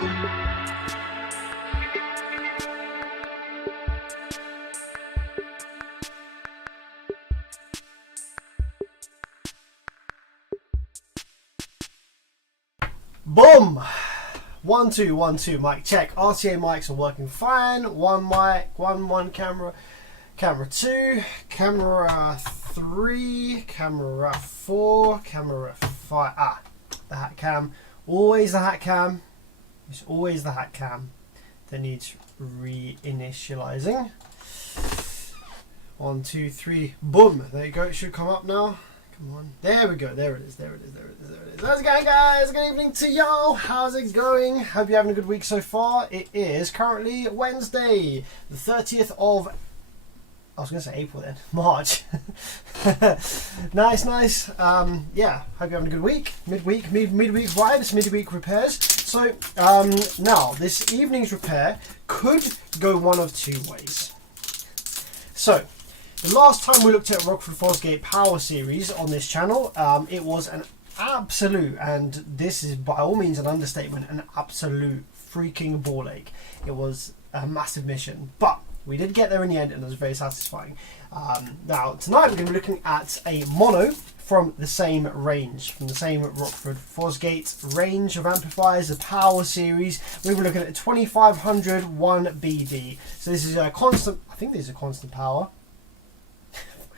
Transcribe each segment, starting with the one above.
Boom! 1 2 1 2 mic check. RTA mics are working fine. One mic, one camera, camera 2, camera 3, camera 4, camera 5. The hat cam. Always the hat cam. It's always the hat cam that needs reinitializing. 1 2 3. Boom! There you go. It should come up now. Come on. There we go. There it is. There it is. There it is. There it is. How's it going, guys? Good evening to y'all. How's it going? Hope you're having a good week so far. It is currently Wednesday, the 30th of... I was going to say April then. March. Nice. Yeah. Hope you're having a good week. Midweek vibes, midweek repairs. So, now, this evening's repair could go one of two ways. So, the last time we looked at Rockford Fosgate Power Series on this channel, it was an absolute, and this is by all means an understatement, an absolute freaking ball ache. It was a massive mission, but we did get there in the end and it was very satisfying. Now, tonight we're going to be looking at a mono from the same range, from the same Rockford Fosgate range of amplifiers, the Power Series. We're going to be looking at a 2500 1BD. So this is a constant, I think this is a constant power.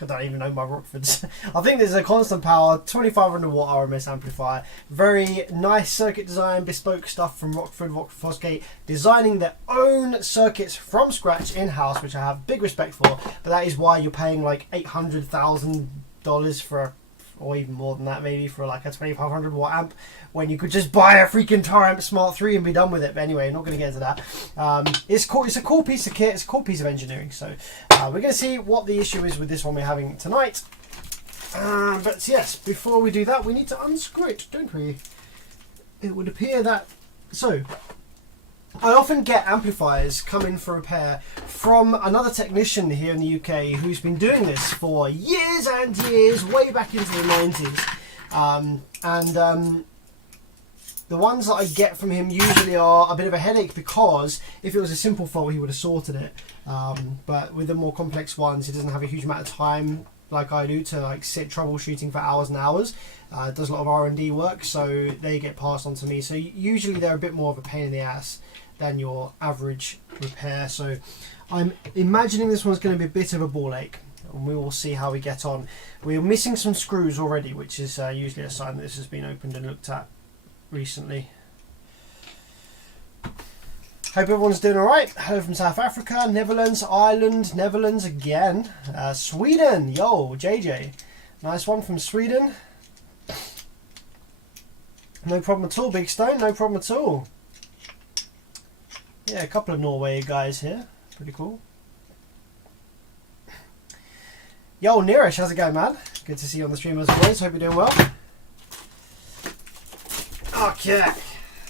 I don't even know my Rockfords. I think there's a constant power 2500 watt RMS amplifier. Very nice circuit design, bespoke stuff from Rockford Fosgate, designing their own circuits from scratch in-house, which I have big respect for. But that is why you're paying like $800,000 for, or even more than that maybe, for like a 2500 watt amp, when you could just buy a freaking Taramp Smart 3 and be done with it. But anyway, not going to get into that. It's cool. It's a cool piece of kit. It's a cool piece of engineering. So we're going to see what the issue is with this one we're having tonight. But yes, before we do that, we need to unscrew it, don't we? It would appear that... So, I often get amplifiers come in for repair from another technician here in the UK who's been doing this for years and years, way back into the 90s. The ones that I get from him usually are a bit of a headache, because if it was a simple fault he would have sorted it. But with the more complex ones, he doesn't have a huge amount of time like I do to like sit troubleshooting for hours and hours. Does a lot of R&D work, so they get passed on to me. So usually they're a bit more of a pain in the ass than your average repair. So I'm imagining this one's going to be a bit of a ball ache, and we will see how we get on. We're missing some screws already, which is usually a sign that this has been opened and looked at recently. Hope everyone's doing alright. Hello from South Africa, Netherlands, Ireland, Netherlands again, Sweden. Yo, JJ, nice one from Sweden. No problem at all, Big Stone, no problem at all. Yeah, a couple of Norway guys here, pretty cool. Yo, Neerish, how's it going, man? Good to see you on the stream as always. Hope you're doing well. Okay,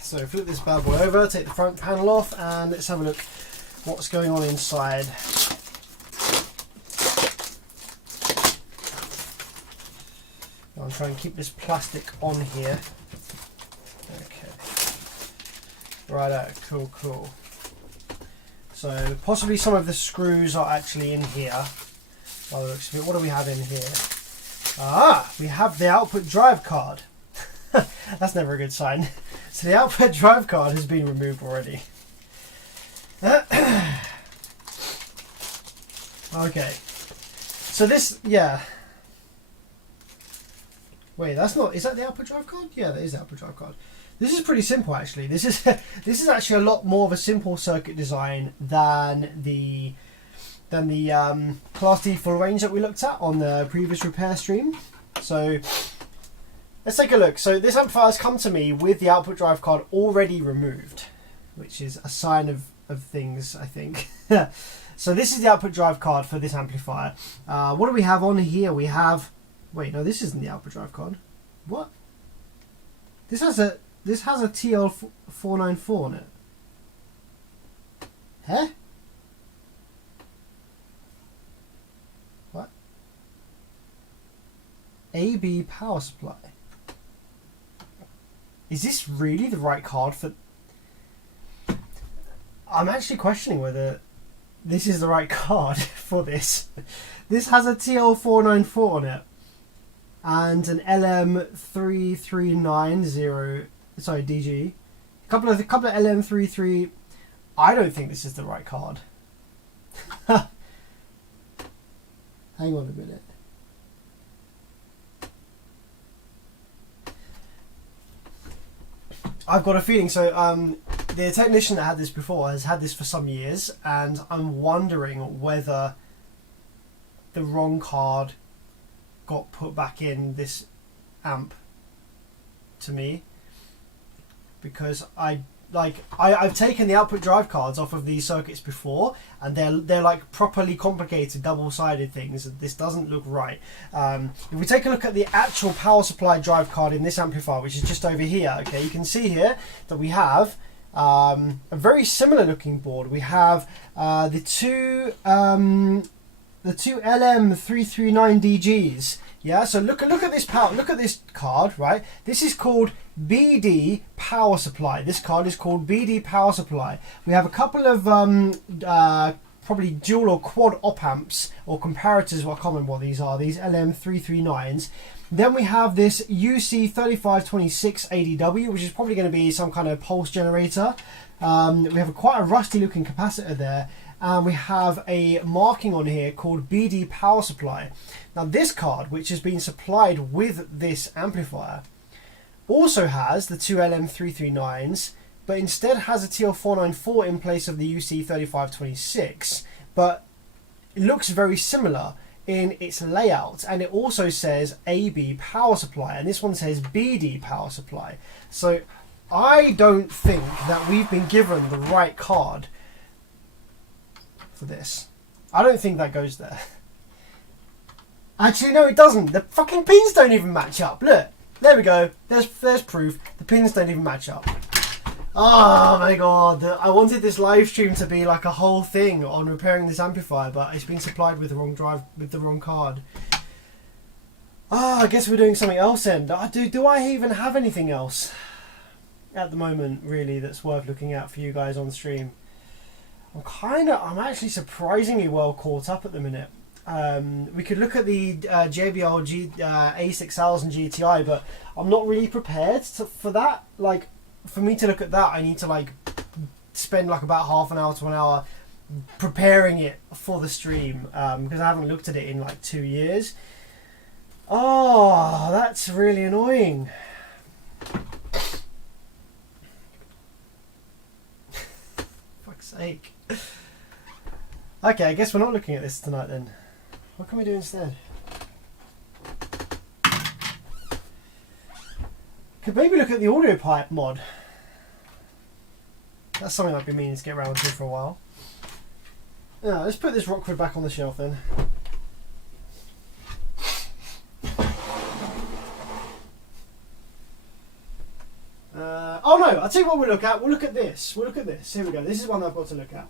so flip this bad boy over, take the front panel off, and let's have a look what's going on inside. I'll try and keep this plastic on here. Okay. Righto, cool. So possibly some of the screws are actually in here. By the looks of it, what do we have in here? We have the output drive card. That's never a good sign. So the output drive card has been removed already. Okay. So this, yeah. Wait, that's not, is that the output drive card? Yeah, that is the output drive card. This is pretty simple actually. This is actually a lot more of a simple circuit design than the Class D full range that we looked at on the previous repair stream. So let's take a look. So this amplifier has come to me with the output drive card already removed, which is a sign of things, I think. So this is the output drive card for this amplifier. What do we have on here? We have... Wait, no, this isn't the output drive card. What? This has a TL494 on it. Huh? What? AB power supply. Is this really the right card for... I'm actually questioning whether this is the right card for this. This has a TL494 on it and an LM3390, sorry, DG. A couple of LM33. I don't think this is the right card. Hang on a minute. I've got a feeling. So the technician that had this before has had this for some years, and I'm wondering whether the wrong card got put back in this amp to me, because I've taken the output drive cards off of these circuits before, and they're like properly complicated double-sided things. This doesn't look right. If we take a look at the actual power supply drive card in this amplifier, which is just over here, okay, you can see here that we have a very similar looking board. We have the two LM339DGs. Yeah, so look at this power. Look at this card, right? This is called BD power supply. This card is called BD power supply. We have a couple of probably dual or quad op amps or comparators. What I can't remember what these are. These LM339s. Then we have this UC3526 ADW, which is probably going to be some kind of pulse generator. We have quite a rusty looking capacitor there. And we have a marking on here called BD power supply. Now this card, which has been supplied with this amplifier, also has the two LM339s, but instead has a TL494 in place of the UC3526, but it looks very similar in its layout, and it also says AB power supply, and this one says BD power supply. So I don't think that we've been given the right card for this. I don't think that goes there. Actually, no, it doesn't. The fucking pins don't even match up. Look, there we go. There's proof. The pins don't even match up. Oh my god! I wanted this live stream to be like a whole thing on repairing this amplifier, but it's been supplied with the wrong drive, with the wrong card. I guess we're doing something else then. Do I even have anything else at the moment, really, that's worth looking at for you guys on stream? I'm actually surprisingly well caught up at the minute. We could look at the JBL A6000 GTI, but I'm not really prepared for that. Like, for me to look at that, I need to like spend like about half an hour to an hour preparing it for the stream, because I haven't looked at it in like 2 years. Oh, that's really annoying. Fuck's sake. Okay, I guess we're not looking at this tonight then. What can we do instead? Could maybe look at the audio pipe mod. That's something I've been meaning to get around to for a while. Yeah, let's put this Rockford back on the shelf then. Oh no, I'll tell you what we'll look at. We'll look at this. We'll look at this. Here we go. This is one I've got to look at.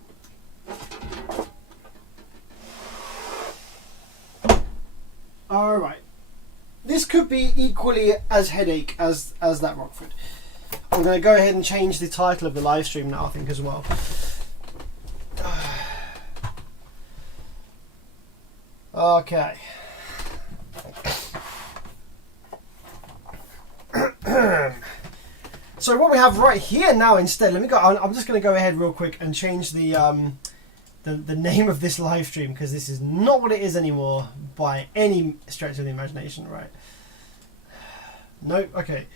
Alright. This could be equally as headache as that Rockford. I'm going to go ahead and change the title of the live stream now, I think, as well. Okay. So what we have right here now instead, let me go. I'm just going to go ahead real quick and change the name of this live stream, because this is not what it is anymore by any stretch of the imagination, right? Nope. Okay.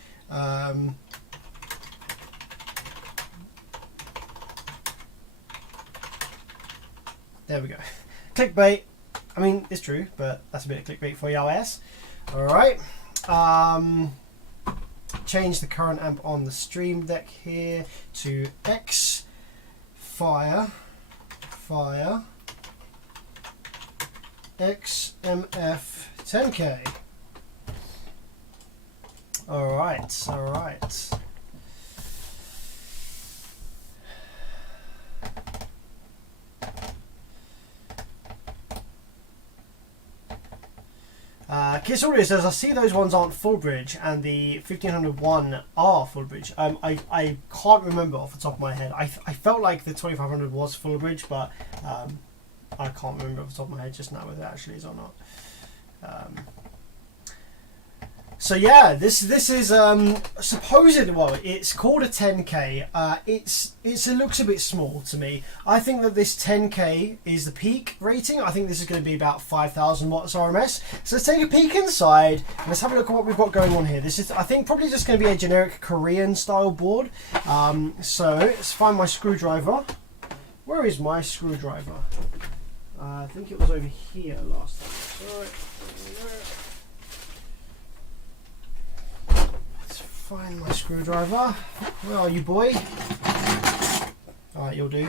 There we go. Clickbait. I mean, it's true, but that's a bit of clickbait for your ass. All right. Change the current amp on the stream deck here to X Fire XMF 10K. All right. Kiss Audio says, I see those ones aren't full bridge and the 1501 are full bridge. I can't remember off the top of my head. I felt like the 2500 was full bridge, but I can't remember off the top of my head just now whether it actually is or not. So yeah, this is supposedly, well, it's called a 10K. It looks a bit small to me. I think that this 10K is the peak rating. I think this is going to be about 5,000 watts RMS. So let's take a peek inside and let's have a look at what we've got going on here. This is, I think, probably just going to be a generic Korean style board. So let's find my screwdriver. Where is my screwdriver? I think it was over here last time. So, find my screwdriver. Where are you, boy? Alright, you'll do.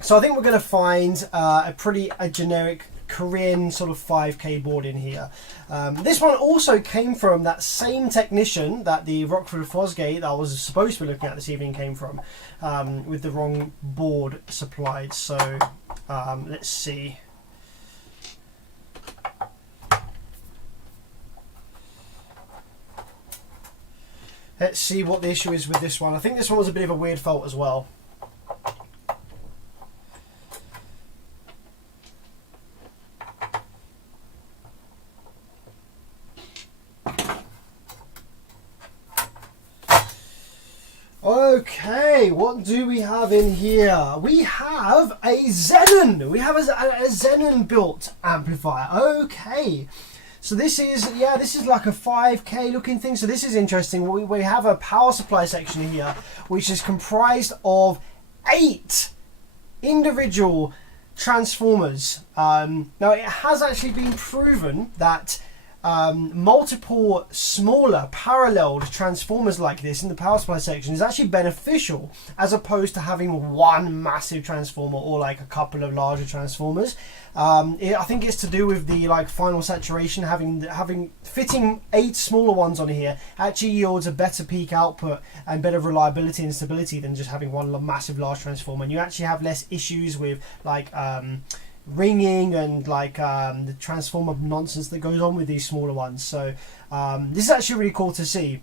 So I think we're going to find a generic Korean sort of 5K board in here. This one also came from that same technician that the Rockford Fosgate that I was supposed to be looking at this evening came from, with the wrong board supplied. So let's see. Let's see what the issue is with this one. I think this one was a bit of a weird fault as well. Okay, what do we have in here? We have a Xenon. We have a Xenon built amplifier. Okay. So this is like a 5K looking thing. So this is interesting. We have a power supply section here, which is comprised of 8 individual transformers. Now it has actually been proven that multiple smaller paralleled transformers like this in the power supply section is actually beneficial as opposed to having one massive transformer or like a couple of larger transformers. I think it's to do with the final saturation. Fitting 8 smaller ones on here actually yields a better peak output and better reliability and stability than just having one massive large transformer. And you actually have less issues with ringing and the transformer nonsense that goes on with these smaller ones. So this is actually really cool to see.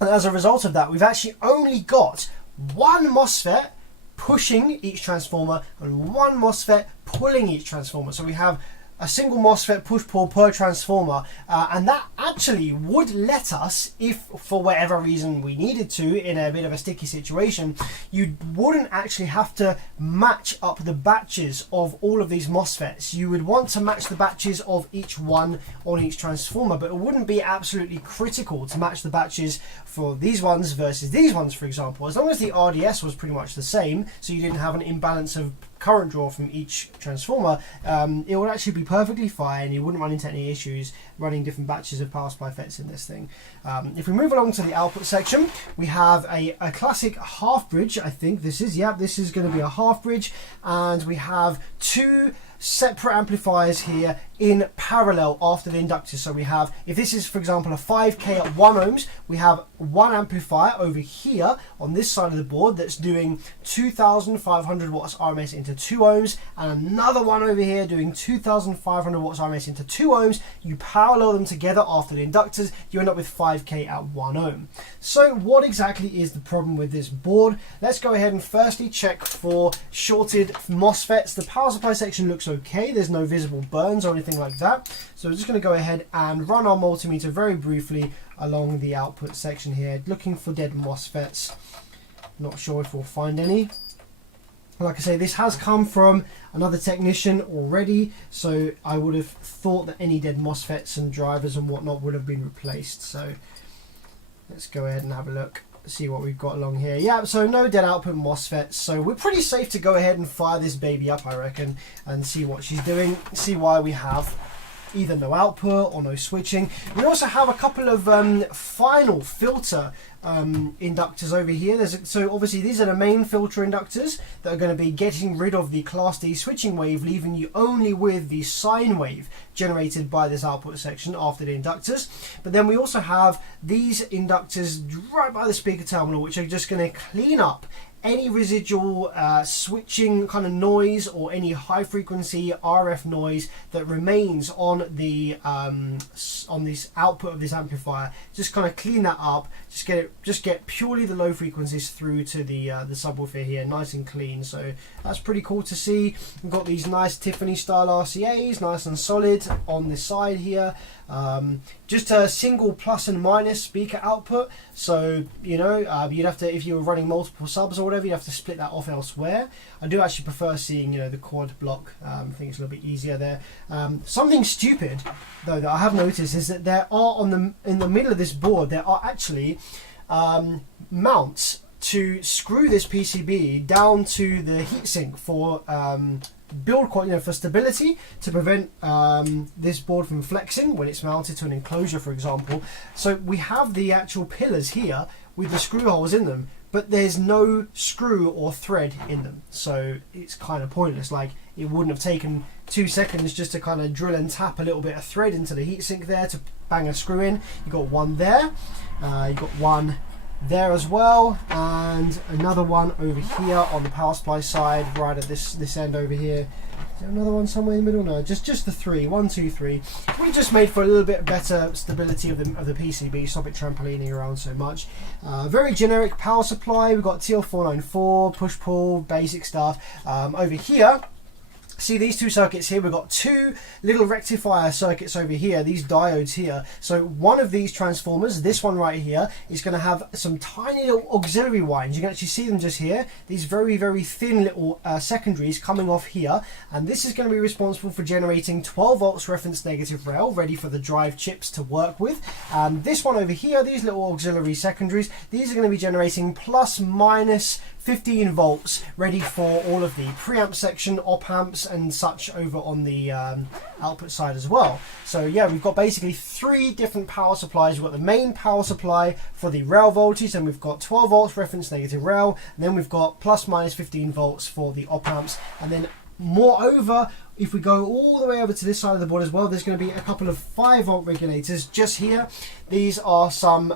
And as a result of that, we've actually only got one MOSFET pushing each transformer and one MOSFET pulling each transformer. So we have a single MOSFET push-pull per transformer, and that actually would let us, if for whatever reason we needed to in a bit of a sticky situation, you wouldn't actually have to match up the batches of all of these MOSFETs. You would want to match the batches of each one on each transformer, but it wouldn't be absolutely critical to match the batches for these ones versus these ones, for example. As long as the RDS was pretty much the same, so you didn't have an imbalance of current draw from each transformer, it would actually be perfectly fine. You wouldn't run into any issues running different batches of power supply FETs in this thing. If we move along to the output section, we have a classic half bridge. I think this is, this is going to be a half bridge, and we have 2 separate amplifiers here in parallel after the inductors. So we have, if this is for example a 5K at 1 ohms, we have one amplifier over here on this side of the board that's doing 2,500 watts RMS into 2 ohms, and another one over here doing 2,500 watts RMS into 2 ohms. You parallel them together after the inductors, you end up with 5K at 1 ohm. So what exactly is the problem with this board? Let's go ahead and firstly check for shorted MOSFETs. The power supply section looks okay. There's no visible burns or anything like that. So we're just going to go ahead and run our multimeter very briefly along the output section here, looking for dead MOSFETs. Not sure if we'll find any. Like I say, this has come from another technician already, so I would have thought that any dead MOSFETs and drivers and whatnot would have been replaced. So let's go ahead and have a look, see what we've got along here. Yeah, so no dead output MOSFETs, so we're pretty safe to go ahead and fire this baby up, I reckon, and see what she's doing, see why we have either no output or no switching. We also have a couple of final filter inductors over here. So obviously these are the main filter inductors that are going to be getting rid of the Class D switching wave, leaving you only with the sine wave generated by this output section after the inductors. But then we also have these inductors right by the speaker terminal, which are just going to clean up any residual switching kind of noise or any high frequency RF noise that remains on the on this output of this amplifier. Just kind of clean that up. Just get purely the low frequencies through to the subwoofer here, nice and clean. So that's pretty cool to see. We've got these nice Tiffany style RCAs, nice and solid on this side here. Just a single plus and minus speaker output, so you know you'd have to, if you were running multiple subs or whatever, you'd have to split that off elsewhere. I do actually prefer seeing, you know, the quad block. I think it's a little bit easier there. Something stupid though that I have noticed is that there are in the middle of this board there are actually mounts to screw this PCB down to the heatsink for build quality, you know, for stability, to prevent this board from flexing when it's mounted to an enclosure, for example. So we have the actual pillars here with the screw holes in them, but there's no screw or thread in them, so it's kind of pointless. Like, it wouldn't have taken 2 seconds just to kind of drill and tap a little bit of thread into the heatsink there to bang a screw in. You got one there, you got one there as well, and another one over here on the power supply side, right at this end over here. Is there another one somewhere in the middle? No, just the three. 1, 2, 3. We just made for a little bit better stability of the PCB, stop it trampolining around so much. Very generic power supply. We've got TL494, push pull, basic stuff. Over here, see these two circuits here, we've got two little rectifier circuits over here, these diodes here. So one of these transformers, this one right here, is going to have some tiny little auxiliary wires. You can actually see them just here, these very, very thin little secondaries coming off here, and this is going to be responsible for generating 12 volts reference negative rail, ready for the drive chips to work with. This one over here, these little auxiliary secondaries, these are going to be generating plus minus 15 volts, ready for all of the preamp section, op amps and such over on the output side as well. So yeah, we've got basically 3 different power supplies. We've got the main power supply for the rail voltage, and we've got 12 volts reference negative rail, and then we've got plus minus 15 volts for the op amps. And then moreover, if we go all the way over to this side of the board as well, there's going to be a couple of 5 volt regulators just here. These are some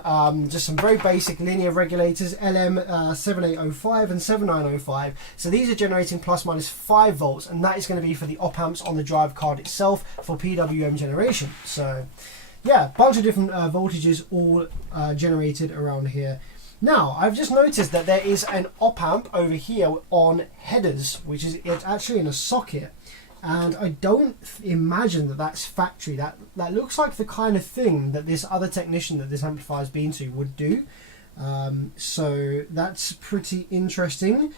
just some very basic linear regulators, LM7805 and 7905. So these are generating plus minus 5 volts, and that is going to be for the op amps on the drive card itself for PWM generation. So yeah, a bunch of different voltages all generated around here. Now, I've just noticed that there is an op amp over here on headers, which is it's actually in a socket. And I don't imagine that that's factory. That looks like the kind of thing that this other technician that this amplifier's been to would do. So that's pretty interesting.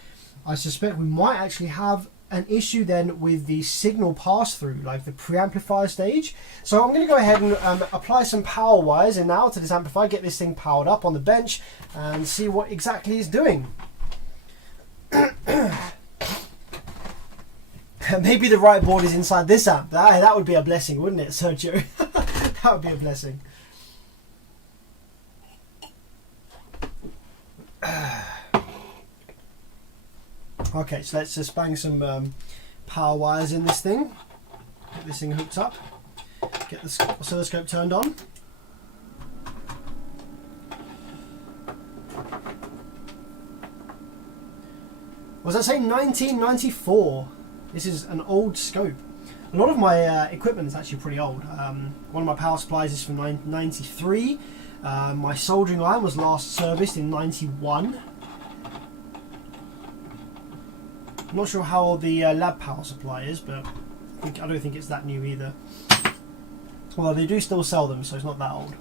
I suspect we might actually have an issue then with the signal pass through, like the preamplifier stage. So I'm going to go ahead and apply some power wires in now to this amplifier, get this thing powered up on the bench and see what exactly it's doing. Maybe the right board is inside this amp. That would be a blessing, wouldn't it, Sergio? That would be a blessing. Okay, so let's just bang some power wires in this thing. Get this thing hooked up. Get the oscilloscope turned on. Was that saying 1994? This is an old scope. A lot of my equipment is actually pretty old. One of my power supplies is from 1993. My soldering iron was last serviced in 91. I'm not sure how old the lab power supply is, but I don't think it's that new either. Well, they do still sell them, so it's not that old.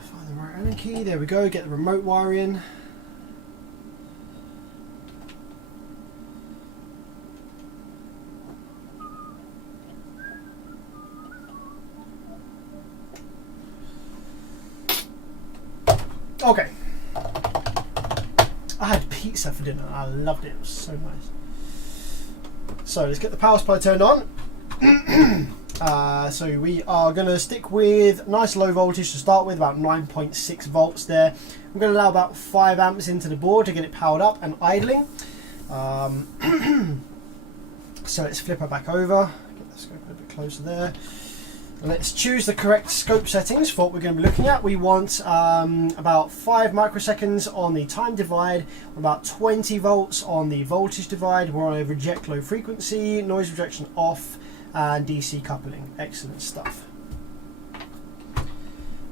Find the right Allen key. There we go. Get the remote wire in. Okay, I had pizza for dinner. I loved it. It was so nice. So let's get the power supply turned on. So we are going to stick with nice low voltage to start with, about 9.6 volts there. I'm going to allow about 5 amps into the board to get it powered up and idling. So let's flip her back over. Get the scope a little bit closer there. Let's choose the correct scope settings for what we're going to be looking at. We want about 5 microseconds on the time divide, about 20 volts on the voltage divide. We're on a reject low frequency, noise rejection off, and DC coupling. Excellent stuff.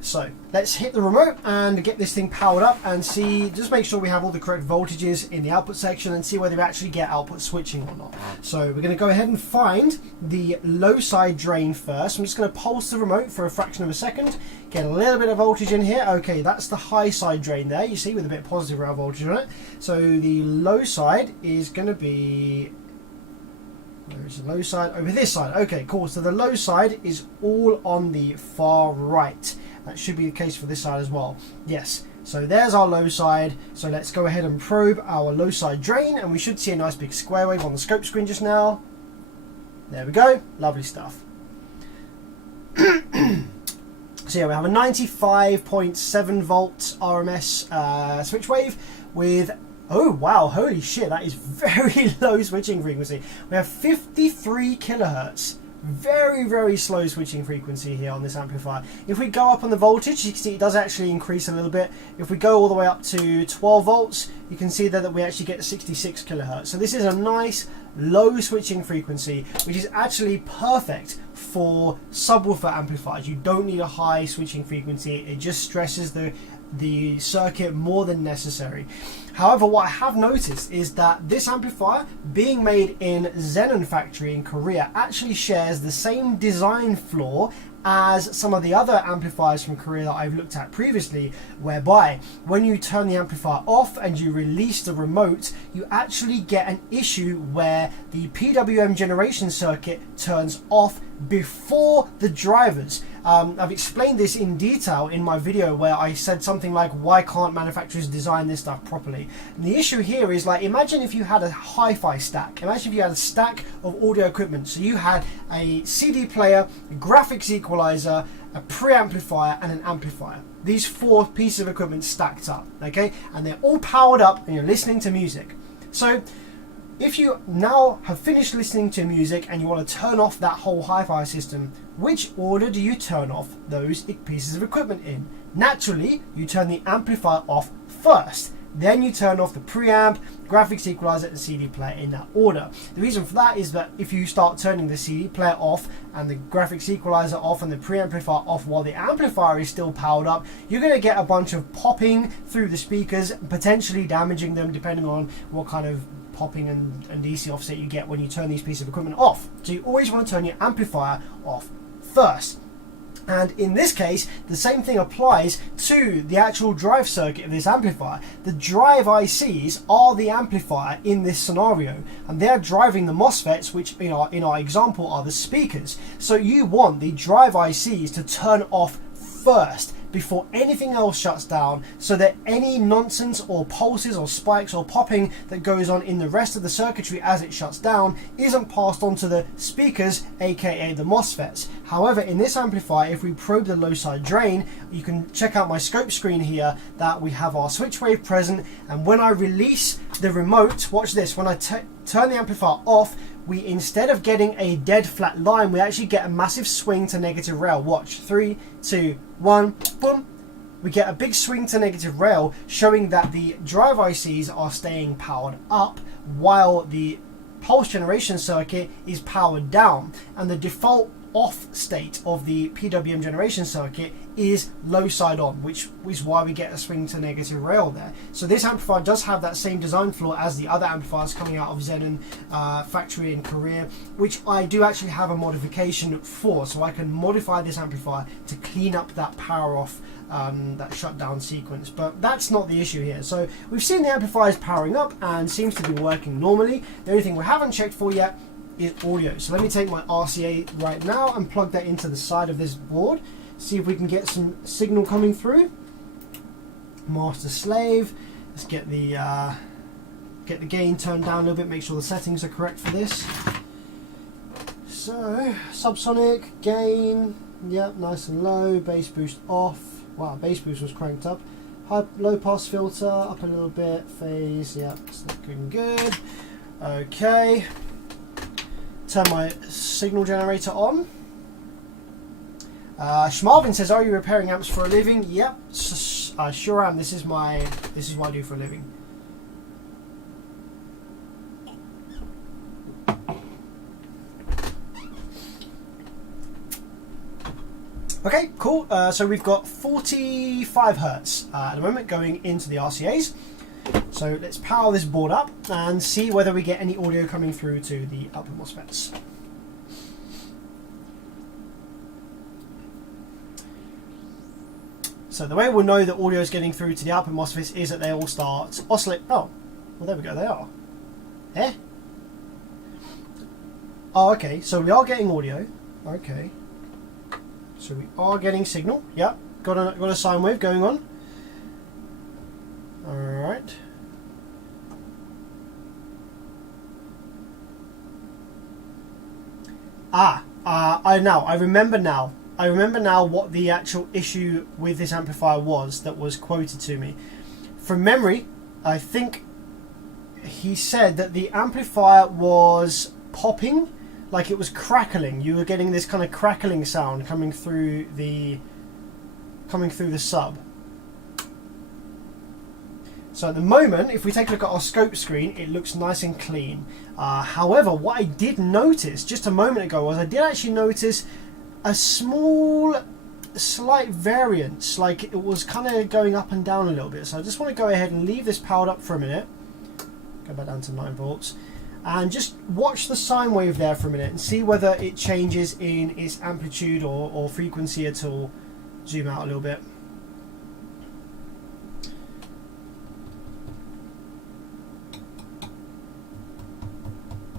So let's hit the remote and get this thing powered up and see, just make sure we have all the correct voltages in the output section and see whether we actually get output switching or not. So we're going to go ahead and find the low side drain first. I'm just going to pulse the remote for a fraction of a second, get a little bit of voltage in here. Okay, that's the high side drain there, you see, with a bit of positive rail voltage on it. So the low side is going to be, where is the low side? Over this side. Okay, cool. So the low side is all on the far right. That should be the case for this side as well. Yes. So there's our low side. So let's go ahead and probe our low side drain, and we should see a nice big square wave on the scope screen just now. There we go. Lovely stuff. So yeah, we have a 95.7 volt RMS switch wave with, oh wow, holy shit, that is very low switching frequency. We have 53 kilohertz. Very, very slow switching frequency here on this amplifier. If we go up on the voltage, you can see it does actually increase a little bit. If we go all the way up to 12 volts, you can see that we actually get 66 kilohertz. So this is a nice low switching frequency, which is actually perfect for subwoofer amplifiers. You don't need a high switching frequency. It just stresses the circuit more than necessary. However, what I have noticed is that this amplifier, being made in Xenon factory in Korea, actually shares the same design flaw as some of the other amplifiers from Korea that I've looked at previously, whereby when you turn the amplifier off and you release the remote, you actually get an issue where the PWM generation circuit turns off before the drivers. I've explained this in detail in my video where I said something like, why can't manufacturers design this stuff properly? And the issue here is, like, imagine if you had a hi-fi stack. Imagine if you had a stack of audio equipment. So you had a CD player, a graphics equalizer, a preamplifier, and an amplifier. These 4 pieces of equipment stacked up, okay? And they're all powered up and you're listening to music. So if you now have finished listening to music and you want to turn off that whole hi-fi system, which order do you turn off those pieces of equipment in? Naturally, you turn the amplifier off first. Then you turn off the preamp, graphics equalizer, and CD player in that order. The reason for that is that if you start turning the CD player off and the graphics equalizer off and the preamplifier off while the amplifier is still powered up, you're going to get a bunch of popping through the speakers, potentially damaging them depending on what kind of popping and DC offset you get when you turn these pieces of equipment off. So you always want to turn your amplifier off first. And in this case, the same thing applies to the actual drive circuit of this amplifier. The drive ICs are the amplifier in this scenario, and they're driving the MOSFETs, which in our example are the speakers. So you want the drive ICs to turn off first before anything else shuts down, so that any nonsense or pulses or spikes or popping that goes on in the rest of the circuitry as it shuts down isn't passed on to the speakers, aka the MOSFETs. However, in this amplifier, if we probe the low side drain, you can check out my scope screen here that we have our switch wave present, and when I release the remote, watch this, when I turn the amplifier off, we, instead of getting a dead flat line, we actually get a massive swing to negative rail. Watch, 3, 2, 1, boom. We get a big swing to negative rail, showing that the drive ICs are staying powered up while the pulse generation circuit is powered down, and the default off state of the PWM generation circuit is low side on, which is why we get a swing to negative rail there. So this amplifier does have that same design flaw as the other amplifiers coming out of Xenon factory in Korea, which I do actually have a modification for, so I can modify this amplifier to clean up that power off, that shutdown sequence. But that's not the issue here. So we've seen the amplifiers powering up and seems to be working normally. The only thing we haven't checked for yet is audio. So let me take my RCA right now and plug that into the side of this board, see if we can get some signal coming through. Master slave. Let's get the gain turned down a little bit, make sure the settings are correct for this. So subsonic gain, yep, nice and low. Bass boost off. Wow, bass boost was cranked up. High, low pass filter up a little bit. Phase, yep, it's looking good. Okay. Turn my signal generator on. Schmarvin says, "Are you repairing amps for a living?" Yep, I sure am. This is what I do for a living. Okay, cool. So we've got 45 hertz at the moment going into the RCAs. So let's power this board up and see whether we get any audio coming through to the output MOSFETs. So the way we'll know that audio is getting through to the output MOSFETs is that they all start oscillate. Oh, well there we go, they are. Eh? Oh, okay, so we are getting audio. Okay. So we are getting signal. Yep, got a sine wave going on. Alright. I remember now. I remember now what the actual issue with this amplifier was that was quoted to me. From memory, I think he said that the amplifier was popping, like it was crackling. You were getting this kind of crackling sound coming through the sub. So at the moment, if we take a look at our scope screen, it looks nice and clean. However, what I did notice just a moment ago was I did actually notice a slight variance, like it was kind of going up and down a little bit. So I just want to go ahead and leave this powered up for a minute. Go back down to 9 volts. And just watch the sine wave there for a minute and see whether it changes in its amplitude or frequency at all. Zoom out a little bit.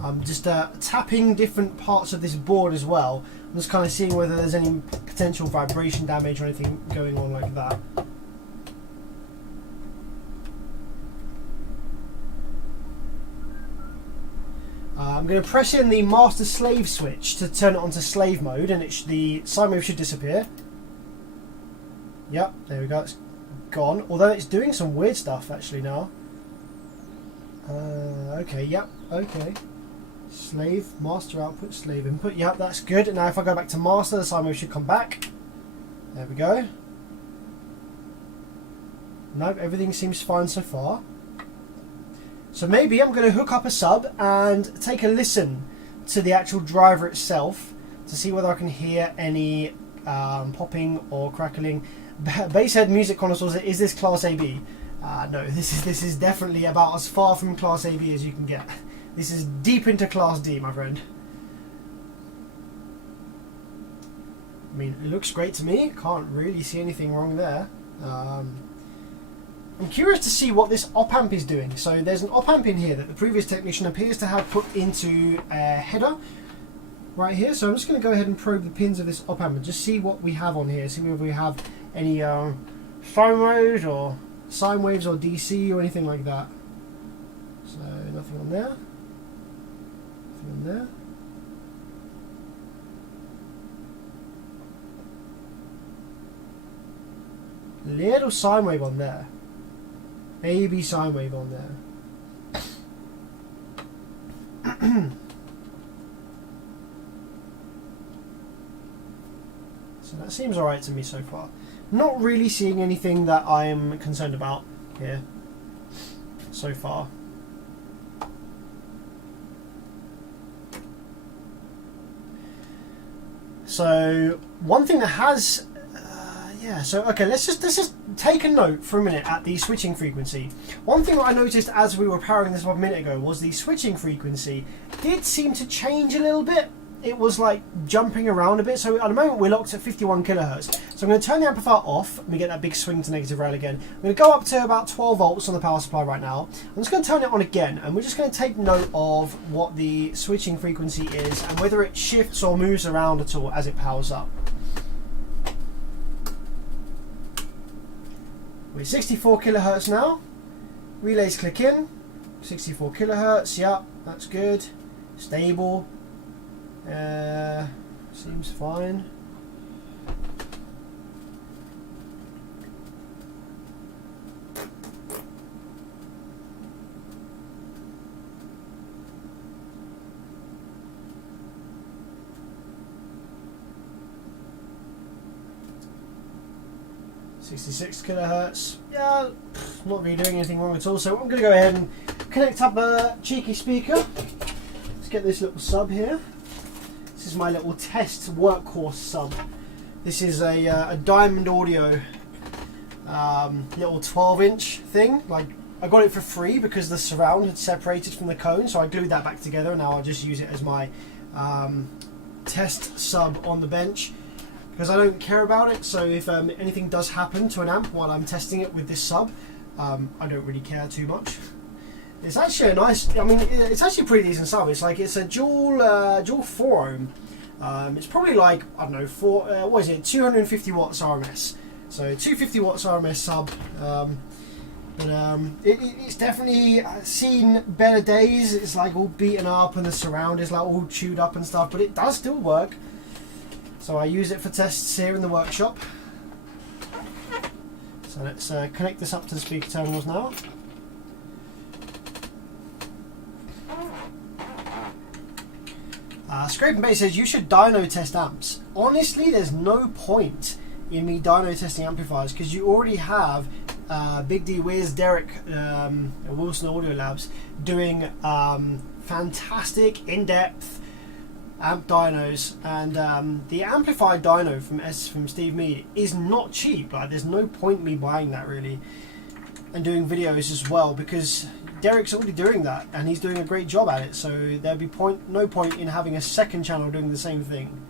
I'm just tapping different parts of this board as well. I'm just kind of seeing whether there's any potential vibration damage or anything going on like that. I'm going to press in the master slave switch to turn it onto slave mode, and the sine wave should disappear. Yep, there we go, it's gone. Although it's doing some weird stuff actually now. Okay, yep, okay. Slave, master output, slave input. Yep, that's good. Now if I go back to master, the sine wave should come back. There we go. Nope, everything seems fine so far. So maybe I'm going to hook up a sub and take a listen to the actual driver itself to see whether I can hear any popping or crackling. Basshead Music Connoisseurs, is this Class AB? No, this is definitely about as far from Class AB as you can get. This is deep into Class D, my friend. I mean, it looks great to me. Can't really see anything wrong there. I'm curious to see what this op amp is doing. So there's an op amp in here that the previous technician appears to have put into a header right here. So I'm just going to go ahead and probe the pins of this op amp and just see what we have on here. See whether we have any sine waves or DC or anything like that. So nothing on there. Nothing on there. Little sine wave on there. Maybe sine wave on there. So that seems alright to me so far. Not really seeing anything that I'm concerned about here so far. So one thing that has okay, let's just take a note for a minute at the switching frequency. One thing that I noticed as we were powering this up a minute ago was the switching frequency did seem to change a little bit. It was like jumping around a bit. So at the moment we're locked at 51 kilohertz. So I'm going to turn the amplifier off and we get that big swing to negative rail again. I'm going to go up to about 12 volts on the power supply right now. I'm just going to turn it on again and we're just going to take note of what the switching frequency is and whether it shifts or moves around at all as it powers up. We're 64 kilohertz now. Relays click in. 64 kilohertz. Yep, that's good. Stable. Seems fine. 66 kilohertz. Yeah, not really doing anything wrong at all. So I'm going to go ahead and connect up a cheeky speaker. Let's get this little sub here. This is my little test workhorse sub. This is a Diamond Audio little 12-inch thing. Like, I got it for free because the surround had separated from the cone, so I glued that back together, and now I'll just use it as my test sub on the bench because I don't care about it. So if anything does happen to an amp while I'm testing it with this sub, I don't really care too much. It's actually a nice, I mean, it's actually a pretty decent sub. It's like, it's a dual 4 ohm. It's probably like, I don't know, 250 watts RMS. So 250 watts RMS sub. It's definitely seen better days. It's like all beaten up and the surround is like all chewed up and stuff, but it does still work. So I use it for tests here in the workshop. So let's connect this up to the speaker terminals now. Scrape and Bait says you should dyno test amps. Honestly, there's no point in me dyno testing amplifiers because you already have Big D Wiz, Derek Wilson Audio Labs doing fantastic in-depth amp dynos, and the amplified dyno from Steve Mead is not cheap. Like, there's no point in me buying that really and doing videos as well, because Derek's already doing that and he's doing a great job at it, so there'd be no point in having a second channel doing the same thing.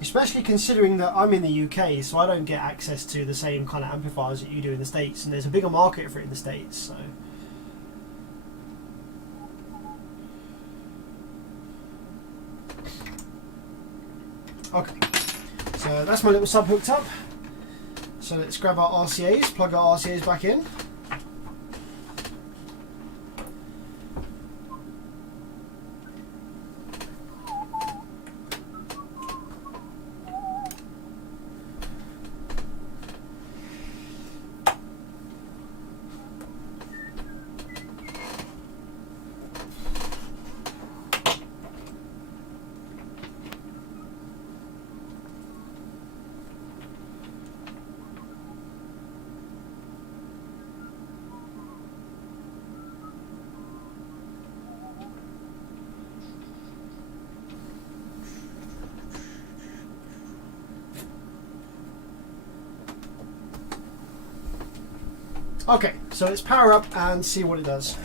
Especially considering that I'm in the UK, so I don't get access to the same kind of amplifiers that you do in the States, and there's a bigger market for it in the States. So okay, so that's my little sub hooked up. So let's grab our RCAs, plug our RCAs back in. Okay, so let's power up and see what it does.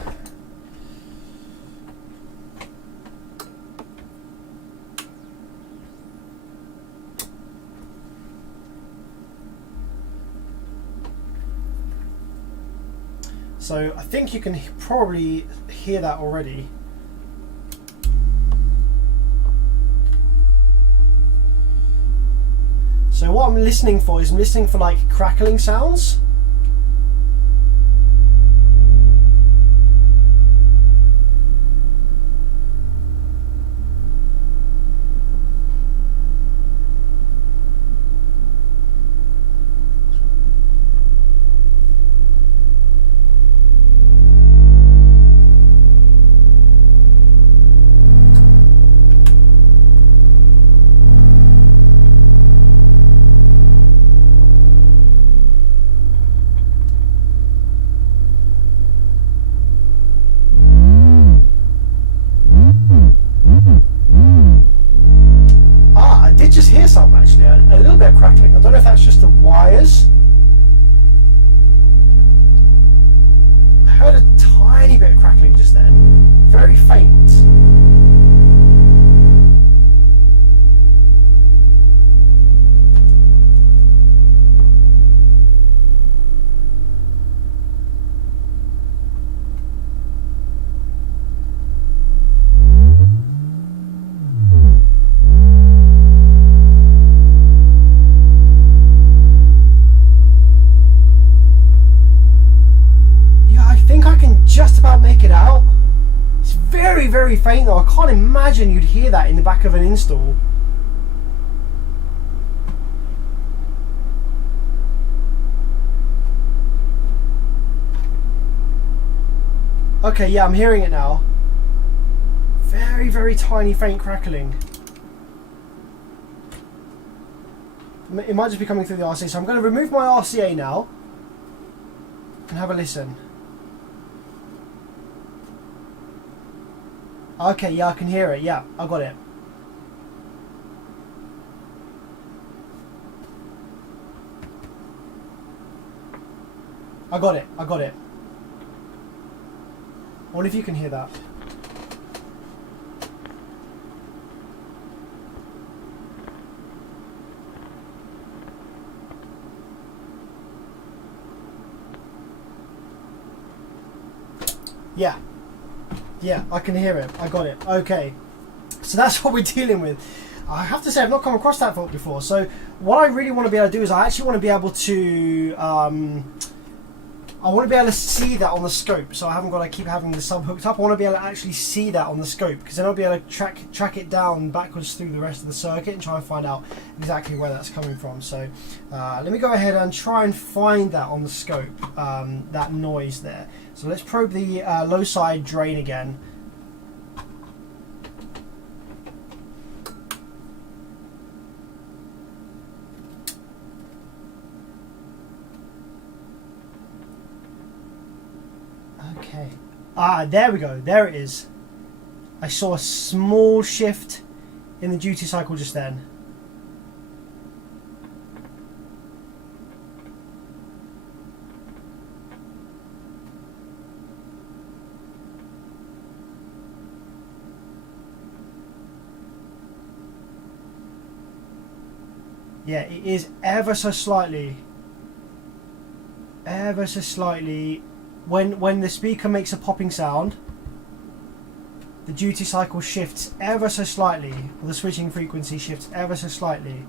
So I think you can probably hear that already. So what I'm listening for is I'm listening for like crackling sounds. A little bit of crackling. I don't know if that's just the wires. I heard a tiny bit of crackling just then, very faint. Just about make it out. It's very, very faint though. I can't imagine you'd hear that in the back of an install. Okay, yeah, I'm hearing it now. Very, very tiny faint crackling. It might just be coming through the RCA. So I'm going to remove my RCA now and have a listen. Okay, yeah, I can hear it. Yeah, I got it. I got it. I got it. I wonder if you can hear that. Yeah. Yeah, I can hear it. I got it. Okay. So that's what we're dealing with. I have to say I've not come across that fault before. So what I really want to be able to do is I actually want to be able to I want to be able to see that on the scope, so I haven't got to keep having the sub hooked up. I want to be able to actually see that on the scope, because then I'll be able to track it down backwards through the rest of the circuit and try and find out exactly where that's coming from. So let me go ahead and try and find that on the scope, that noise there. So let's probe the low side drain again. Okay. Ah, there we go. There it is. I saw a small shift in the duty cycle just then. Yeah, it is ever so slightly. When the speaker makes a popping sound, the duty cycle shifts ever so slightly, or the switching frequency shifts ever so slightly.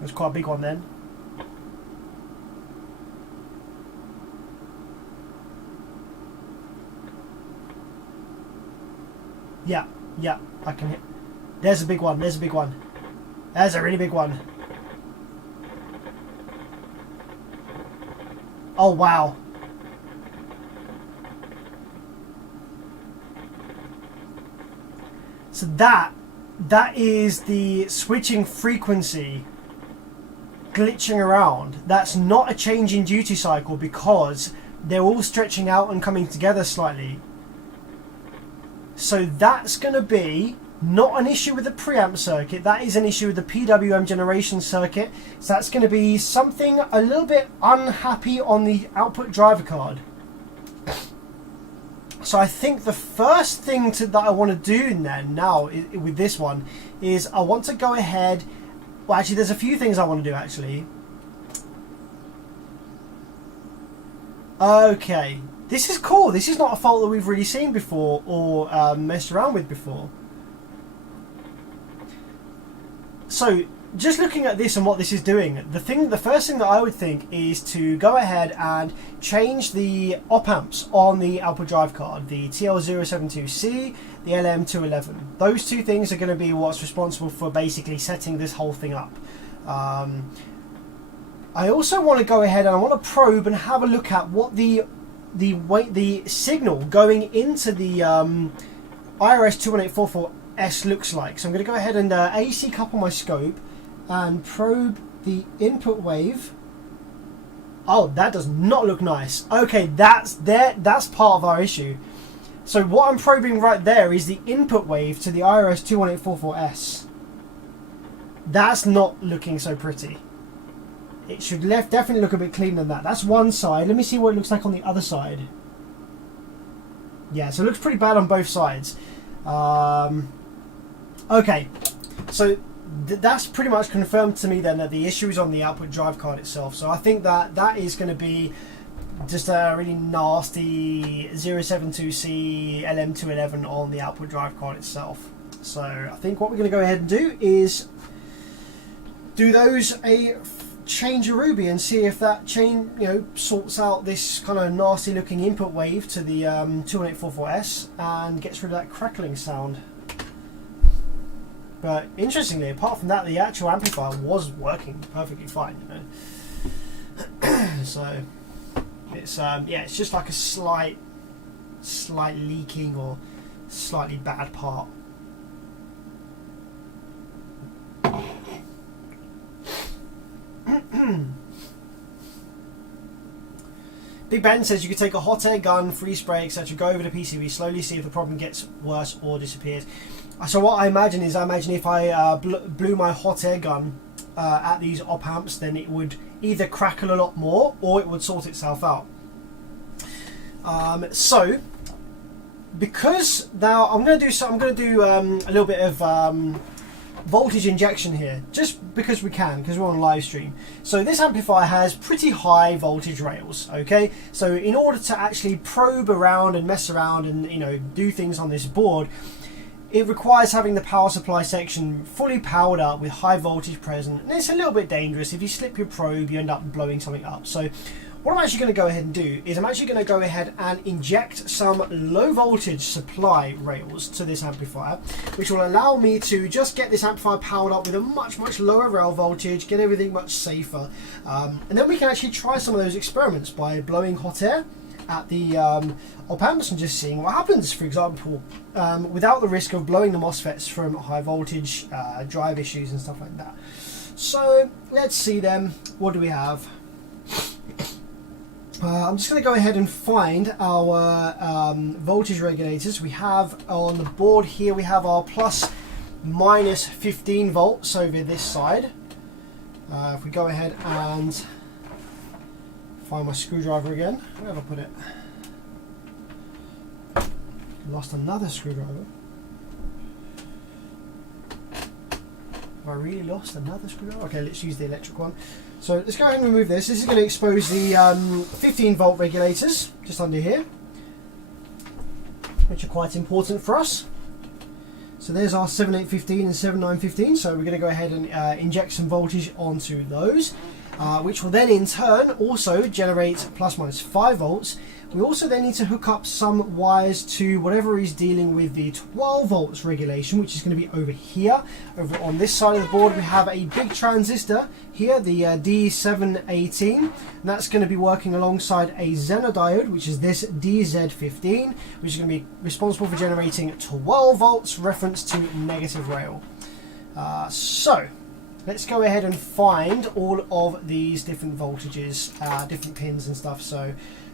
That's quite a big one then. Yeah, yeah, I can hit. There's a big one, there's a big one. There's a really big one. Oh, wow. So that is the switching frequency glitching around. That's not a change in duty cycle, because they're all stretching out and coming together slightly. So that's going to be not an issue with the preamp circuit, that is an issue with the PWM generation circuit. So that's going to be something a little bit unhappy on the output driver card. So I think the first thing that I want to do now with this one is I want to go ahead. Well, actually, there's a few things I want to do actually. Okay. This is cool. This is not a fault that we've really seen before or messed around with before. So just looking at this and what this is doing, the first thing that I would think is to go ahead and change the op amps on the output drive card, the TL072C, the LM211. Those two things are going to be what's responsible for basically setting this whole thing up. I also want to go ahead and I want to probe and have a look at what the signal going into the IRS21844S looks like. So I'm going to go ahead and AC couple my scope and probe the input wave. Oh, that does not look nice. Okay, that's part of our issue. So what I'm probing right there is the input wave to the IRS21844S. That's not looking so pretty. It should definitely look a bit cleaner than that. That's one side. Let me see what it looks like on the other side. Yeah, so it looks pretty bad on both sides. Okay, so that's pretty much confirmed to me then that the issue is on the output drive card itself. So I think that is going to be just a really nasty 072C LM211 on the output drive card itself. So I think what we're going to go ahead and do is do those a change a Ruby and see if that sorts out this kind of nasty looking input wave to the 21844S and gets rid of that crackling sound. But interestingly, apart from that, the actual amplifier was working perfectly fine, you know. So It's yeah, it's just like a slight leaking or slightly bad part. Big Ben says you could take a hot air gun, free spray, etc. Go over the PCB slowly, see if the problem gets worse or disappears. So what I imagine is, if I blew my hot air gun at these op amps, then it would either crackle a lot more or it would sort itself out. So because now I'm going to do a little bit of voltage injection here, just because because we're on live stream. So this amplifier has pretty high voltage rails, okay? So in order to actually probe around and mess around and do things on this board, it requires having the power supply section fully powered up with high voltage present, and it's a little bit dangerous. If you slip your probe, you end up blowing something up. So what I'm actually going to go ahead and do is I'm actually going to go ahead and inject some low voltage supply rails to this amplifier, which will allow me to just get this amplifier powered up with a much lower rail voltage, get everything much safer, and then we can actually try some of those experiments by blowing hot air at the op amps and just seeing what happens, for example, without the risk of blowing the MOSFETs from high voltage drive issues and stuff like that. So let's see then, what do we have? I'm just going to go ahead and find our voltage regulators. We have on the board here, we have our plus minus 15 volts over this side. If we go ahead and find my screwdriver again, where have I put it? Lost another screwdriver. Have I really lost another screwdriver? Okay, let's use the electric one. So let's go ahead and remove this. This is going to expose the 15 volt regulators just under here, which are quite important for us. So there's our 7815 and 7915. So we're going to go ahead and inject some voltage onto those, which will then in turn also generate plus minus 5 volts. We also then need to hook up some wires to whatever is dealing with the 12 volts regulation, which is going to be over here. Over on this side of the board, we have a big transistor here, the D718, and that's going to be working alongside a Zener diode, which is this DZ15, which is going to be responsible for generating 12 volts reference to negative rail. So let's go ahead and find all of these different voltages, different pins and stuff. So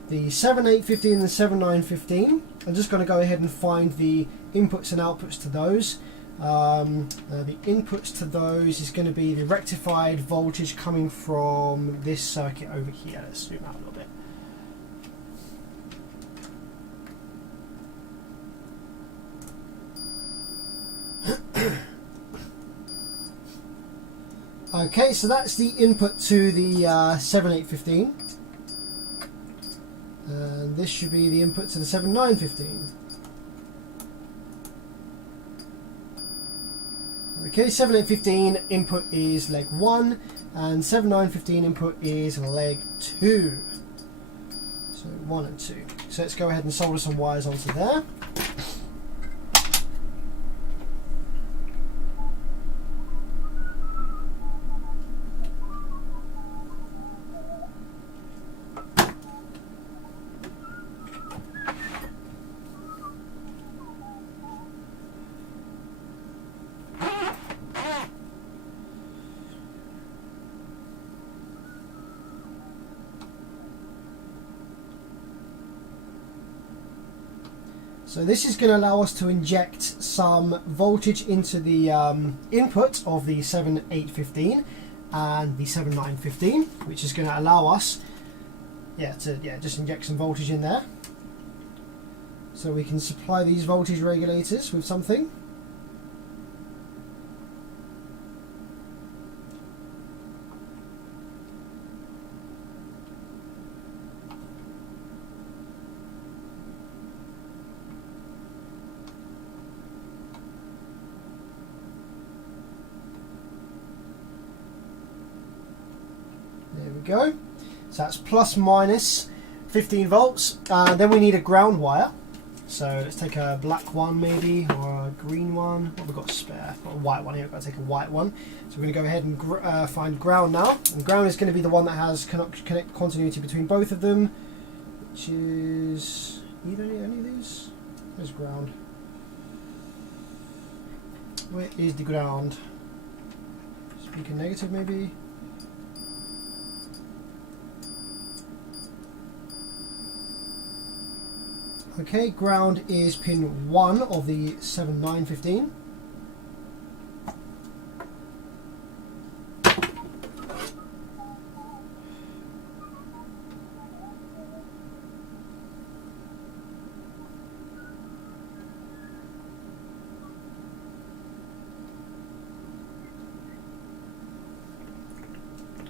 the 7815 and the 7915, I'm just going to go ahead and find the inputs and outputs to those. The inputs to those is going to be the rectified voltage coming from this circuit over here. Let's zoom out a little bit. Okay, so that's the input to the 7815. And this should be the input to the 7915. Okay, 7815 input is leg 1 and 7915 input is leg 2. So 1 and 2. So let's go ahead and solder some wires onto there. So this is going to allow us to inject some voltage into the input of the 7815 and the 7915, which is going to allow us to just inject some voltage in there. So we can supply these voltage regulators with something. Go. So that's plus minus 15 volts. Then we need a ground wire. So let's take a black one maybe, or a green one. What have we got spare? Got a white one here. I've got to take a white one. So we're going to go ahead and find ground now. And ground is going to be the one that has connect continuity between both of them. which is either any of these. Where's ground? Where is the ground? Speaker negative maybe. Okay, ground is pin 1 of the 7915.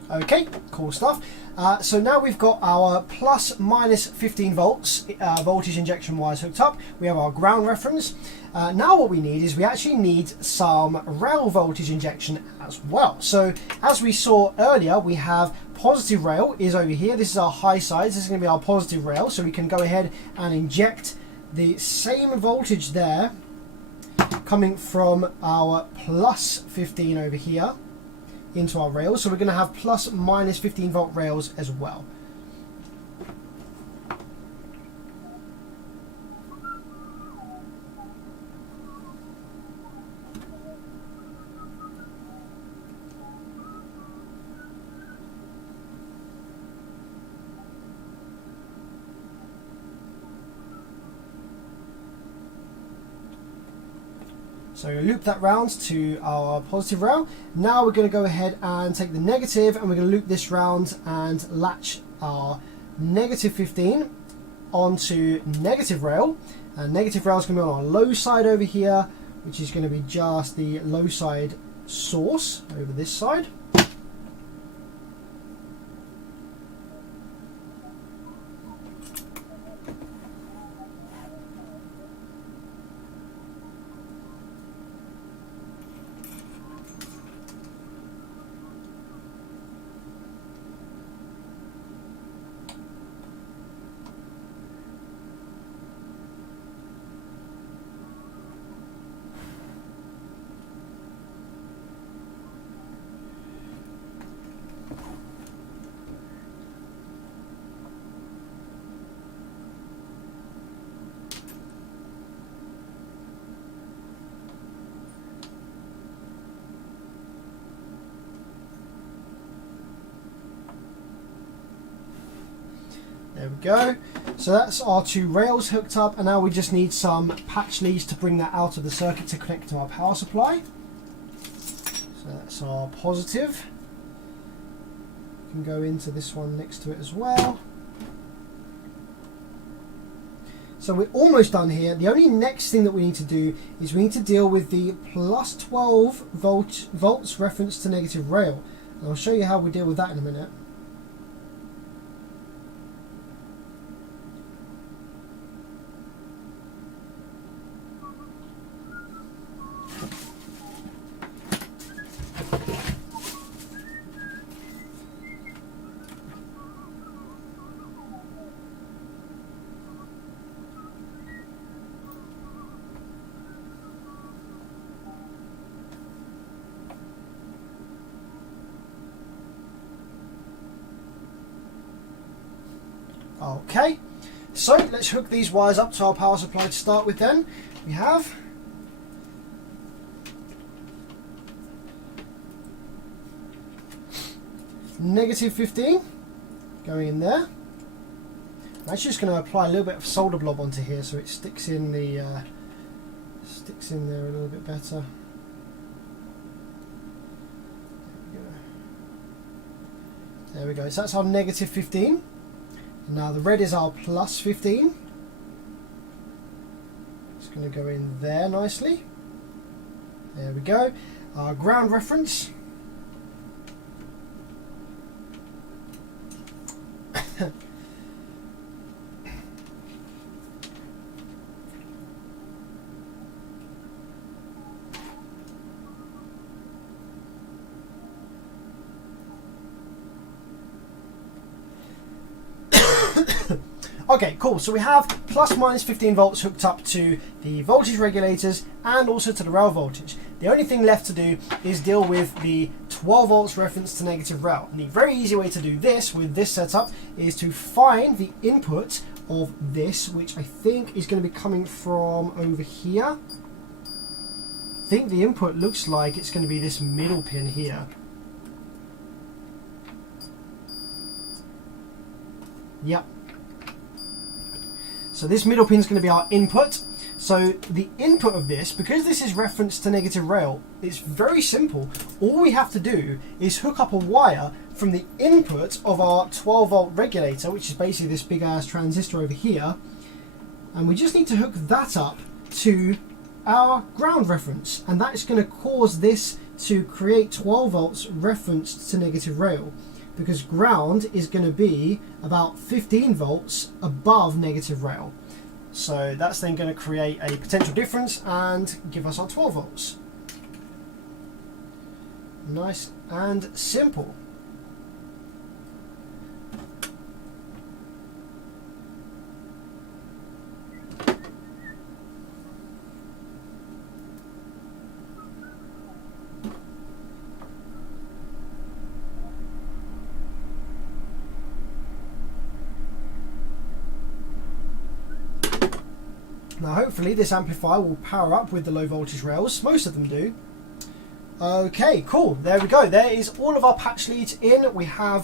Okay, cool stuff. So now we've got our plus minus 15 volts voltage injection wires hooked up. We have our ground reference. Now what we need is we actually need some rail voltage injection as well. So as we saw earlier, we have positive rail is over here. This is our high side. This is going to be our positive rail. So we can go ahead and inject the same voltage there coming from our plus 15 over here into our rails. So we're going to have plus minus 15 volt rails as well. So loop that round to our positive rail. Now we're going to go ahead and take the negative and we're going to loop this round and latch our negative 15 onto negative rail. And negative rail is going to be on our low side over here, which is going to be just the low side source over this side. There we go. So that's our two rails hooked up, and now we just need some patch leads to bring that out of the circuit to connect to our power supply. So that's our positive. We can go into this one next to it as well. So we're almost done here. The only next thing that we need to do is we need to deal with the plus 12 volts reference to negative rail. And I'll show you how we deal with that in a minute. Okay, so let's hook these wires up to our power supply to start with then. We have negative 15 going in there. I'm actually just going to apply a little bit of solder blob onto here so it sticks in the sticks in there a little bit better. There we go. So that's our negative 15. Now the red is our plus 15. It's going to go in there nicely. There we go. Our ground reference. Okay, cool. So we have plus minus 15 volts hooked up to the voltage regulators and also to the rail voltage. The only thing left to do is deal with the 12 volts reference to negative rail. And the very easy way to do this with this setup is to find the input of this, which I think is going to be coming from over here. I think the input looks like it's going to be this middle pin here. Yep. So this middle pin is going to be our input. So the input of this, because this is referenced to negative rail, it's very simple. All we have to do is hook up a wire from the input of our 12 volt regulator, which is basically this big ass transistor over here, and we just need to hook that up to our ground reference, and that is going to cause this to create 12 volts referenced to negative rail, because ground is going to be about 15 volts above negative rail. So that's then going to create a potential difference and give us our 12 volts. Nice and simple. Now hopefully this amplifier will power up with the low voltage rails. Most of them do. Okay, cool. There we go. There is all of our patch leads in. We are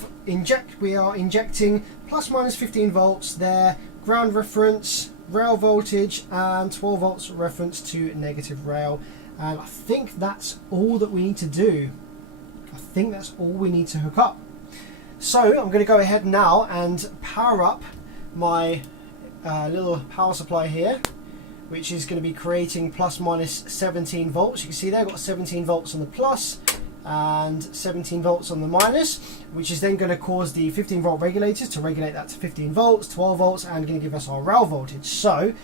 injecting plus minus 15 volts there, ground reference, rail voltage, and 12 volts reference to negative rail. And I think that's all that we need to do. I think that's all we need to hook up. So I'm going to go ahead now and power up my little power supply here, which is going to be creating plus minus 17 volts. You can see there I've got 17 volts on the plus and 17 volts on the minus, which is then going to cause the 15 volt regulators to regulate that to 15 volts, 12 volts, and going to give us our rail voltage. So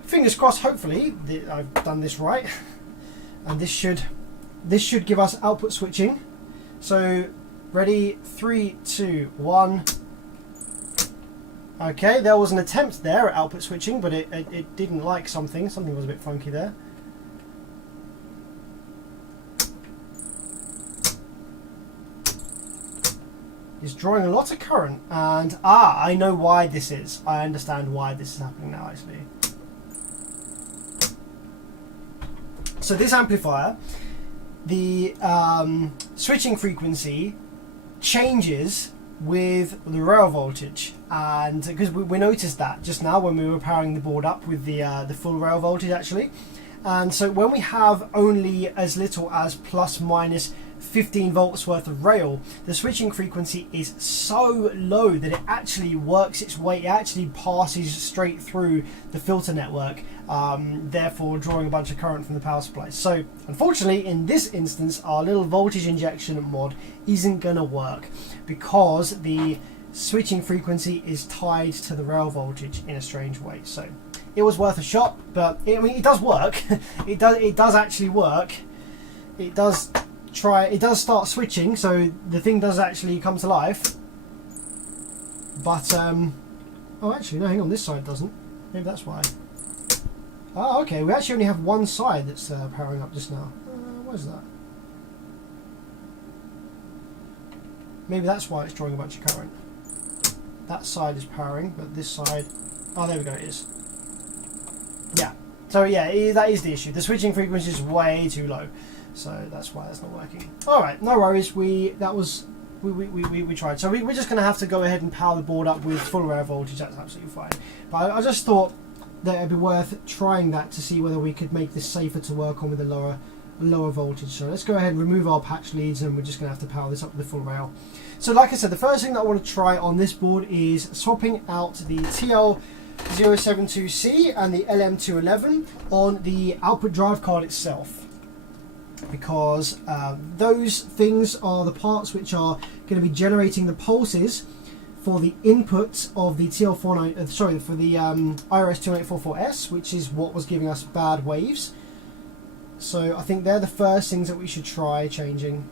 fingers crossed, hopefully I've done this right, and this should give us output switching. So ready, 3, 2, 1. Okay, there was an attempt there at output switching, but it didn't like something. Something was a bit funky there. It's drawing a lot of current, and I know why this is. I understand why this is happening now, actually. So this amplifier, the switching frequency changes with the rail voltage, and because we noticed that just now when we were powering the board up with the full rail voltage actually. And so when we have only as little as plus minus 15 volts worth of rail, the switching frequency is so low that it actually works its way, it actually passes straight through the filter network, therefore drawing a bunch of current from the power supply. So unfortunately in this instance our little voltage injection mod isn't going to work, because the switching frequency is tied to the rail voltage in a strange way. So it was worth a shot, but I mean, it does work. it does actually work. It does start switching, so the thing does actually come to life. But oh, actually no, hang on, this side doesn't. Maybe that's why. Oh, okay, we actually only have one side that's powering up just now. What is that? Maybe that's why it's drawing a bunch of current. That side is powering, but this side, oh, there we go, it is. Yeah, so yeah, that is the issue. The switching frequency is way too low, so that's why that's not working. All right, no worries. We tried. So we're just going to have to go ahead and power the board up with full rail voltage. That's absolutely fine. But I just thought that it'd be worth trying that to see whether we could make this safer to work on with a lower voltage. So let's go ahead and remove our patch leads, and we're just going to have to power this up with the full rail. So like I said, the first thing that I want to try on this board is swapping out the TL072C and the LM211 on the output drive card itself, because those things are the parts which are going to be generating the pulses for the input of the TL49, sorry, for the IRS2844S, which is what was giving us bad waves. So I think they're the first things that we should try changing.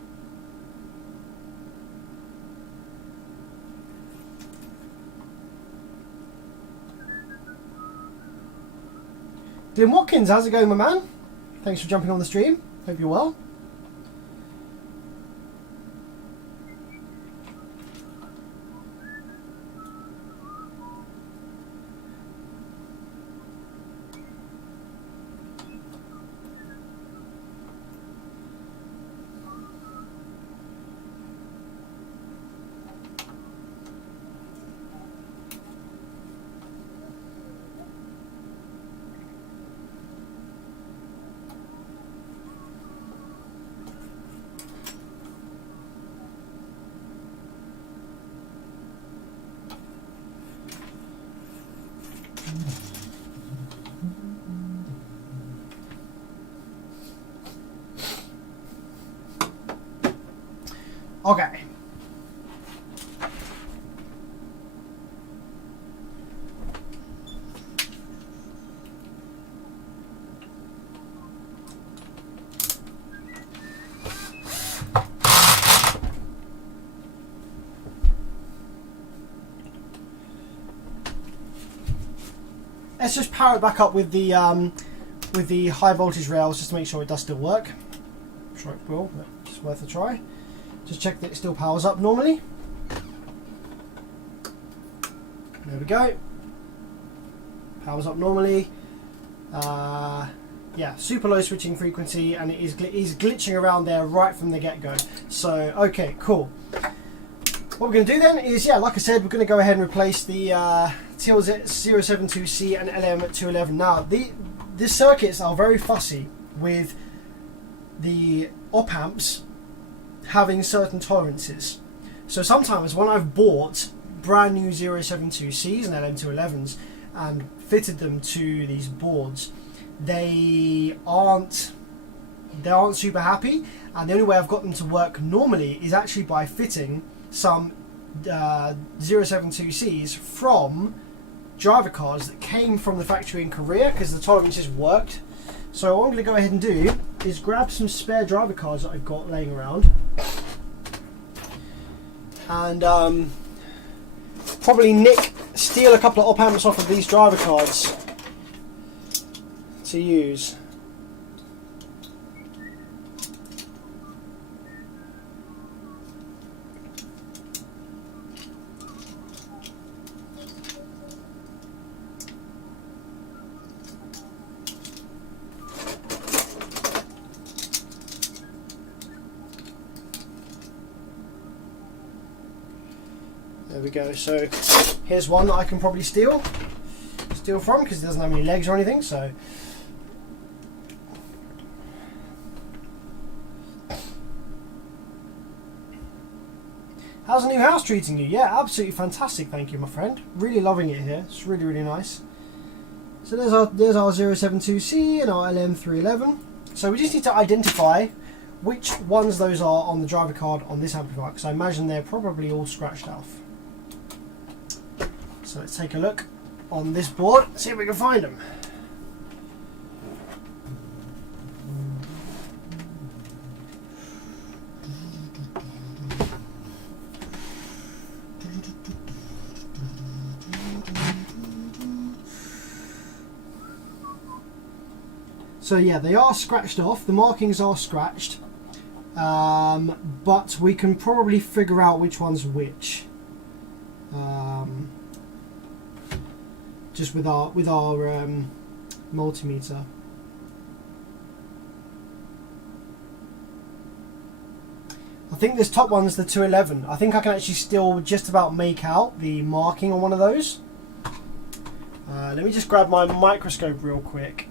Dylan Watkins, how's it going, my man? Thanks for jumping on the stream. Hope you're well. Okay. Let's just power it back up with the high voltage rails just to make sure it does still work. I'm sure it will, but it's worth a try. Just check that it still powers up normally. There we go. Powers up normally. Yeah, super low switching frequency, and it is glitching around there right from the get-go. So, okay, cool. What we're going to do then is, yeah, like I said, we're going to go ahead and replace the TLZ072C and LM211. Now, these circuits are very fussy with the op-amps having certain tolerances. So sometimes when I've bought brand new 072Cs and LM211s and fitted them to these boards, they aren't super happy, and the only way I've got them to work normally is actually by fitting some 072Cs from driver cards that came from the factory in Korea, because the tolerances worked. So what I'm going to go ahead and do is grab some spare driver cards that I've got laying around, and probably steal a couple of op amps off of these driver cards to use. There we go. So here's one that I can probably steal from, because it doesn't have any legs or anything. So how's the new house treating you? Yeah, absolutely fantastic, thank you, my friend. Really loving it here. It's really, really nice. So there's our 072C and our LM311. So we just need to identify which ones those are on the driver card on this amplifier, because I imagine they're probably all scratched off. So let's take a look on this board, see if we can find them. So yeah, they are scratched off, the markings are scratched, but we can probably figure out which one's which. Just with our multimeter. I think this top one's the 211. I think I can actually still just about make out the marking on one of those. Let me just grab my microscope real quick.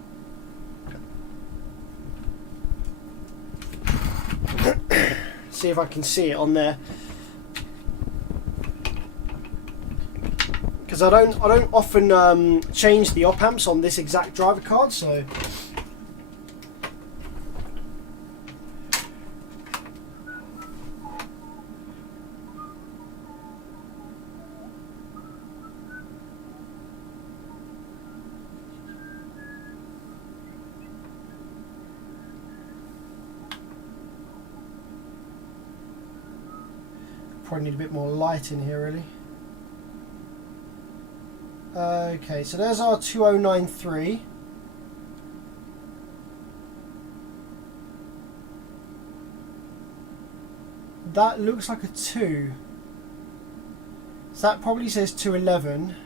See if I can see it on there. Because I don't often change the op amps on this exact driver card, so probably need a bit more light in here, really. Okay, so there's our 2093. That looks like a 2. So that probably says 211.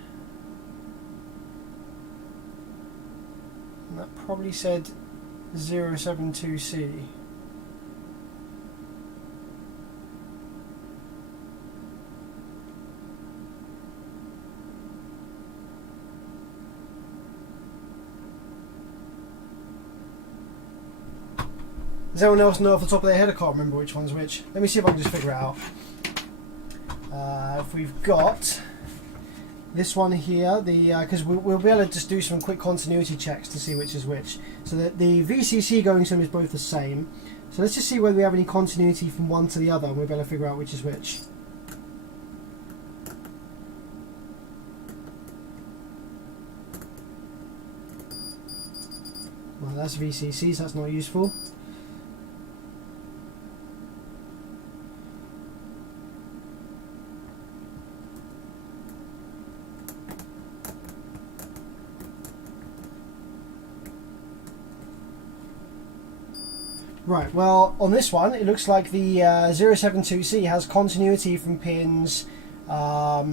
And that probably said 072C. Does anyone else know off the top of their head? I can't remember which one's which. Let me see if I can just figure it out. If we've got this one here, because we'll be able to just do some quick continuity checks to see which is which. So the VCC going to them is both the same. So let's just see whether we have any continuity from one to the other, and we'll be able to figure out which is which. Well, that's VCC, so that's not useful. Right, well, on this one, it looks like the 072C has continuity from pins, what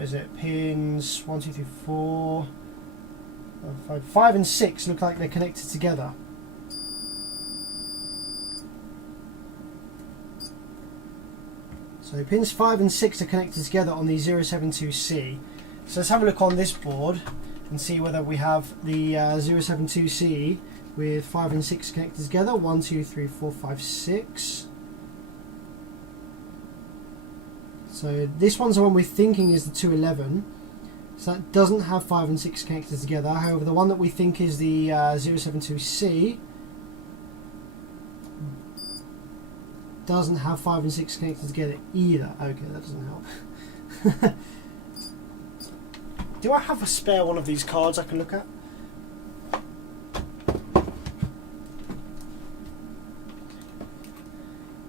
is it, pins 1, 2, 3, 4, 5 and 6 look like they're connected together. So pins 5 and 6 are connected together on the 072C. So let's have a look on this board and see whether we have the 072C with 5 and 6 connected together. 1, 2, 3, 4, 5, 6. So this one's the one we're thinking is the 211. So that doesn't have 5 and 6 connected together. However, the one that we think is the 072C doesn't have 5 and 6 connected together either. Okay, that doesn't help. Do I have a spare one of these cards I can look at?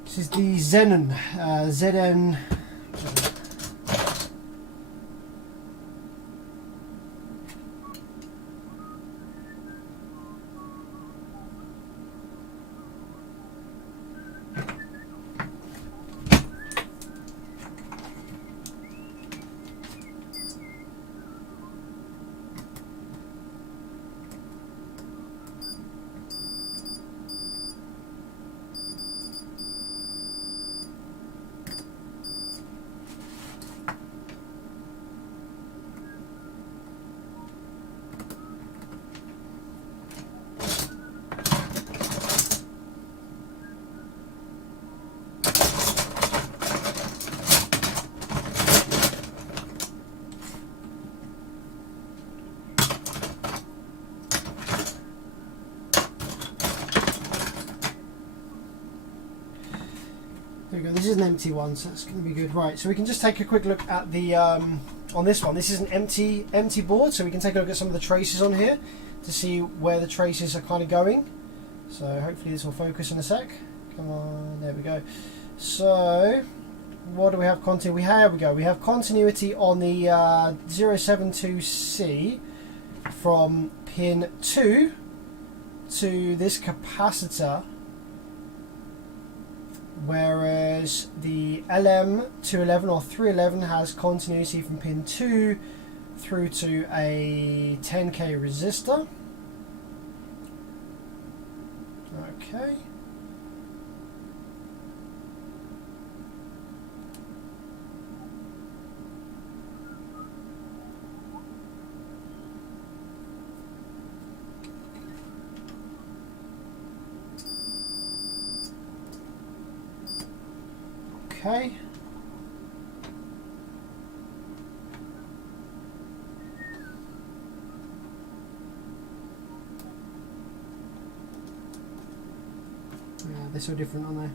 This is the Zenon, ZN. There we go, this is an empty one, so that's going to be good. Right, so we can just take a quick look at the, on this one. This is an empty board, so we can take a look at some of the traces on here to see where the traces are kind of going. So hopefully this will focus in a sec. Come on, there we go. So, what do we have continuity? We have continuity on the 072C from pin 2 to this capacitor, whereas the LM211 or 311 has continuity from pin 2 through to a 10k resistor. Okay. Okay. Yeah, they're so different, aren't they?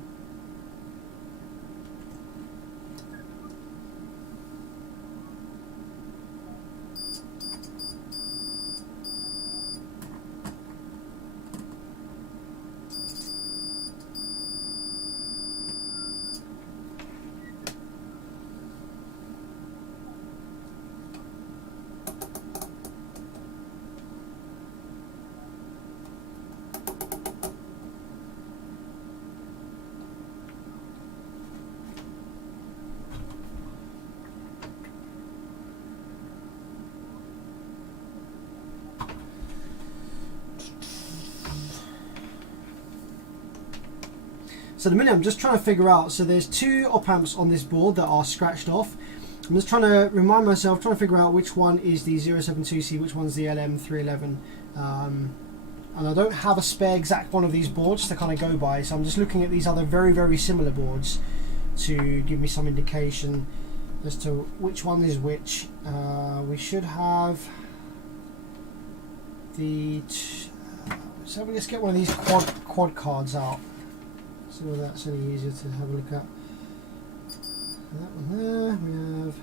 So at the minute I'm just trying to figure out, so there's two op amps on this board that are scratched off. I'm just trying to remind myself, trying to figure out which one is the 072C, which one's the LM311. And I don't have a spare exact one of these boards to kind of go by, so I'm just looking at these other very, very similar boards to give me some indication as to which one is which. We should have the... So let's get one of these quad cards out. See whether that's any easier to have a look at. That one there, we have 4.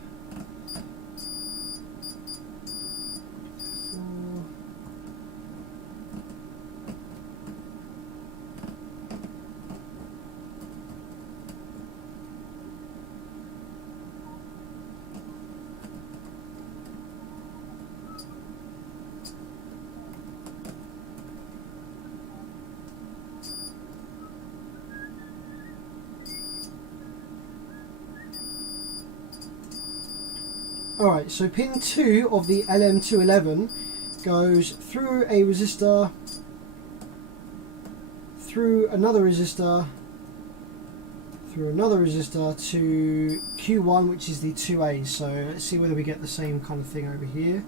Alright, so pin 2 of the LM211 goes through a resistor, through another resistor to Q1, which is the 2A. So let's see whether we get the same kind of thing over here.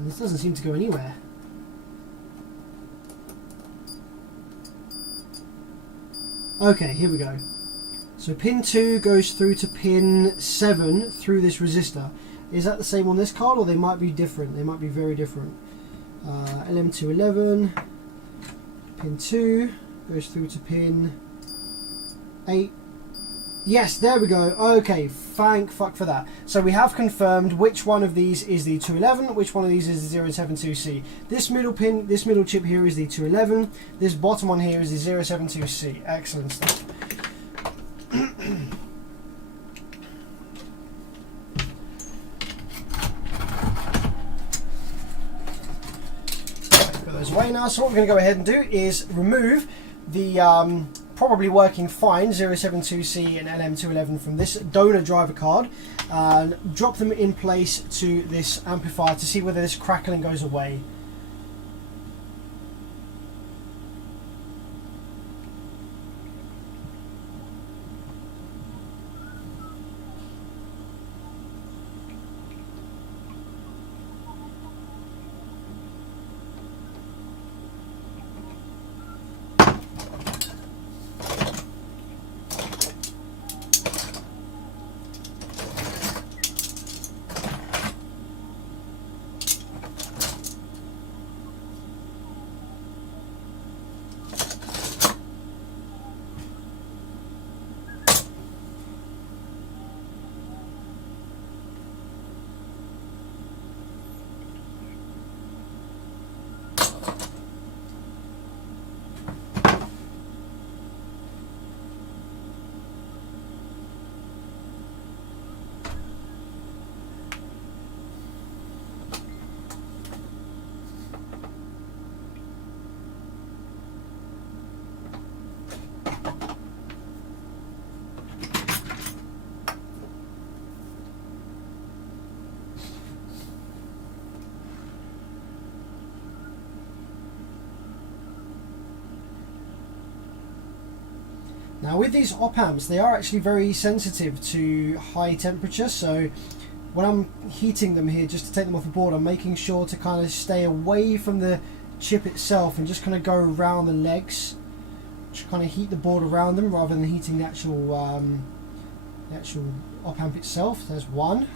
This doesn't seem to go anywhere. Okay, here we go. So pin 2 goes through to pin 7 through this resistor. Is that the same on this card, or they might be different? They might be very different. LM211, pin 2 goes through to pin 8. Yes, there we go. Okay, thank fuck for that. So we have confirmed which one of these is the 211, which one of these is the 072C. This middle pin, this middle chip here is the 211. This bottom one here is the 072C. Excellent stuff. Put those away now. So what we're going to go ahead and do is remove the probably working fine 072C and LM211 from this donor driver card and drop them in place to this amplifier to see whether this crackling goes away. Now with these op amps, they are actually very sensitive to high temperature, so when I'm heating them here just to take them off the board, I'm making sure to kind of stay away from the chip itself and just kind of go around the legs, just kind of heat the board around them rather than heating the actual op amp itself. There's one.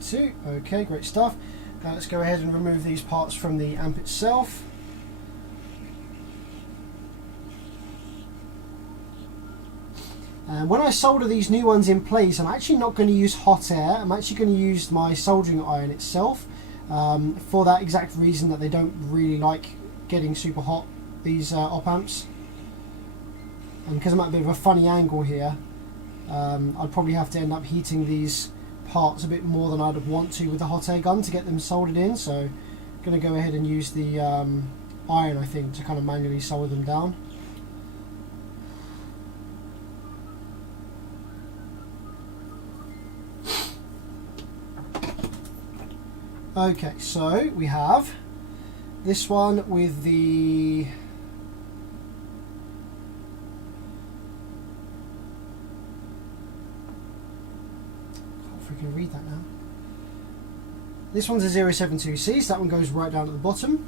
2. Okay, great stuff. Now let's go ahead and remove these parts from the amp itself. And when I solder these new ones in place, I'm actually not going to use hot air. I'm actually going to use my soldering iron itself, for that exact reason that they don't really like getting super hot, these op amps. And because I'm at a bit of a funny angle here, I'd probably have to end up heating these parts a bit more than I'd want to with the hot air gun to get them soldered in. So I'm going to go ahead and use the iron, I think, to kind of manually solder them down. Okay, so we have this one with the can't freaking read that now. This one's a 072C, so that one goes right down at the bottom.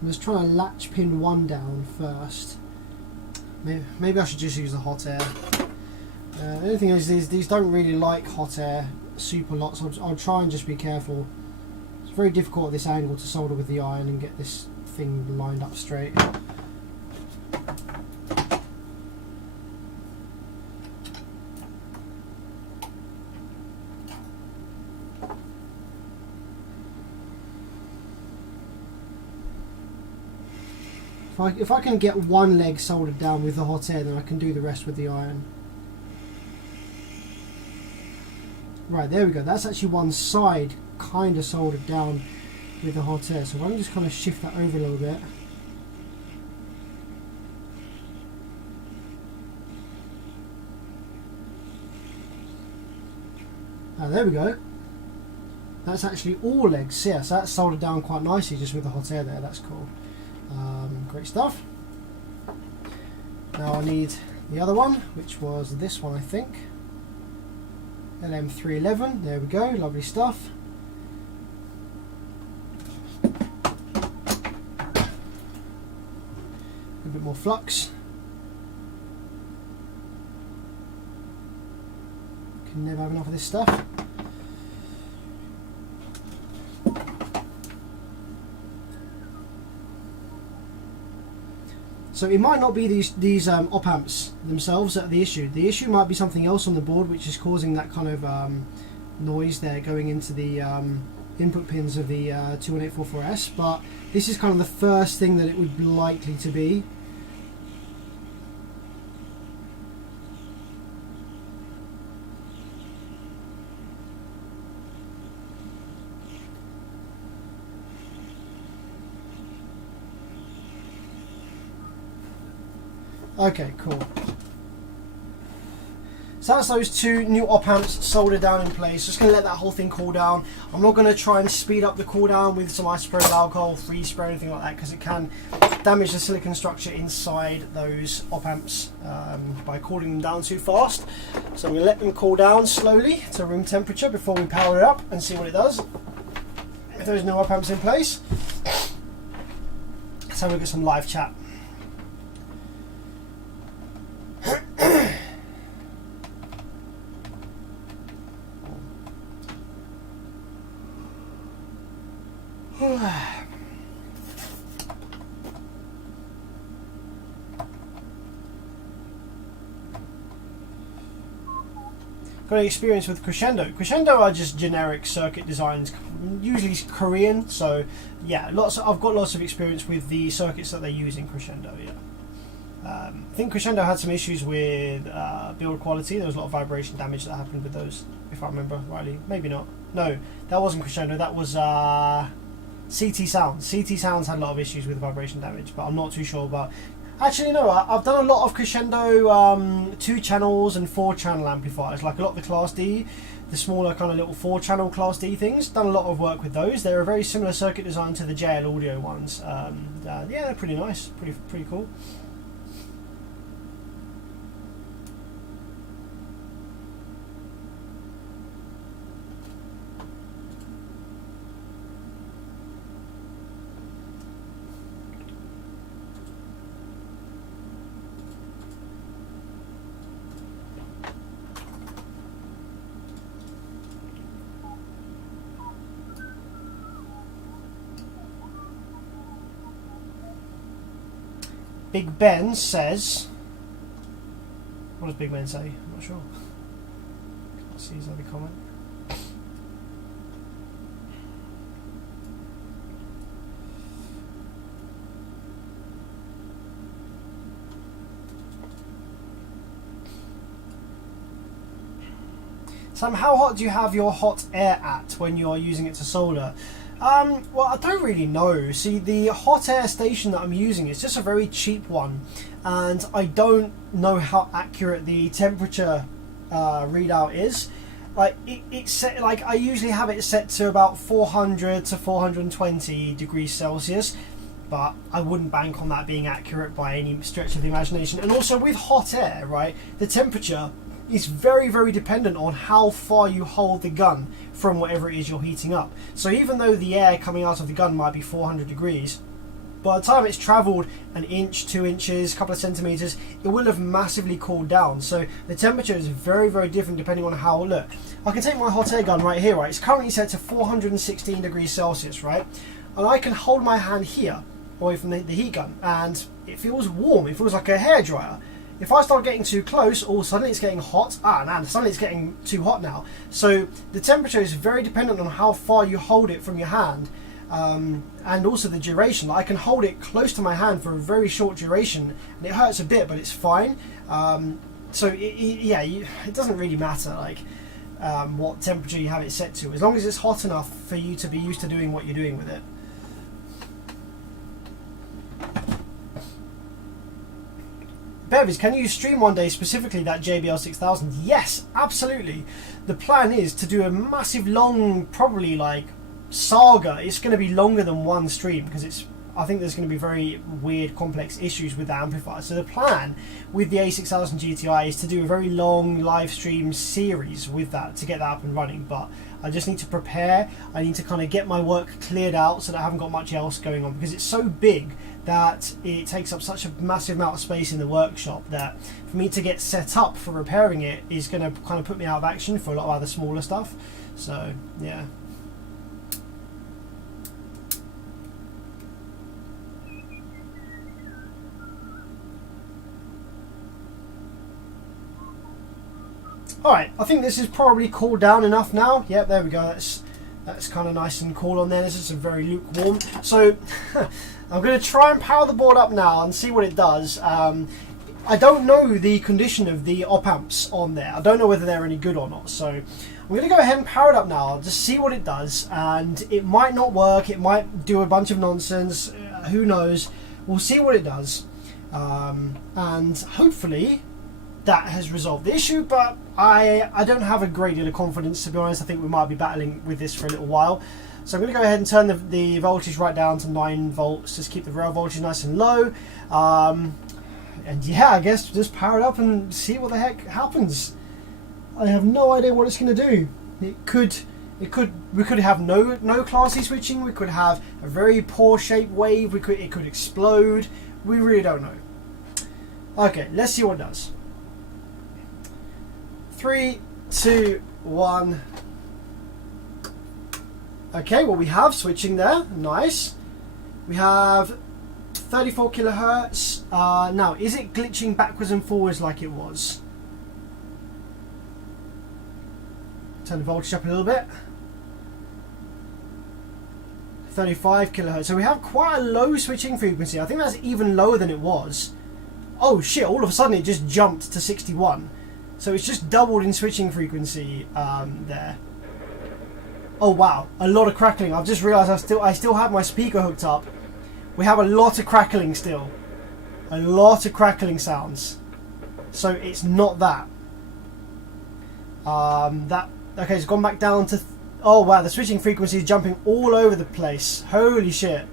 I'm just trying to latch pin 1 down first. Maybe I should just use the hot air. The only thing is these don't really like hot air super lots. I'll try and just be careful. It's very difficult at this angle to solder with the iron and get this thing lined up straight. If I can get one leg soldered down with the hot air, then I can do the rest with the iron. Right, there we go. That's actually one side kind of soldered down with the hot air. So if I can just kind of shift that over a little bit. There we go. That's actually all legs. Yeah, so that's soldered down quite nicely just with the hot air there. That's cool. Great stuff. Now I need the other one, which was this one, I think. LM311. There we go. Lovely stuff. A bit more flux. Can never have enough of this stuff. So it might not be these op amps themselves that are the issue. The issue might be something else on the board which is causing that kind of noise there going into the input pins of the 21844S, but this is kind of the first thing that it would be likely to be. Okay, cool. So that's those two new op amps soldered down in place. Just going to let that whole thing cool down. I'm not going to try and speed up the cool down with some isopropyl alcohol, freeze spray, or anything like that, because it can damage the silicon structure inside those op amps by cooling them down too fast. So I'm going to let them cool down slowly to room temperature before we power it up and see what it does with those new op amps in place. Let's have a look at some live chat. Got any experience with Crescendo? Crescendo are just generic circuit designs, usually Korean. So yeah, I've got lots of experience with the circuits that they use in Crescendo. Yeah. I think Crescendo had some issues with build quality. There was a lot of vibration damage that happened with those, if I remember rightly. Maybe not. No, that wasn't Crescendo. That was CT Sounds. CT Sounds had a lot of issues with vibration damage, but I'm not too sure about. Actually, no. I've done a lot of Crescendo 2 channels and 4 channel amplifiers, like a lot of the Class D, the smaller kind of little 4 channel Class D things. Done a lot of work with those. They're a very similar circuit design to the JL Audio ones. Yeah, they're pretty nice. Pretty cool. Big Ben says, what does Big Ben say? I'm not sure. Can't see his other comment. Sam, how hot do you have your hot air at when you are using it to solder? Well, I don't really know. See, the hot air station that I'm using is just a very cheap one, and I don't know how accurate the temperature readout is. Like it's set, like I usually have it set to about 400 to 420 degrees Celsius, but I wouldn't bank on that being accurate by any stretch of the imagination. And also with hot air, right, the temperature is very, very dependent on how far you hold the gun from whatever it is you're heating up. So even though the air coming out of the gun might be 400 degrees, by the time it's travelled an inch, 2 inches, a couple of centimetres, it will have massively cooled down. So the temperature is very, very different depending on how. Look, I can take my hot air gun right here, right? It's currently set to 416 degrees Celsius, right? And I can hold my hand here away from the heat gun, and it feels warm. It feels like a hairdryer. If I start getting too close, all of a sudden it's getting hot. And suddenly it's getting too hot now. So the temperature is very dependent on how far you hold it from your hand, and also the duration. I can hold it close to my hand for a very short duration, and it hurts a bit, but it's fine. So it doesn't really matter like what temperature you have it set to, as long as it's hot enough for you to be used to doing what you're doing with it. Bevis, can you stream one day specifically that JBL 6000? Yes, absolutely. The plan is to do a massive long, probably like saga. It's going to be longer than one stream because I think there's going to be very weird, complex issues with the amplifier. So the plan with the A6000 GTI is to do a very long live stream series with that to get that up and running. But I just need to prepare. I need to kind of get my work cleared out so that I haven't got much else going on, because it's so big that it takes up such a massive amount of space in the workshop that for me to get set up for repairing it is going to kind of put me out of action for a lot of other smaller stuff. So yeah. Alright, I think this is probably cooled down enough now. Yep, there we go. That's kind of nice and cool on there. This is very lukewarm. So I'm going to try and power the board up now and see what it does. I don't know the condition of the op amps on there. I don't know whether they're any good or not. So I'm going to go ahead and power it up now, just see what it does. And it might not work. It might do a bunch of nonsense. Who knows? We'll see what it does. And hopefully that has resolved the issue, but I don't have a great deal of confidence, to be honest. I think we might be battling with this for a little while. So I'm going to go ahead and turn the voltage right down to 9 volts, just keep the rail voltage nice and low. And yeah, I guess just power it up and see what the heck happens. I have no idea what it's going to do. We could have no Class C switching. We could have a very poor shaped wave. It could explode. We really don't know. Okay, let's see what it does. 3, 2, 1. Okay, well we have switching there. Nice. We have 34 kilohertz. Now, is it glitching backwards and forwards like it was? Turn the voltage up a little bit. 35 kilohertz. So we have quite a low switching frequency. I think that's even lower than it was. Oh shit, all of a sudden it just jumped to 61. So it's just doubled in switching frequency there. Oh wow, a lot of crackling. I've just realised I still have my speaker hooked up. We have a lot of crackling still. A lot of crackling sounds. So it's not that. Okay, it's gone back down to... Oh wow, the switching frequency is jumping all over the place. Holy shit.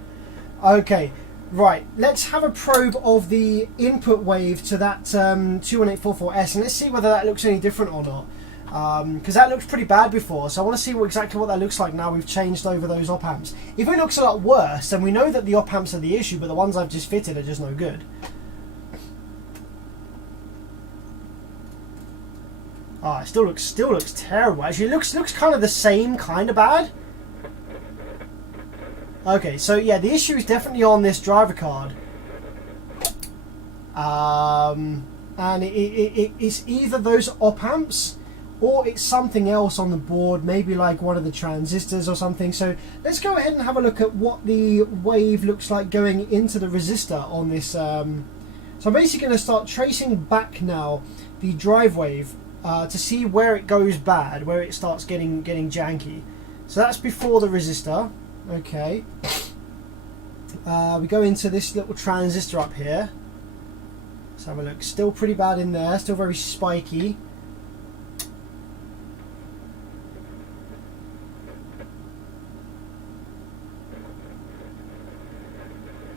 Okay, right. Let's have a probe of the input wave to that 21844S, and let's see whether that looks any different or not. Because that looked pretty bad before, so I want to see exactly what that looks like now we've changed over those op amps. If it looks a lot worse, then we know that the op amps are the issue, but the ones I've just fitted are just no good. Ah, it still looks terrible. Actually, it looks kind of the same, kind of bad. Okay, so yeah, the issue is definitely on this driver card. And it's either those op amps, or it's something else on the board, maybe like one of the transistors or something. So let's go ahead and have a look at what the wave looks like going into the resistor on this. So I'm basically going to start tracing back now the drive wave to see where it goes bad, where it starts getting janky. So that's before the resistor. Okay. We go into this little transistor up here. Let's have a look. Still pretty bad in there, still very spiky.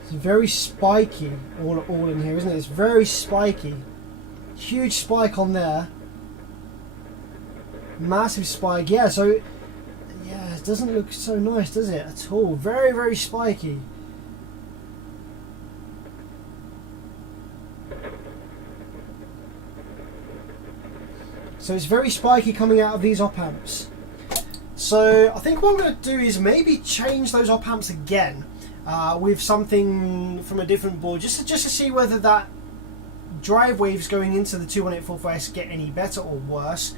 It's very spiky all in here, isn't it? It's very spiky. Huge spike on there. Massive spike. Yeah, so yeah, it doesn't look so nice, does it, at all? Very, very spiky. So it's very spiky coming out of these op amps. So I think what I'm going to do is maybe change those op amps again with something from a different board, just to see whether that drive waves going into the 21844S get any better or worse.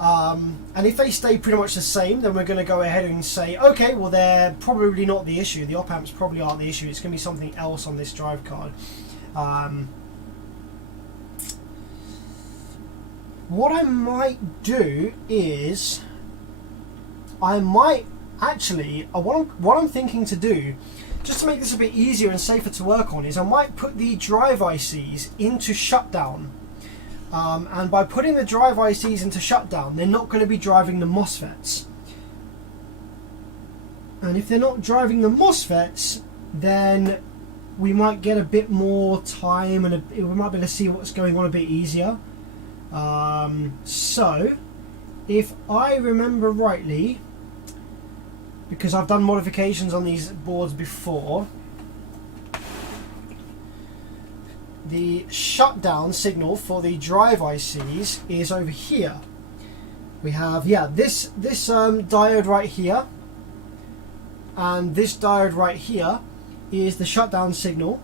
And if they stay pretty much the same, then we're going to go ahead and say, okay, well, they're probably not the issue. The op amps probably aren't the issue. It's going to be something else on this drive card. What I might do is, I might actually, what I'm thinking to do, just to make this a bit easier and safer to work on, is I might put the drive ICs into shutdown. And by putting the drive ICs into shutdown, they're not going to be driving the MOSFETs. And if they're not driving the MOSFETs, then we might get a bit more time and we might be able to see what's going on a bit easier. So, if I remember rightly, because I've done modifications on these boards before, the shutdown signal for the drive ICs is over here. We have, yeah, this diode right here, and this diode right here is the shutdown signal.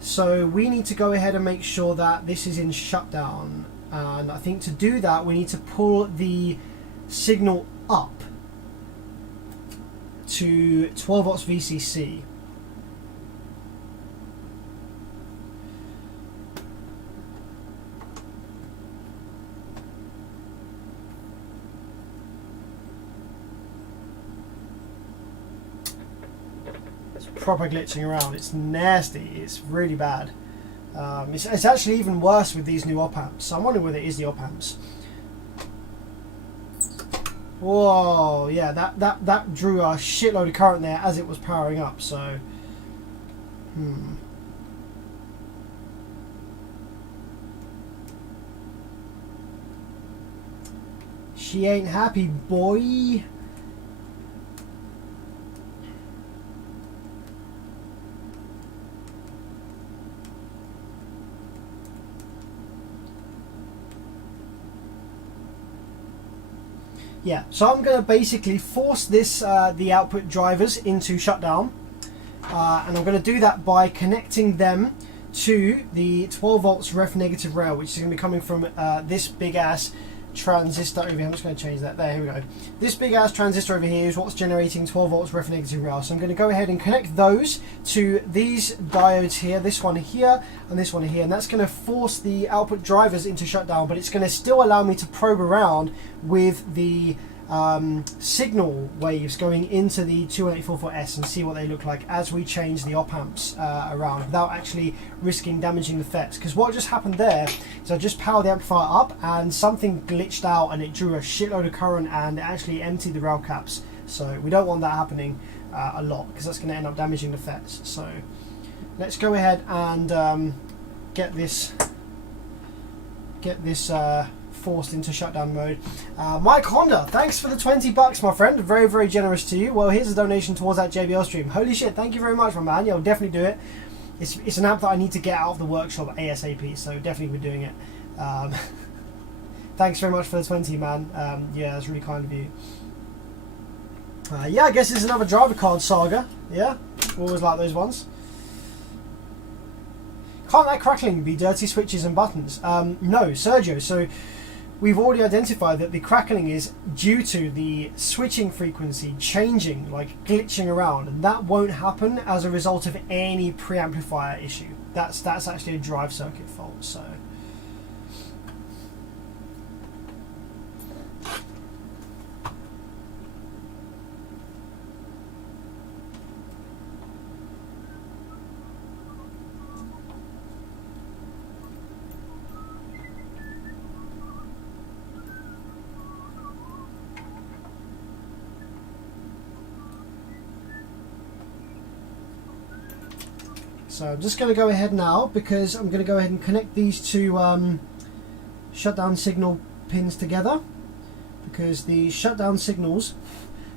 So we need to go ahead and make sure that this is in shutdown. And I think to do that, we need to pull the signal up to 12 volts VCC. It's proper glitching around. It's nasty. It's really bad. It's actually even worse with these new op amps. So I'm wondering whether it is the op amps. Whoa, yeah, that drew a shitload of current there as it was powering up. So, she ain't happy, boy. Yeah, so I'm going to basically force this the output drivers into shutdown, and I'm going to do that by connecting them to the 12 volts ref negative rail, which is going to be coming from this big ass transistor over here. I'm just going to change that. There, here we go. This big ass transistor over here is what's generating 12 volts ref negative rail. So I'm going to go ahead and connect those to these diodes here, this one here and this one here, and that's going to force the output drivers into shutdown, but it's going to still allow me to probe around with the signal waves going into the 21844S and see what they look like as we change the op amps around without actually risking damaging the FETs. Because what just happened there is I just powered the amplifier up and something glitched out and it drew a shitload of current and it actually emptied the rail caps. So we don't want that happening a lot, because that's going to end up damaging the FETs. So let's go ahead and get this forced into shutdown mode. Mike Honda, thanks for the 20 bucks, my friend. Very, very generous to you. Well, here's a donation towards that JBL stream. Holy shit, thank you very much, my man. Yeah, I'll definitely do it. It's an amp that I need to get out of the workshop ASAP, so definitely be doing it. Thanks very much for the 20, man. Yeah, that's really kind of you. Yeah, I guess it's another driver card saga. Yeah, always like those ones. Can't that crackling be dirty switches and buttons? No, Sergio. So we've already identified that the crackling is due to the switching frequency changing, like glitching around, and that won't happen as a result of any preamplifier issue. That's actually a drive circuit fault. So So I'm just going to go ahead now, because I'm going to go ahead and connect these two shutdown signal pins together, because the shutdown signals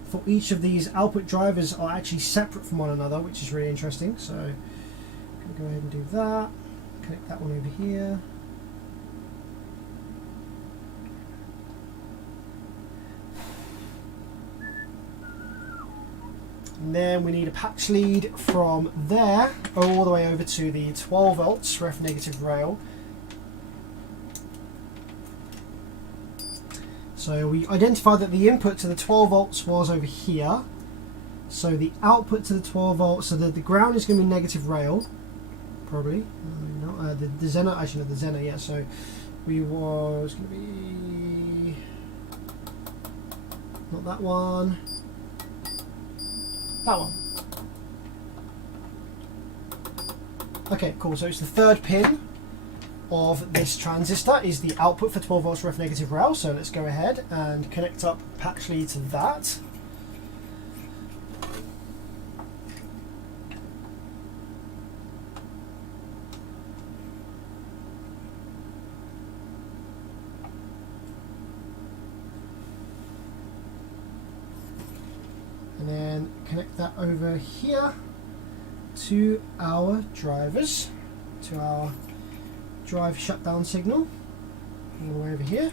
for each of these output drivers are actually separate from one another, which is really interesting. So I'm going to go ahead and do that, connect that one over here. And then we need a patch lead from there all the way over to the 12 volts ref negative rail. So we identified that the input to the 12 volts was over here. So the output to the 12 volts, so the ground is going to be negative rail, probably. No, the Zener, actually not the Zener yet. So we was going to be not that one. That one. Okay, cool. So it's the third pin of this transistor is the output for 12 volts ref negative rail. So let's go ahead and connect up patch lead to that. And then connect that over here to our drivers, to our drive shutdown signal, all the way over here.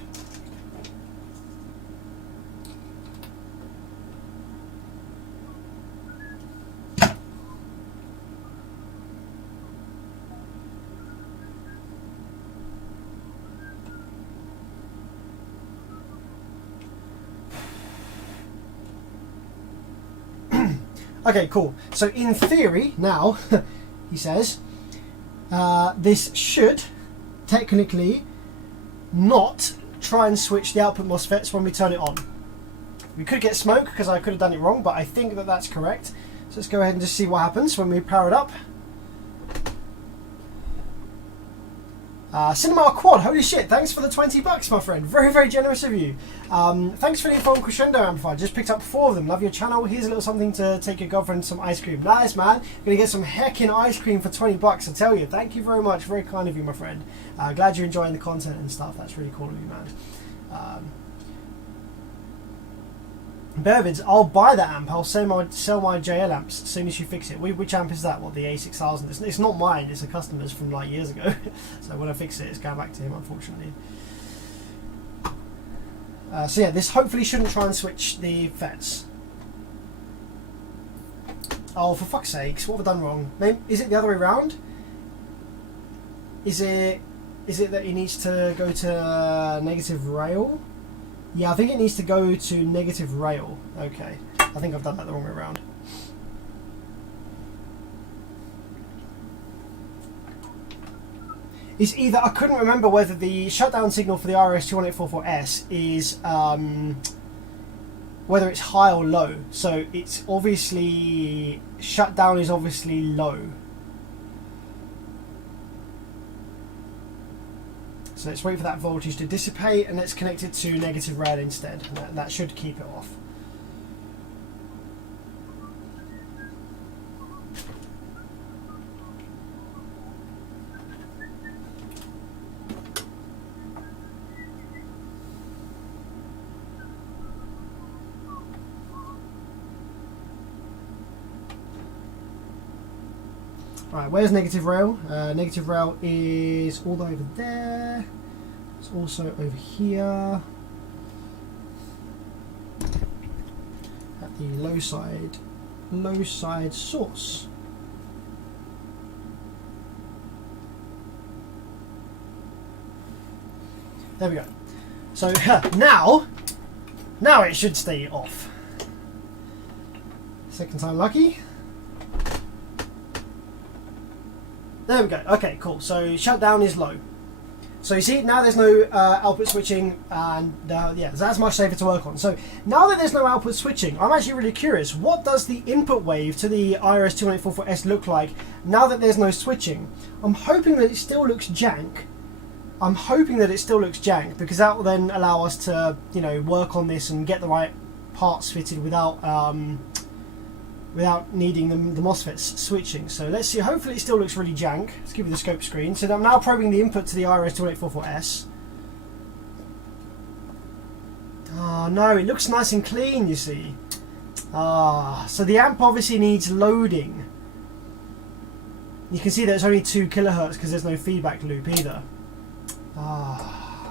Okay, cool. So in theory, now, he says, this should technically not try and switch the output MOSFETs when we turn it on. We could get smoke because I could have done it wrong, but I think that that's correct. So let's go ahead and just see what happens when we power it up. Cinema Quad, holy shit, thanks for the 20 bucks, my friend. Very, very generous of you. Thanks for the info on Crescendo Amplifier. Just picked up 4 of them. Love your channel. Here's a little something to take your girlfriend some ice cream. Nice, man. Gonna get some heckin' ice cream for 20 bucks, I tell you. Thank you very much. Very kind of you, my friend. Glad you're enjoying the content and stuff. That's really cool of you, man. Bervids, I'll buy that amp. I'll sell my JL amps as soon as you fix it. Which amp is that? What, the A6000? It's not mine. It's a customer's from like years ago. So when I fix it, it's going back to him, unfortunately. So yeah, this hopefully shouldn't try and switch the FETs. Oh, for fuck's sakes! What have I done wrong? Maybe, is it the other way around? Is it that he needs to go to negative rail? Yeah, I think it needs to go to negative rail. Okay, I think I've done that the wrong way around. It's either, I couldn't remember whether the shutdown signal for the RS21844S is whether it's high or low. So it's obviously, shutdown is obviously low. So let's wait for that voltage to dissipate and let's connect it to negative rail instead. That should keep it off. Right, where's negative rail? Negative rail is all the way over there. It's also over here at the low side source. There we go. So now it should stay off. Second time lucky. There we go. Okay, cool. So shutdown is low. So you see, now there's no output switching, and yeah, so that's much safer to work on. So now that there's no output switching, I'm actually really curious. What does the input wave to the IRS-21844S look like now that there's no switching? I'm hoping that it still looks jank. Because that will then allow us to, you know, work on this and get the right parts fitted without needing the MOSFETs switching. So let's see, hopefully it still looks really jank. Let's give you the scope screen. So I'm now probing the input to the IRS-21844S. Oh no, it looks nice and clean, you see. So the amp obviously needs loading. You can see that it's only 2 kilohertz because there's no feedback loop either.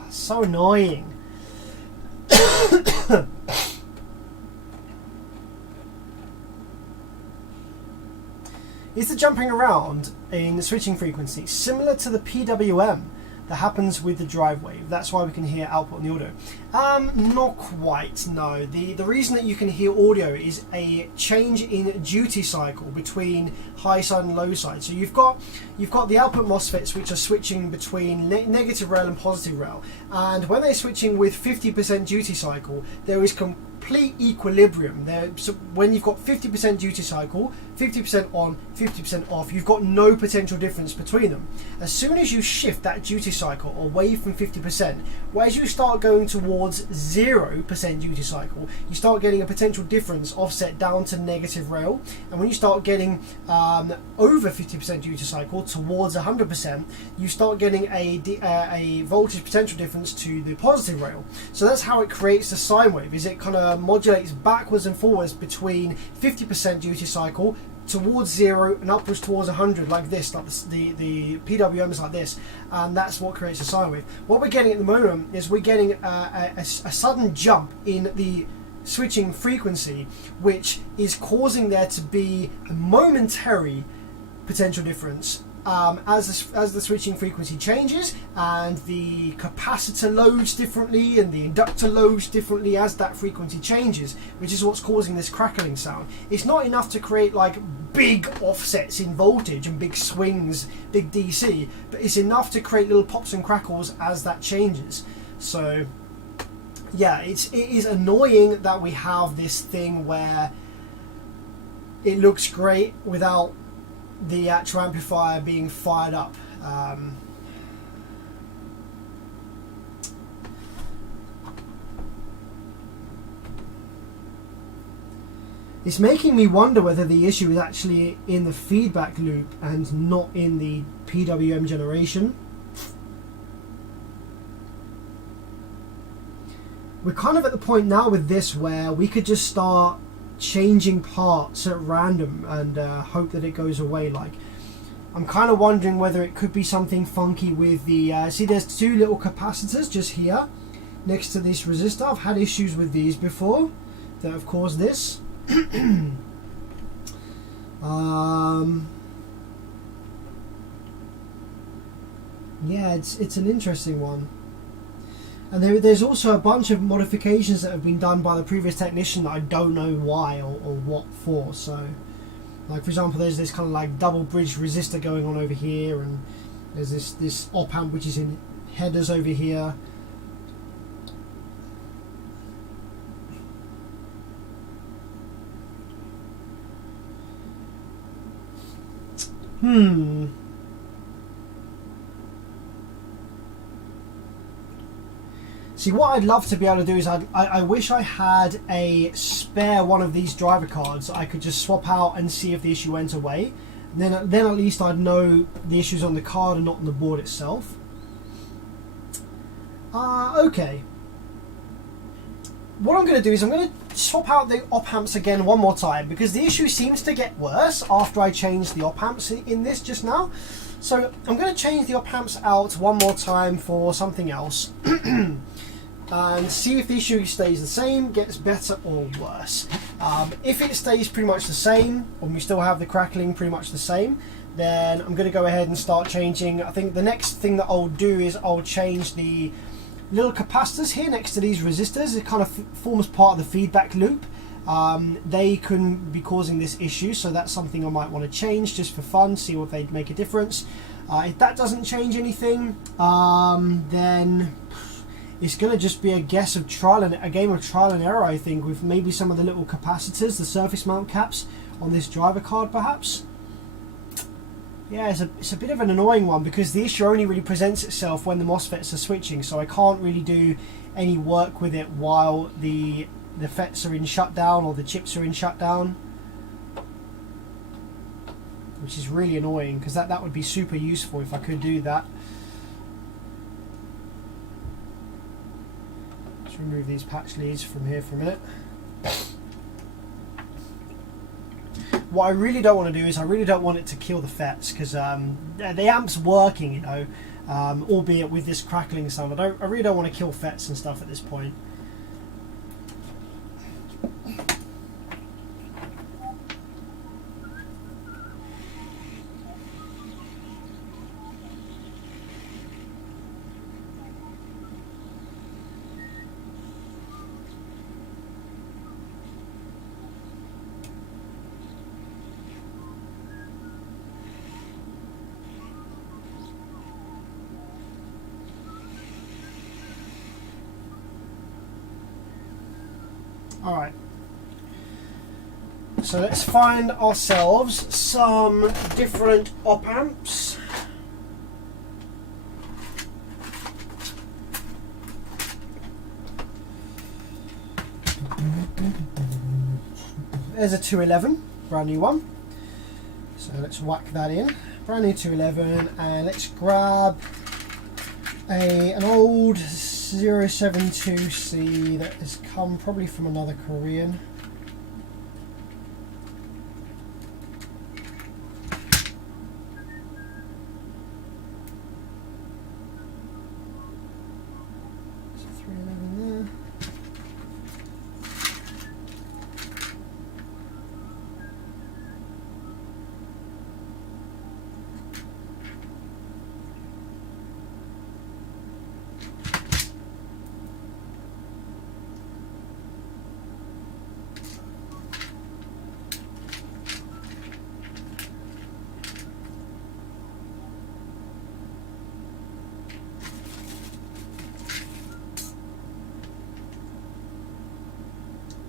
So annoying. Is the jumping around in the switching frequency similar to the PWM that happens with the drive wave? That's why we can hear output on the audio. Not quite, no. The reason that you can hear audio is a change in duty cycle between high side and low side. So you've got the output MOSFETs which are switching between negative rail and positive rail, and when they're switching with 50% duty cycle, there is complete equilibrium there. So when you've got 50% duty cycle, 50% on, 50% off, you've got no potential difference between them. As soon as you shift that duty cycle away from 50%, whereas you start going towards 0% duty cycle, you start getting a potential difference offset down to negative rail. And when you start getting over 50% duty cycle towards 100%, you start getting a voltage potential difference to the positive rail. So that's how it creates the sine wave. Is it kind of modulates backwards and forwards between 50% duty cycle towards 0 and upwards towards 100, like this, like the PWM is like this, and that's what creates a sine wave. What we're getting at the moment is we're getting a sudden jump in the switching frequency, which is causing there to be a momentary potential difference as the switching frequency changes, and the capacitor loads differently and the inductor loads differently as that frequency changes, which is what's causing this crackling sound. It's not enough to create like big offsets in voltage and big swings, big DC, but it's enough to create little pops and crackles as that changes. So yeah, it is annoying that we have this thing where it looks great without the actual amplifier being fired up. It's making me wonder whether the issue is actually in the feedback loop and not in the PWM generation. We're kind of at the point now with this where we could just start changing parts at random and hope that it goes away. Like, I'm kind of wondering whether it could be something funky with the see, there's 2 little capacitors just here next to this resistor. I've had issues with these before that have caused this. Yeah, it's an interesting one. And there's also a bunch of modifications that have been done by the previous technician that I don't know why or what for. So, like for example, there's this kind of like double bridge resistor going on over here, and there's this op amp which is in headers over here. See, what I'd love to be able to do is I wish I had a spare one of these driver cards I could just swap out and see if the issue went away. Then at least I'd know the issue's on the card and not on the board itself. Okay. What I'm going to do is I'm going to swap out the op amps again one more time, because the issue seems to get worse after I changed the op amps in this just now. So I'm going to change the op amps out one more time for something else. And see if the issue stays the same, gets better or worse. If it stays pretty much the same, and we still have the crackling pretty much the same, then I'm going to go ahead and start changing. I think the next thing that I'll do is I'll change the little capacitors here next to these resistors. It kind of forms part of the feedback loop. They can be causing this issue, so that's something I might want to change just for fun, see if they'd make a difference. If that doesn't change anything, then it's going to just be a game of trial and error, I think, with maybe some of the little capacitors, the surface mount caps on this driver card perhaps. Yeah, it's a bit of an annoying one, because the issue only really presents itself when the MOSFETs are switching, so I can't really do any work with it while the FETs are in shutdown or the chips are in shutdown, which is really annoying, because that would be super useful if I could do that. Let's remove these patch leads from here for a minute. What I really don't want to do is I really don't want it to kill the FETs, because the amp's working, you know, albeit with this crackling sound. I really don't want to kill FETs and stuff at this point. Alright, so let's find ourselves some different op amps. There's a 211, brand new one. So let's whack that in. Brand new 211, and let's grab an old 072C that has come probably from another Korean. So 311 there.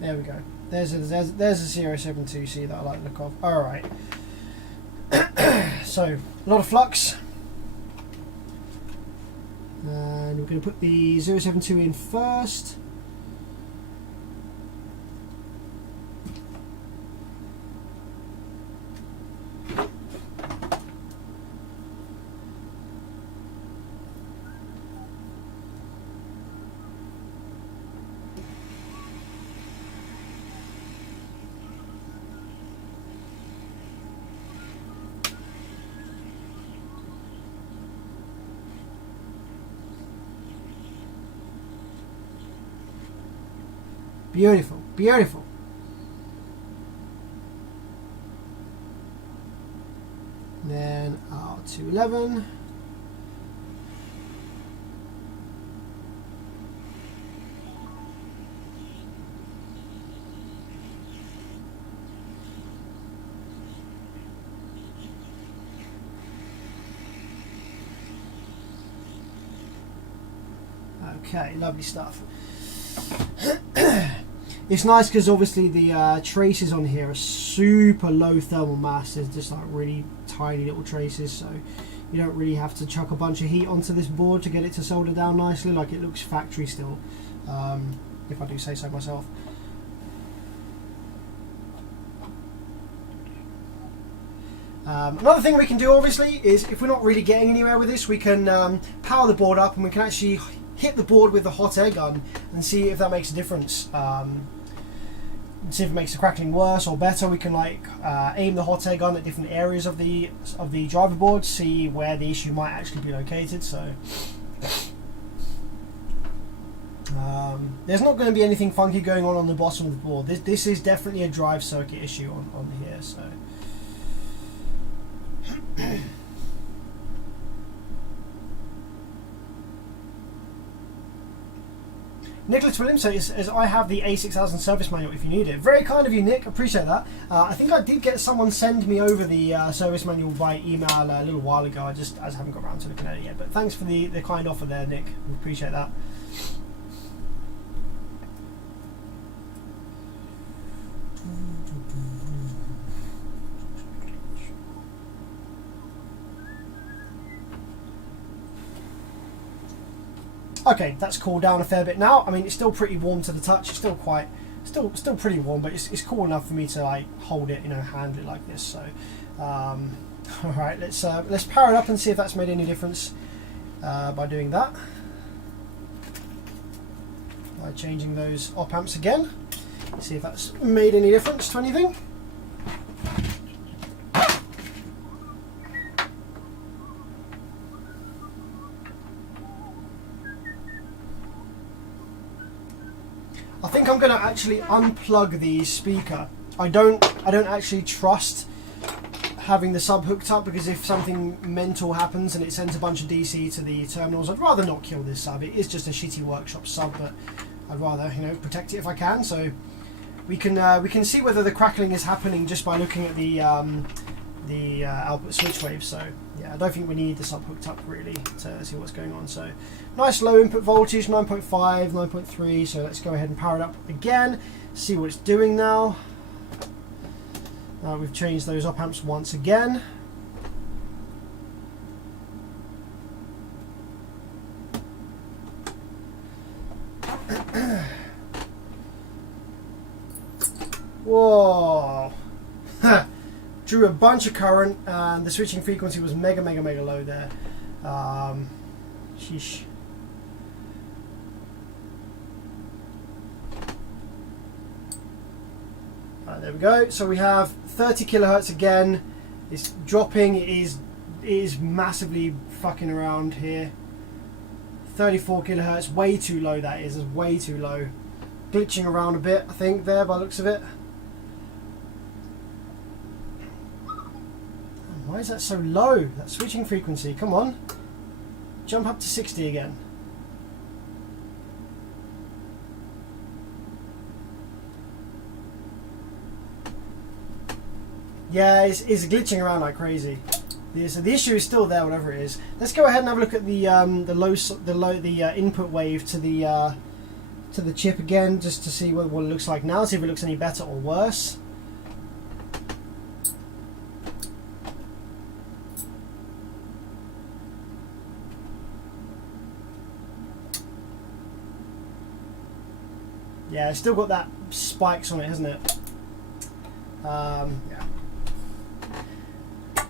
There we go. There's a 072C that I like the look of. Alright. So, a lot of flux. And we're going to put the 072 in first. Beautiful, beautiful. Then our 211. Okay, lovely stuff. It's nice because obviously the traces on here are super low thermal mass. There's just like really tiny little traces, so you don't really have to chuck a bunch of heat onto this board to get it to solder down nicely. Like, it looks factory still, if I do say so myself. Another thing we can do obviously is, if we're not really getting anywhere with this, we can power the board up and we can actually hit the board with the hot air gun and see if that makes a difference. See if it makes the crackling worse or better. We can like aim the hot air gun at different areas of the driver board, see where the issue might actually be located. So there's not going to be anything funky going on the bottom of the board. This is definitely a drive circuit issue on here. So Nicholas Williams says, I have the A6000 service manual if you need it. Very kind of you, Nick. Appreciate that. I think I did get someone send me over the service manual by email a little while ago. I just haven't got around to looking at it yet. But thanks for the kind offer there, Nick. We appreciate that. Okay, that's cooled down a fair bit now. I mean, it's still pretty warm to the touch. It's still pretty warm, but it's cool enough for me to like hold it, handle it like this. So, all right, let's power it up and see if that's made any difference by doing that. By changing those op amps again, see if that's made any difference to anything. I think I'm going to actually unplug the speaker. I don't actually trust having the sub hooked up, because if something mental happens and it sends a bunch of DC to the terminals, I'd rather not kill this sub. It is just a shitty workshop sub, but I'd rather protect it if I can. So we can see whether the crackling is happening just by looking at the output switch waves. So yeah, I don't think we need the sub hooked up really to see what's going on. So nice low input voltage, 9.5, 9.3. So let's go ahead and power it up again, see what it's doing now. We've changed those op amps once again. Whoa. Drew a bunch of current and the switching frequency was mega low there. Sheesh. There we go. So we have 30 kilohertz again. It's dropping. It is massively fucking around here. 34 kilohertz, way too low. That is way too low. Glitching around a bit, I think, there by the looks of it. Why is that so low? That switching frequency. Come on, jump up to 60 again. Yeah, it's glitching around like crazy. So the issue is still there, whatever it is. Let's go ahead and have a look at the input wave to the chip again, just to see what it looks like now. See if it looks any better or worse. Yeah, it's still got that spikes on it, hasn't it? Yeah.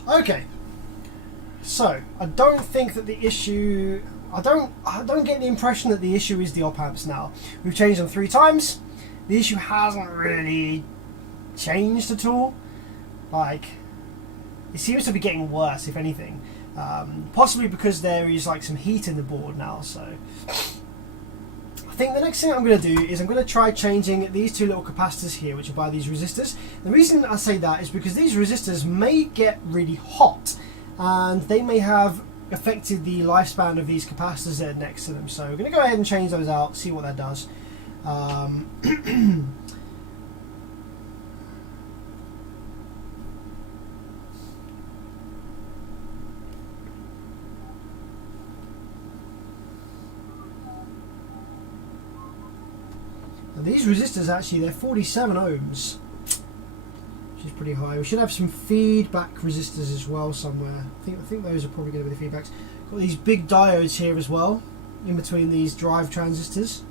Okay. So I don't think that the issue. I don't get the impression that the issue is the op amps now. We've changed them 3 times. The issue hasn't really changed at all. Like, it seems to be getting worse, if anything. Possibly because there is like some heat in the board now. So I think the next thing I'm going to do is I'm going to try changing these 2 little capacitors here, which are by these resistors. The reason I say that is because these resistors may get really hot, and they may have affected the lifespan of these capacitors that are next to them. So we're going to go ahead and change those out, see what that does. But these resistors actually, they're 47 ohms, which is pretty high. We should have some feedback resistors as well somewhere. I think those are probably going to be the feedbacks. Got these big diodes here as well, in between these drive transistors.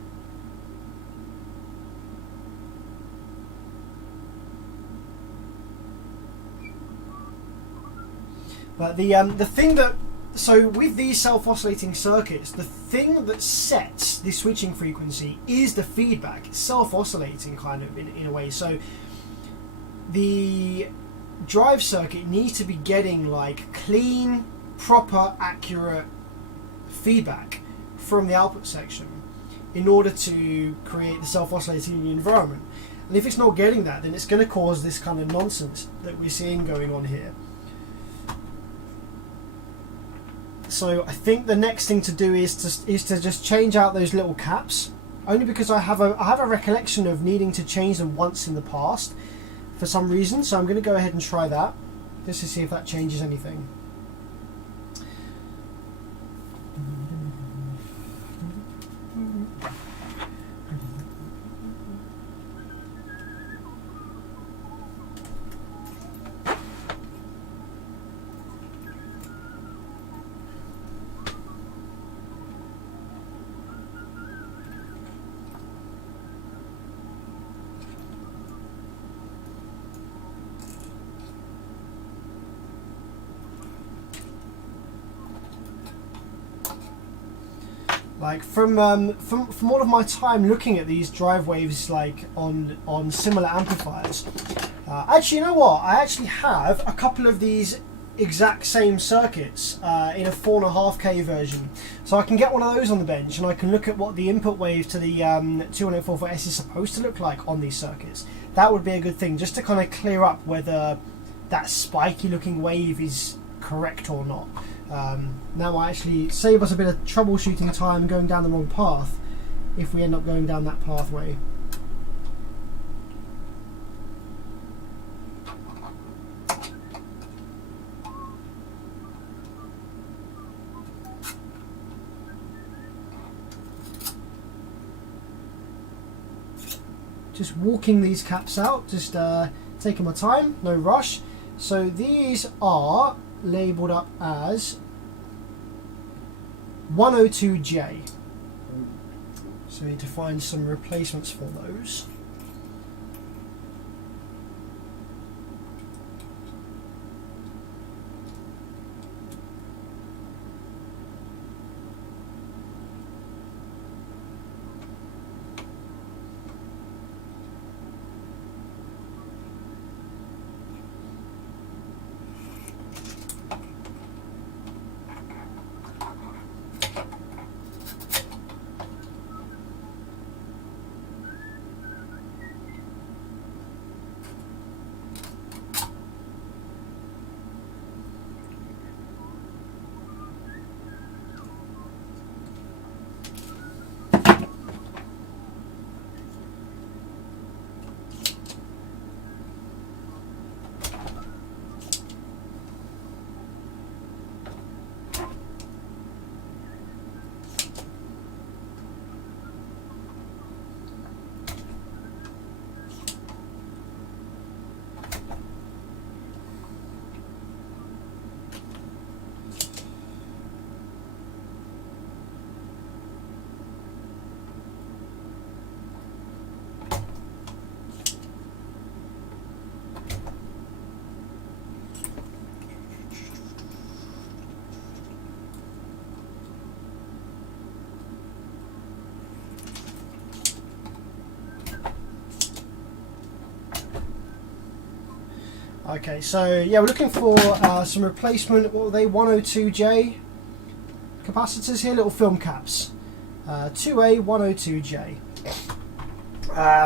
But the thing that, so with these self-oscillating circuits, the thing that sets the switching frequency is the feedback. It's self-oscillating kind of in a way. So the drive circuit needs to be getting like clean, proper, accurate feedback from the output section in order to create the self-oscillating environment. And if it's not getting that, then it's going to cause this kind of nonsense that we're seeing going on here. So I think the next thing to do is to just change out those little caps, only because I have a recollection of needing to change them once in the past for some reason. So I'm going to go ahead and try that just to see if that changes anything. Like from all of my time looking at these drive waves, like on similar amplifiers, actually, you know what? I actually have a couple of these exact same circuits in a 4.5K version, so I can get one of those on the bench and I can look at what the input wave to the 21844S is supposed to look like on these circuits. That would be a good thing, just to kind of clear up whether that spiky looking wave is correct or not. Now I actually save us a bit of troubleshooting time going down the wrong path if we end up going down that pathway. Just walking these caps out, just taking my time, no rush. So these are labelled up as 102J. So we need to find some replacements for those. Okay, so yeah, we're looking for some replacement, what were they, 102J capacitors here, little film caps. 2A 102J.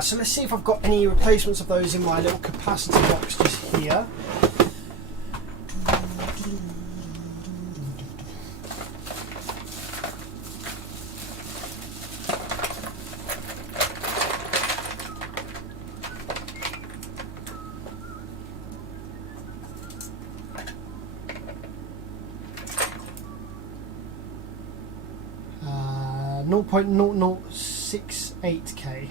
So let's see if I've got any replacements of those in my little capacitor box just here. Uh, 0.0068K.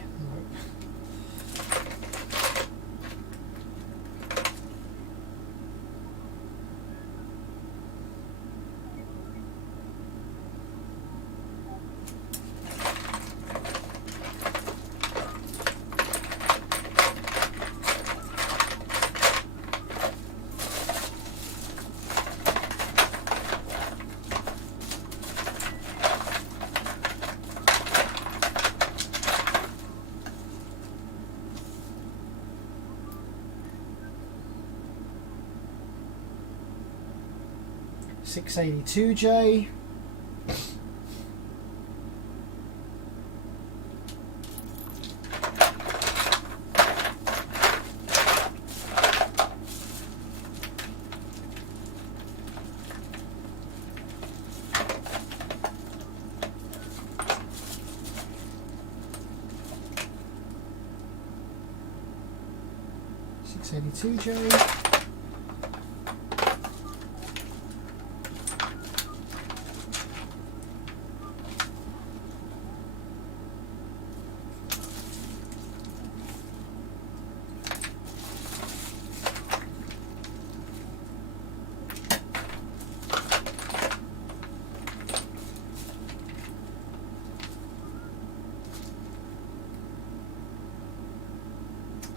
682J.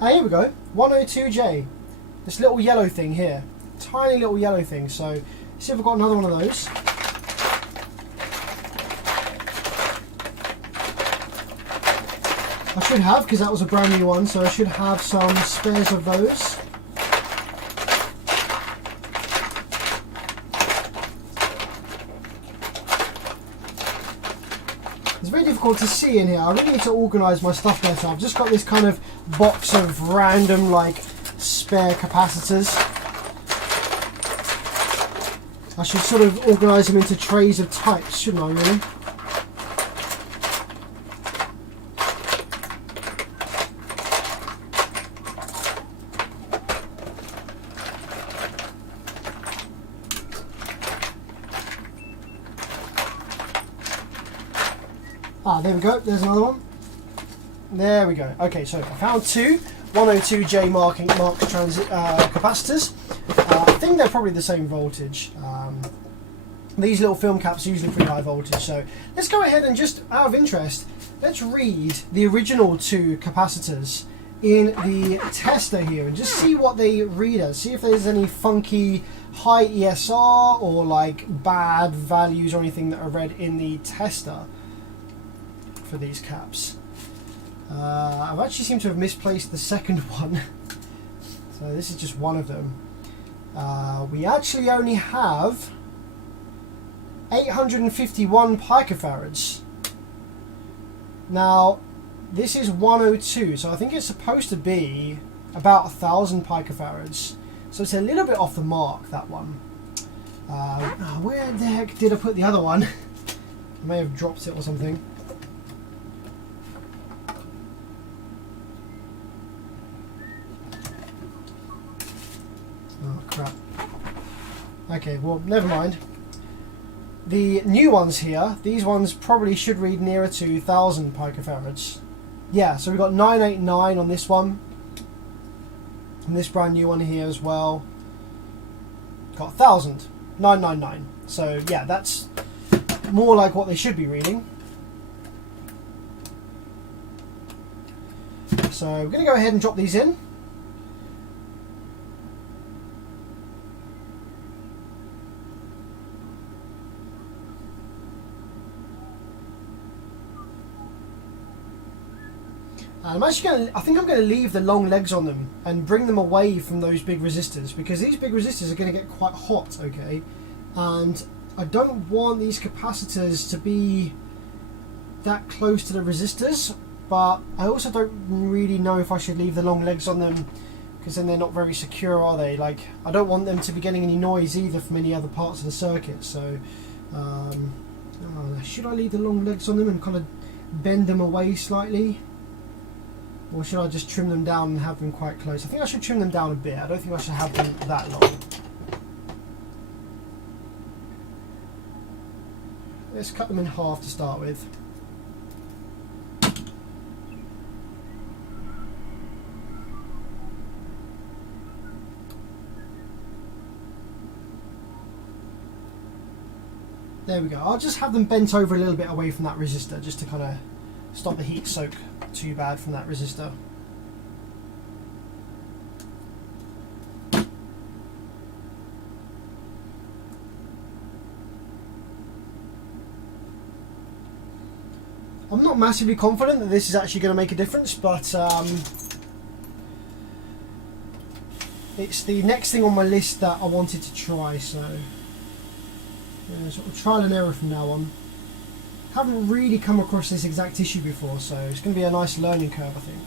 Here we go, 102J. This little yellow thing here, tiny little yellow thing. So let's see if I've got another one of those. I should have, because that was a brand new one, so I should have some spares of those. It's very difficult to see in here. I really need to organise my stuff better. I've just got this kind of box of random like spare capacitors. I should sort of organise them into trays of types, shouldn't I really? Ah, there we go, there's another one. There we go. Okay, so I found two 102J marked capacitors. I think they're probably the same voltage. These little film caps are usually pretty high voltage, so let's go ahead and just, out of interest, let's read the original two capacitors in the tester here and just see what they read as. See if there's any funky high ESR or like bad values or anything that are read in the tester for these caps. I've actually seemed to have misplaced the second one, so this is just one of them. We actually only have 851 picofarads. Now this is 102, so I think it's supposed to be about 1,000 picofarads, so it's a little bit off the mark, that one. Where the heck did I put the other one? I may have dropped it or something. Oh crap. Okay, well, never mind. The new ones here, these ones probably should read nearer to 1,000 picofarads. Yeah, so we've got 989 on this one. And this brand new one here as well. Got 1,000. 999. So yeah, that's more like what they should be reading. So we're going to go ahead and drop these in. I think I'm going to leave the long legs on them and bring them away from those big resistors, because these big resistors are going to get quite hot, okay? And I don't want these capacitors to be that close to the resistors, but I also don't really know if I should leave the long legs on them, because then they're not very secure, are they? Like, I don't want them to be getting any noise either from any other parts of the circuit, so should I leave the long legs on them and kind of bend them away slightly? Or should I just trim them down and have them quite close? I think I should trim them down a bit. I don't think I should have them that long. Let's cut them in half to start with. There we go. I'll just have them bent over a little bit away from that resistor, just to kind of stop the heat soak too bad from that resistor. I'm not massively confident that this is actually going to make a difference, but it's the next thing on my list that I wanted to try, so sort of trial and error from now on. Haven't really come across this exact issue before, so it's going to be a nice learning curve, I think.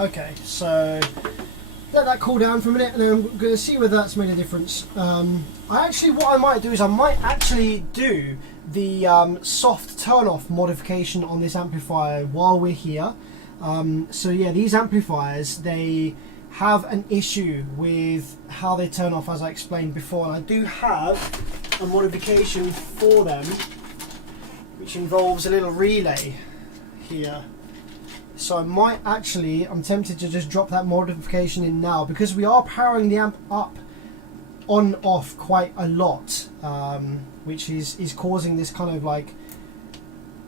Okay, so let that cool down for a minute, and then I'm going to see whether that's made a difference. What I might do is I might actually do the soft turn-off modification on this amplifier while we're here. So yeah, these amplifiers, they have an issue with how they turn off, as I explained before, and I do have a modification for them, which involves a little relay here. So I might actually, I'm tempted to just drop that modification in now, because we are powering the amp up on off quite a lot, which is causing this kind of like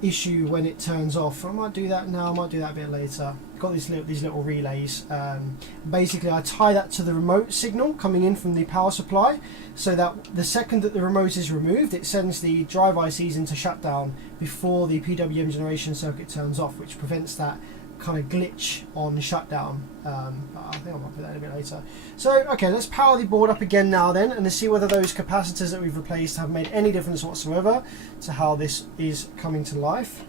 issue when it turns off. I might do that now, I might do that a bit later. Got these little relays. Basically I tie that to the remote signal coming in from the power supply, so that the second that the remote is removed, it sends the drive ICs into shutdown before the PWM generation circuit turns off, which prevents that kind of glitch on shutdown. But I think I might put that in a bit later. So okay, let's power the board up again now then, and let's see whether those capacitors that we've replaced have made any difference whatsoever to how this is coming to life.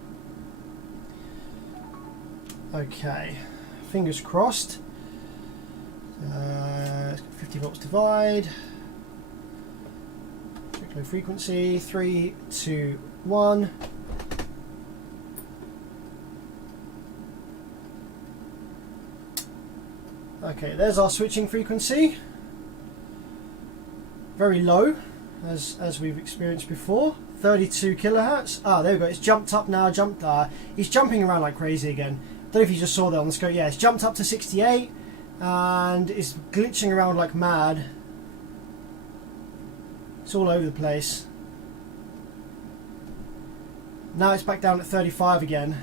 Okay, fingers crossed. 50 volts divide, check low frequency, 3, 2, 1. Okay, there's our switching frequency. Very low, as we've experienced before. 32 kilohertz. Ah, there we go. It's jumped up now. He's jumping around like crazy again. Don't know if you just saw that on the screen. Yeah, it's jumped up to 68 and it's glitching around like mad. It's all over the place. Now it's back down at 35 again.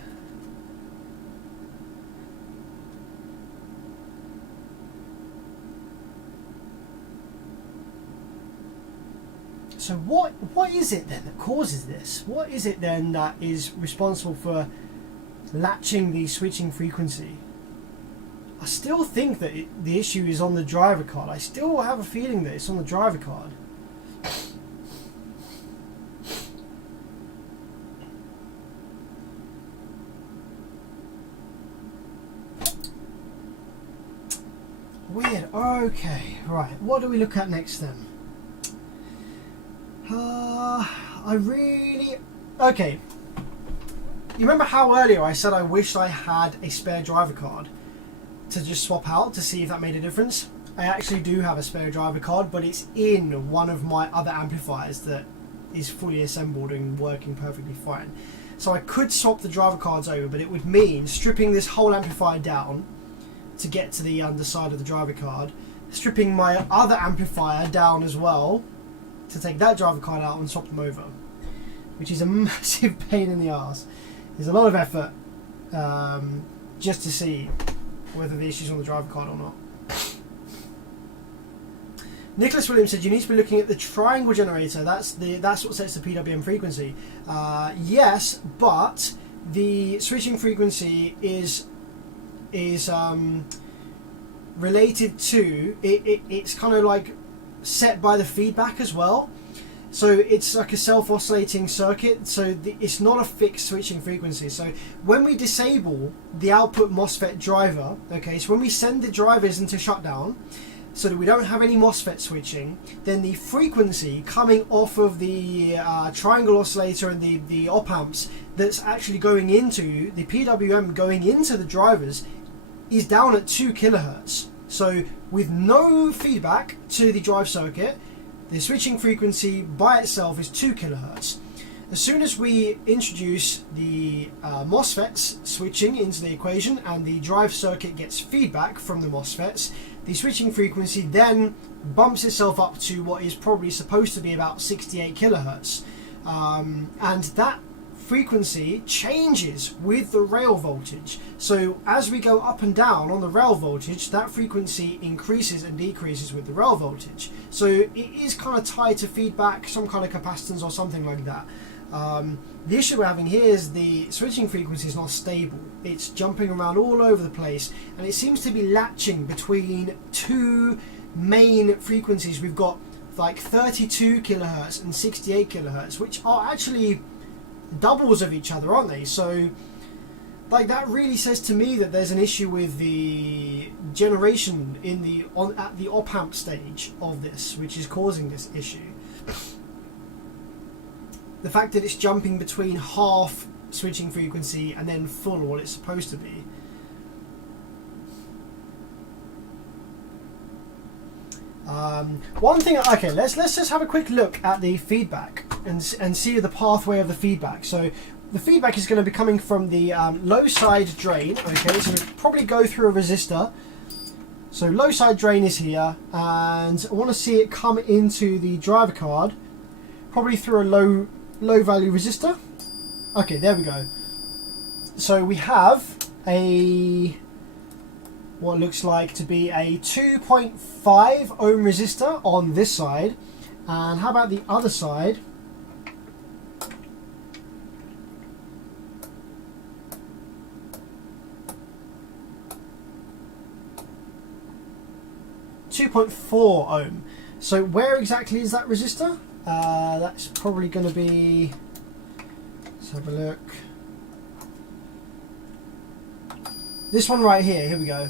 So what is it then that causes this? What is it then that is responsible for latching the switching frequency? I still think that the issue is on the driver card. I still have a feeling that it's on the driver card. Weird. Okay, right. What do we look at next then? Okay. You remember how earlier I said I wished I had a spare driver card to just swap out to see if that made a difference? I actually do have a spare driver card, but it's in one of my other amplifiers that is fully assembled and working perfectly fine. So I could swap the driver cards over, but it would mean stripping this whole amplifier down to get to the underside of the driver card, stripping my other amplifier down as well to take that driver card out and swap them over, which is a massive pain in the arse. There's a lot of effort just to see whether the issue's on the driver card or not. Nicholas Williams said you need to be looking at the triangle generator. That's what sets the PWM frequency. Yes, but the switching frequency is related to it. It's kind of like set by the feedback as well. So it's like a self-oscillating circuit, so it's not a fixed switching frequency. So when we disable the output MOSFET driver, okay, so when we send the drivers into shutdown so that we don't have any MOSFET switching, then the frequency coming off of the triangle oscillator and the op amps that's actually going into the PWM going into the drivers is down at 2 kilohertz. So with no feedback to the drive circuit, the switching frequency by itself is 2 kilohertz. As soon as we introduce the MOSFETs switching into the equation and the drive circuit gets feedback from the MOSFETs, the switching frequency then bumps itself up to what is probably supposed to be about 68 kilohertz. And that frequency changes with the rail voltage. So as we go up and down on the rail voltage, that frequency increases and decreases with the rail voltage. So it is kind of tied to feedback, some kind of capacitance or something like that. The issue we're having here is the switching frequency is not stable. It's jumping around all over the place, and it seems to be latching between two main frequencies. We've got like 32 kilohertz and 68 kilohertz, which are actually doubles of each other, aren't they? So like that really says to me that there's an issue with the generation in at the op-amp stage of this, which is causing this issue. The fact that it's jumping between half switching frequency and then full, what it's supposed to be. One thing, okay, let's just have a quick look at the feedback and see the pathway of the feedback. So the feedback is going to be coming from the low side drain. Okay, so it'll probably go through a resistor. So low side drain is here, and I want to see it come into the driver card, probably through a low value resistor. Okay, there we go. So we have what looks like to be a 2.5 ohm resistor on this side, and how about the other side? .4 ohm. So where exactly is that resistor? That's probably going to be, let's have a look, this one right here we go.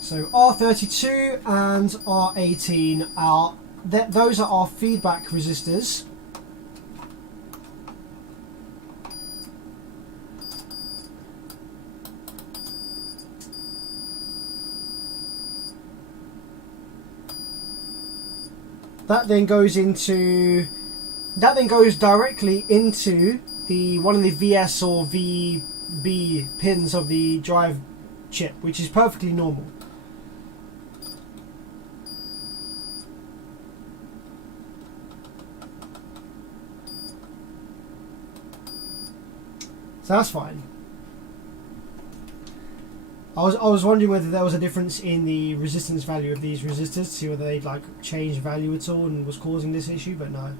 So R32 and R18 are, those are our feedback resistors. That then goes directly into one of the VS or VB pins of the drive chip, which is perfectly normal. So that's fine. I was wondering whether there was a difference in the resistance value of these resistors to see whether they'd like changed value at all and was causing this issue, but no.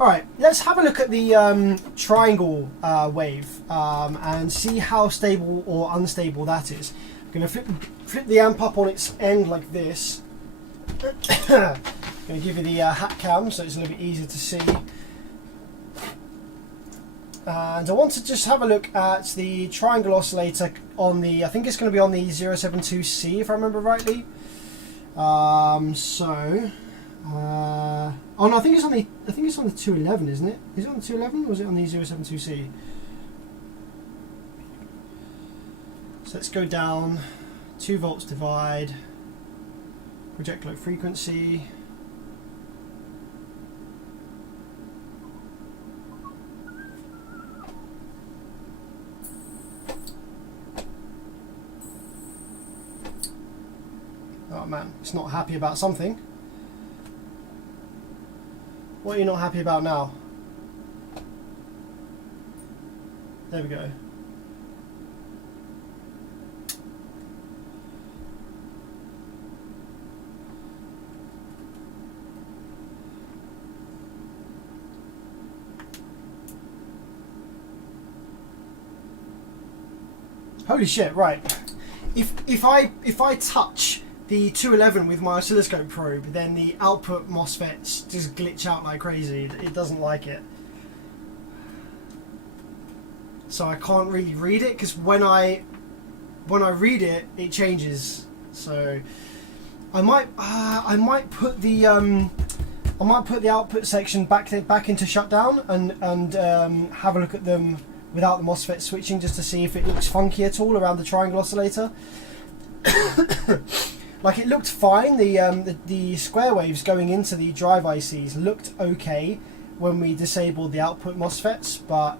Alright, let's have a look at the triangle wave and see how stable or unstable that is. I'm going to flip the amp up on its end like this. I'm going to give you the hat cam so it's a little bit easier to see. And I want to just have a look at the triangle oscillator on the, I think it's going to be on the 072C if I remember rightly. Oh no, I think it's on the 211, isn't it? Is it on the 211 or is it on the 072C? So let's go down, 2 volts divide, project low frequency. Oh man, it's not happy about something. What are you not happy about now? There we go. Holy shit, right. If I touch the 211 with my oscilloscope probe, then the output MOSFETs just glitch out like crazy. It doesn't like it. So I can't really read it, because when I read it, it changes. So I might put the output section back into shutdown and have a look at them without the MOSFET switching, just to see if it looks funky at all around the triangle oscillator. like it looked fine. The square waves going into the drive ICs looked okay when we disabled the output MOSFETs, but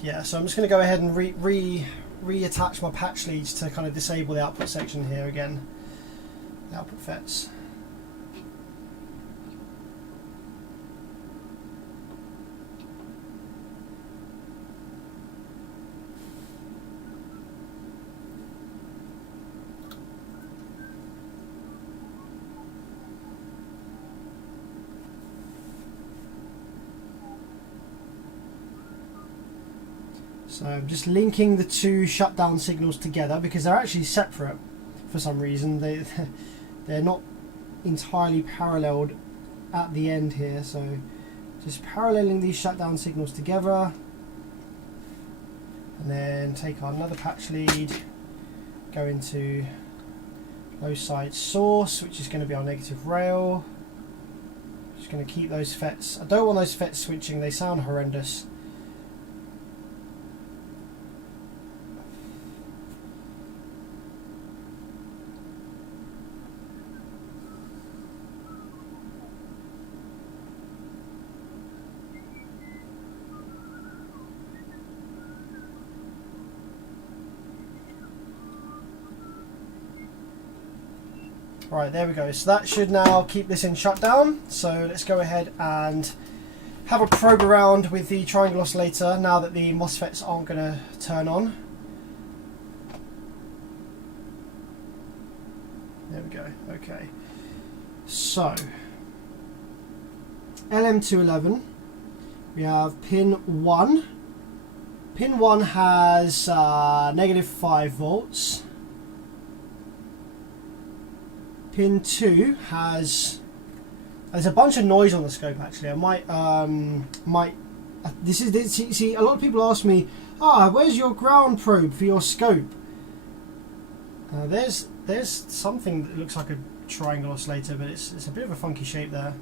yeah, so I'm just going to go ahead and reattach my patch leads to kind of disable the output section here again, the output FETs. So I'm just linking the two shutdown signals together because they're actually separate for some reason. They're not entirely paralleled at the end here. So just paralleling these shutdown signals together, and then take another patch lead, go into low side source, which is going to be our negative rail. Just going to keep those FETs. I don't want those FETs switching, they sound horrendous. Right, there we go. So that should now keep this in shutdown. So let's go ahead and have a probe around with the triangle oscillator now that the MOSFETs aren't going to turn on. There we go. Okay. So LM211, we have pin 1. Pin 1 has -5 volts. Pin 2 has, there's a bunch of noise on the scope actually. I might see a lot of people ask me, where's your ground probe for your scope? There's something that looks like a triangle oscillator, but it's a bit of a funky shape there.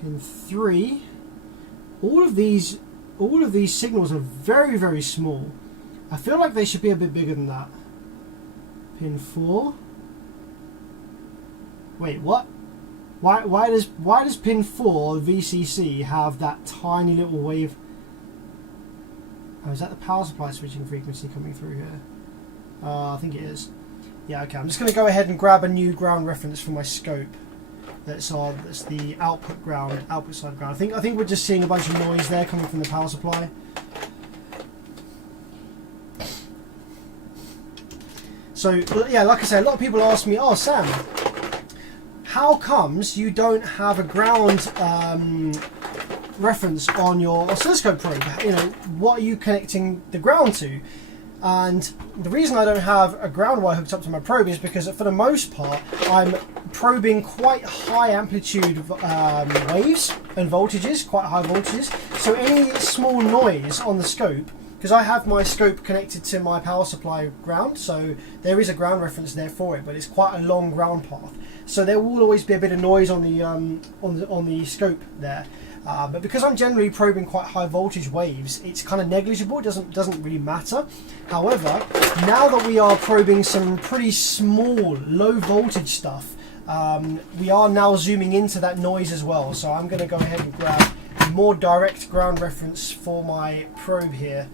Pin 3, all of these signals are very, very small. I feel like they should be a bit bigger than that. Pin 4. Wait, what? Why does pin 4 VCC have that tiny little wave? Oh, is that the power supply switching frequency coming through here? I think it is. Yeah, okay. I'm just going to go ahead and grab a new ground reference for my scope. That's the output ground, output side ground. I think we're just seeing a bunch of noise there coming from the power supply. So yeah, like I say, a lot of people ask me, "Oh, Sam, how comes you don't have a ground reference on your oscilloscope probe? You know, what are you connecting the ground to?" And the reason I don't have a ground wire hooked up to my probe is because for the most part I'm probing quite high amplitude waves and voltages, quite high voltages. So any small noise on the scope, because I have my scope connected to my power supply ground, so there is a ground reference there for it, but it's quite a long ground path. So there will always be a bit of noise on the scope there. But because I'm generally probing quite high voltage waves, it's kind of negligible. It doesn't really matter. However, now that we are probing some pretty small, low voltage stuff, we are now zooming into that noise as well. So I'm going to go ahead and grab a more direct ground reference for my probe here,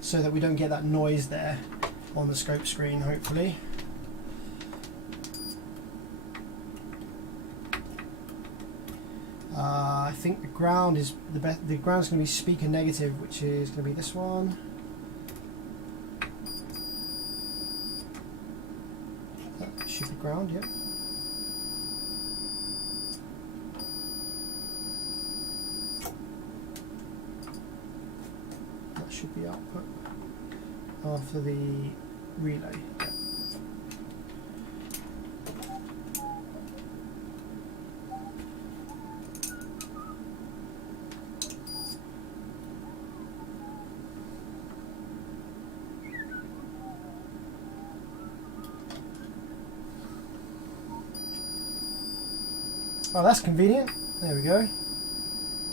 so that we don't get that noise there on the scope screen, hopefully. I think the ground is the best. The ground's going to be speaker negative, which is going to be this one. That should be ground, yep. That should be output after the relay. Yep. Oh, that's convenient. There we go.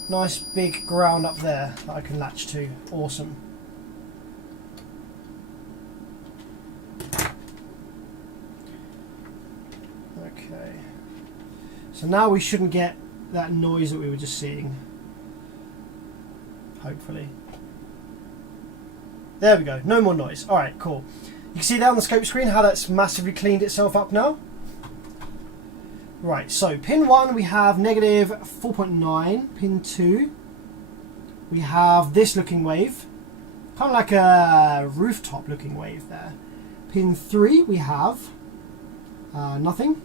Nice big ground up there that I can latch to. Awesome. Okay. So now we shouldn't get that noise that we were just seeing. Hopefully. There we go. No more noise. Alright, cool. You can see there on the scope screen how that's massively cleaned itself up now. Right, so pin 1 we have negative 4.9. Pin 2 we have this looking wave. Kind of like a rooftop looking wave there. Pin 3 we have nothing.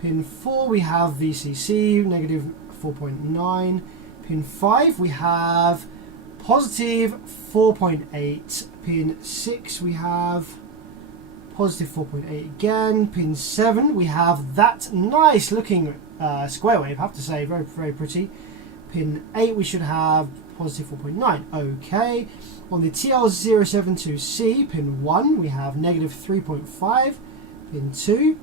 Pin 4 we have VCC, negative 4.9. Pin 5 we have positive 4.8. Pin 6 we have positive 4.8 again. Pin 7 we have that nice looking square wave, I have to say, very, very pretty. Pin 8 we should have positive 4.9. Okay. On the TL072C, pin 1 we have negative 3.5. Pin 2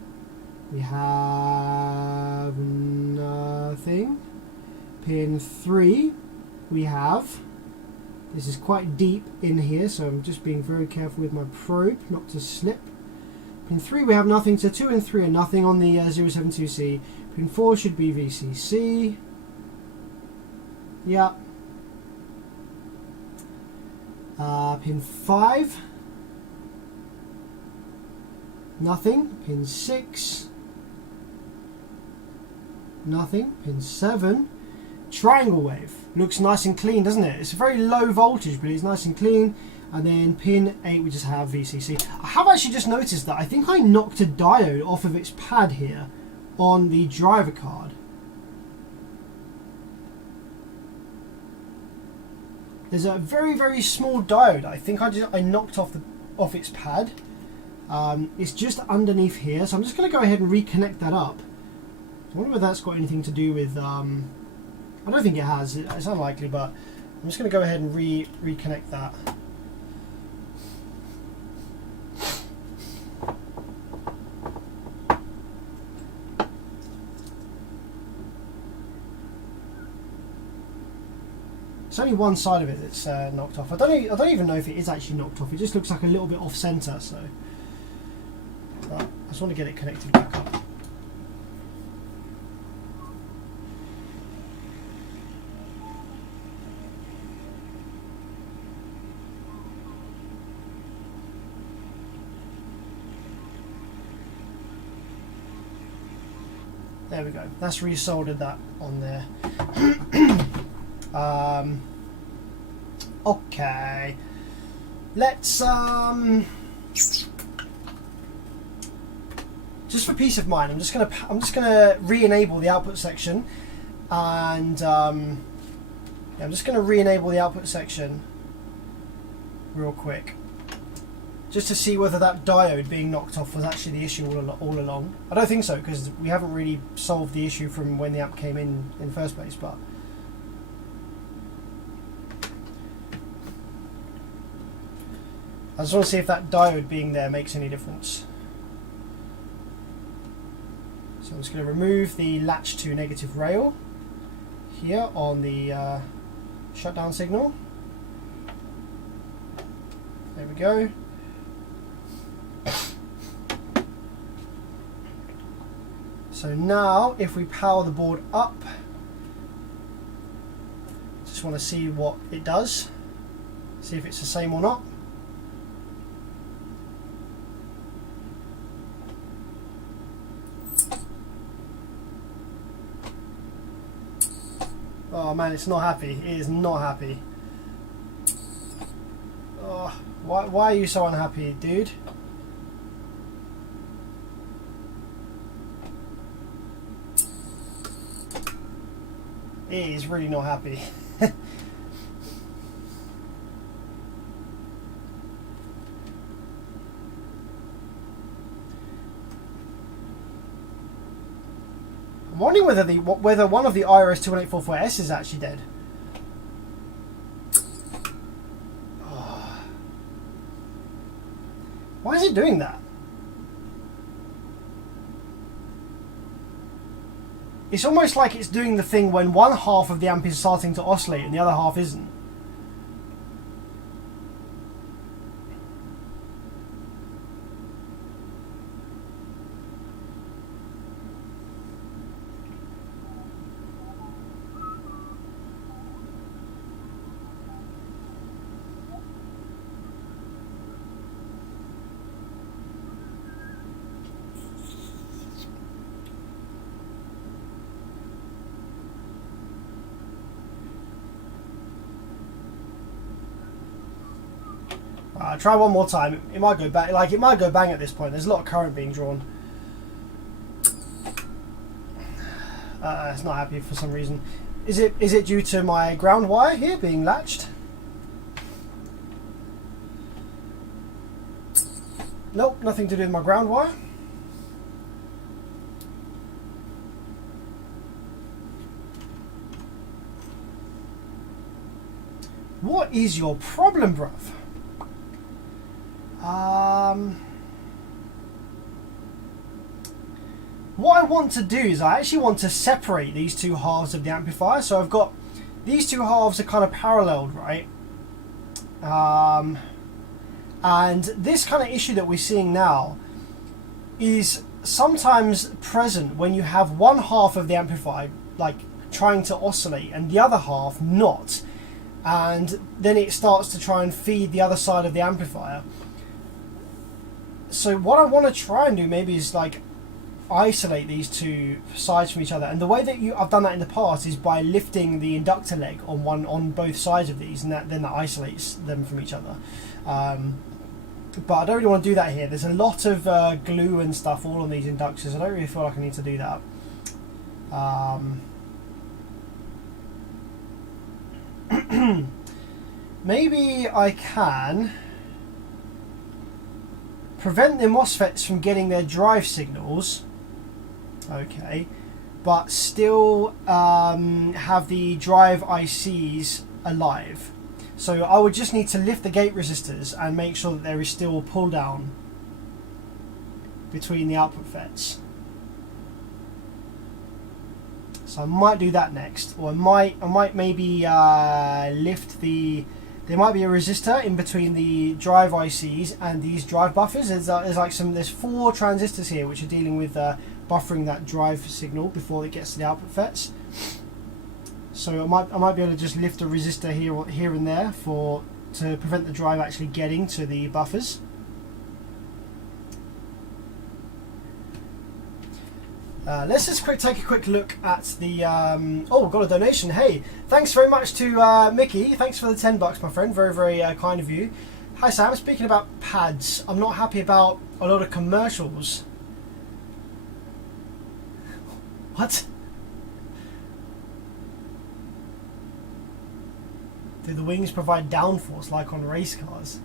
we have nothing. Pin 3 we have, this is quite deep in here, so I'm just being very careful with my probe not to slip. Pin 3 we have nothing, so 2 and 3 are nothing on the 072C. Pin 4 should be VCC. Yeah. Pin 5 nothing. Pin 6 nothing. Pin 7 triangle wave. Looks nice and clean, doesn't it? It's a very low voltage, but it's nice and clean. And then pin 8 we just have VCC. I have actually just noticed that I think I knocked a diode off of its pad here on the driver card. There's a very, very small diode. I think I knocked off its pad. It's just underneath here, so I'm just going to go ahead and reconnect that up. I wonder whether that's got anything to do with I don't think it has. It's unlikely, but I'm just going to go ahead and reconnect that. It's only one side of it that's knocked off. I don't even know if it is actually knocked off. It just looks like a little bit off center. So but I just want to get it connected back up. There we go. That's resoldered that on there. Okay. Let's just for peace of mind, I'm just gonna re-enable the output section, and I'm just gonna re-enable the output section real quick, just to see whether that diode being knocked off was actually the issue all along. I don't think so, because we haven't really solved the issue from when the amp came in the first place, but I just want to see if that diode being there makes any difference. So I'm just going to remove the latch to negative rail here on the shutdown signal. There we go. So now if we power the board up, just want to see what it does, see if it's the same or not. Oh man, it's not happy. It is not happy. Oh, why are you so unhappy, dude? It is really not happy. I'm wondering whether one of the IRS21844S is actually dead. Oh. Why is it doing that? It's almost like it's doing the thing when one half of the amp is starting to oscillate and the other half isn't. Try one more time. It might go bang. Like, it might go bang at this point. There's a lot of current being drawn. It's not happy for some reason. Is it due to my ground wire here being latched? Nope, nothing to do with my ground wire. What is your problem, bruv? What I want to do is I actually want to separate these two halves of the amplifier. So I've got these two halves are kind of paralleled, right? And this kind of issue that we're seeing now is sometimes present when you have one half of the amplifier like trying to oscillate and the other half not, and then it starts to try and feed the other side of the amplifier. So what I want to try and do maybe is like isolate these two sides from each other, and the way that I've done that in the past is by lifting the inductor leg on both sides of these, and then that isolates them from each other. But I don't really want to do that here. There's a lot of glue and stuff all on these inductors. I don't really feel like I need to do that. Maybe I can prevent the MOSFETs from getting their drive signals, okay, but still have the drive ICs alive. So I would just need to lift the gate resistors and make sure that there is still pull down between the output FETs. So I might do that next, or I might maybe lift the. There might be a resistor in between the drive ICs and these drive buffers. There's 4 transistors here which are dealing with buffering that drive signal before it gets to the output FETs. So I might be able to just lift a resistor here and there to prevent the drive actually getting to the buffers. Let's just take a quick look at the oh, got a donation. Hey, thanks very much to Mickey. Thanks for the $10, my friend. Very, very kind of you. Hi Sam, speaking about pads, I'm not happy about a lot of commercials. What? Do the wings provide downforce like on race cars?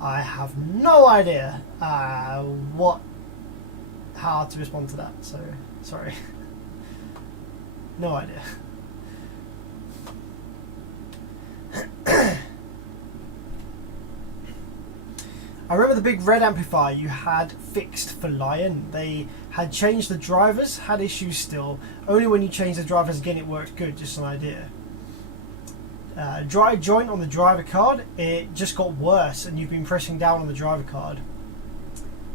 I have no idea how to respond to that, so sorry. No idea. I remember the big red amplifier you had fixed for Lion. They had changed the drivers, had issues still. Only when you change the drivers again it worked good, just an idea. Drive joint on the driver card, it just got worse and you've been pressing down on the driver card.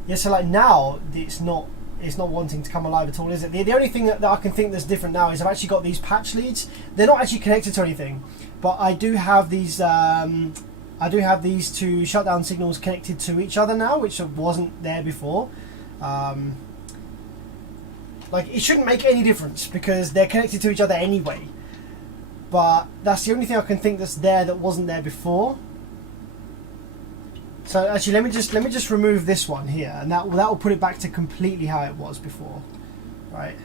Yeah, so like now it's not wanting to come alive at all, is it? The only thing that I can think that's different now is I've actually got these patch leads. They're not actually connected to anything, but I do have these two shutdown signals connected to each other now, which wasn't there before. Like, it shouldn't make any difference because they're connected to each other anyway. But that's the only thing I can think that's there that wasn't there before. So actually, let me just remove this one here, and that will put it back to completely how it was before, right?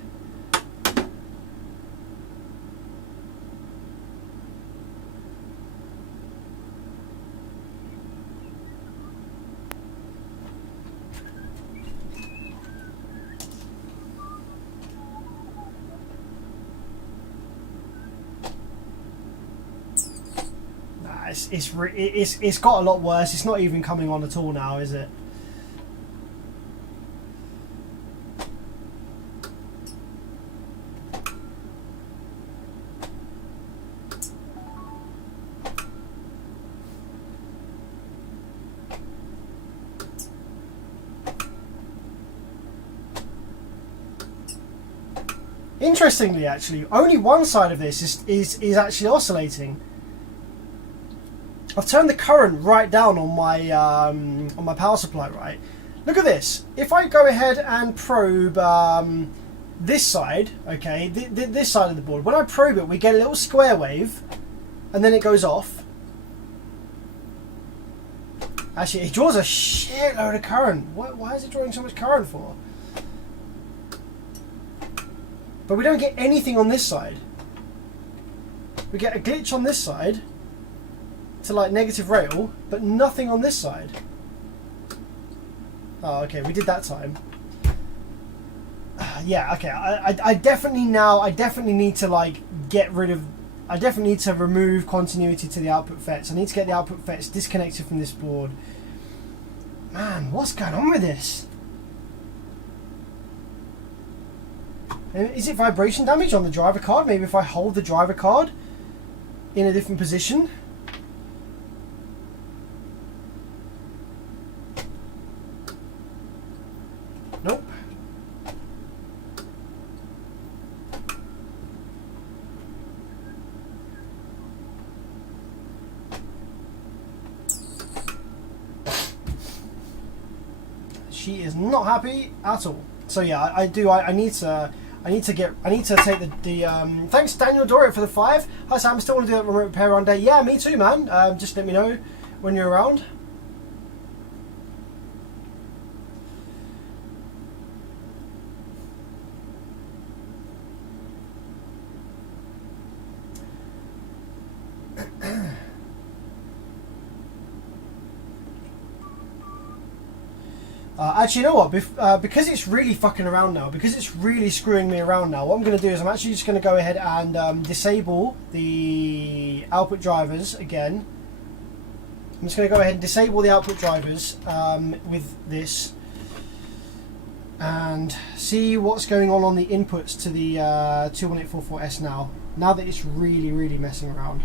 It's got a lot worse. It's not even coming on at all now, is it? Interestingly, actually, only one side of this is actually oscillating. I've turned the current right down on my power supply, right? Look at this. If I go ahead and probe this side, okay, this side of the board, when I probe it, we get a little square wave, and then it goes off. Actually, it draws a shitload of current. Why is it drawing so much current for? But we don't get anything on this side. We get a glitch on this side to like negative rail, but nothing on this side. Oh, okay, we did that time. Yeah, okay, I definitely need to like get rid of, I definitely need to remove continuity to the output FETs. I need to get the output FETs disconnected from this board. Man, what's going on with this? Is it vibration damage on the driver card? Maybe if I hold the driver card in a different position? Nope. She is not happy at all. So yeah, I need to take the thanks Daniel Dorrit for the 5. Hi Sam, still want to do that remote repair one day. Yeah, me too, man. Just let me know when you're around. Actually, you know what? Because it's really fucking around now, because it's really screwing me around now, what I'm going to do is I'm actually just going to go ahead and disable the output drivers again. I'm just going to go ahead and disable the output drivers with this and see what's going on the inputs to the 21844S now that it's really, really messing around.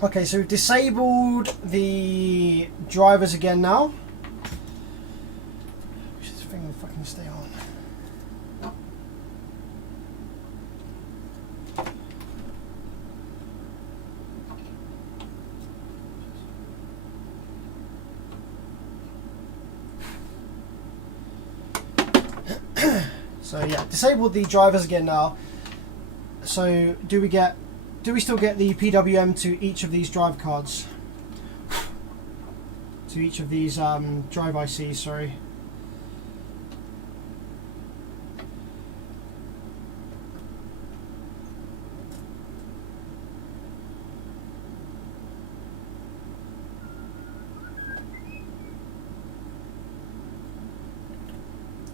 Okay, so we've disabled the drivers again now. Wish this thing would fucking stay on. So yeah, disabled the drivers again now. So do we still get the PWM to each of these drive cards? To each of these drive ICs, sorry.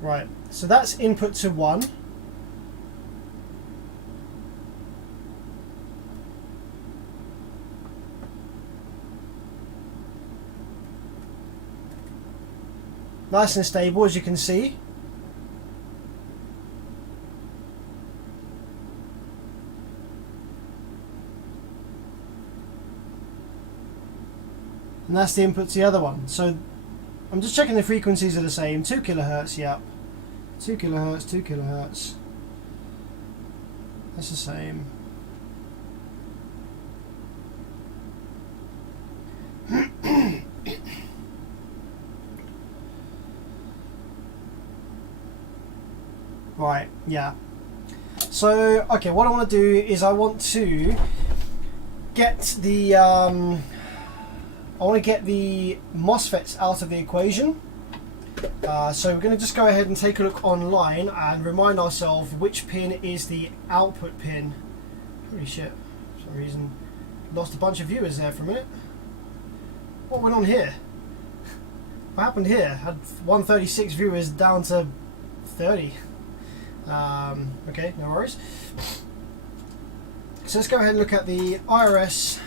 Right, so that's input to 1. Nice and stable, as you can see. And that's the input to the other one. So I'm just checking the frequencies are the same. 2 kilohertz, yep. 2 kilohertz, 2 kilohertz. That's the same. Right, yeah. So, okay, what I want to do is I want to get the MOSFETs out of the equation. So we're going to just go ahead and take a look online and remind ourselves which pin is the output pin Holy shit, for some reason lost a bunch of viewers there for a minute. What went on here? What happened here? Had 136 viewers down to 30. Okay, no worries. So let's go ahead and look at the IRS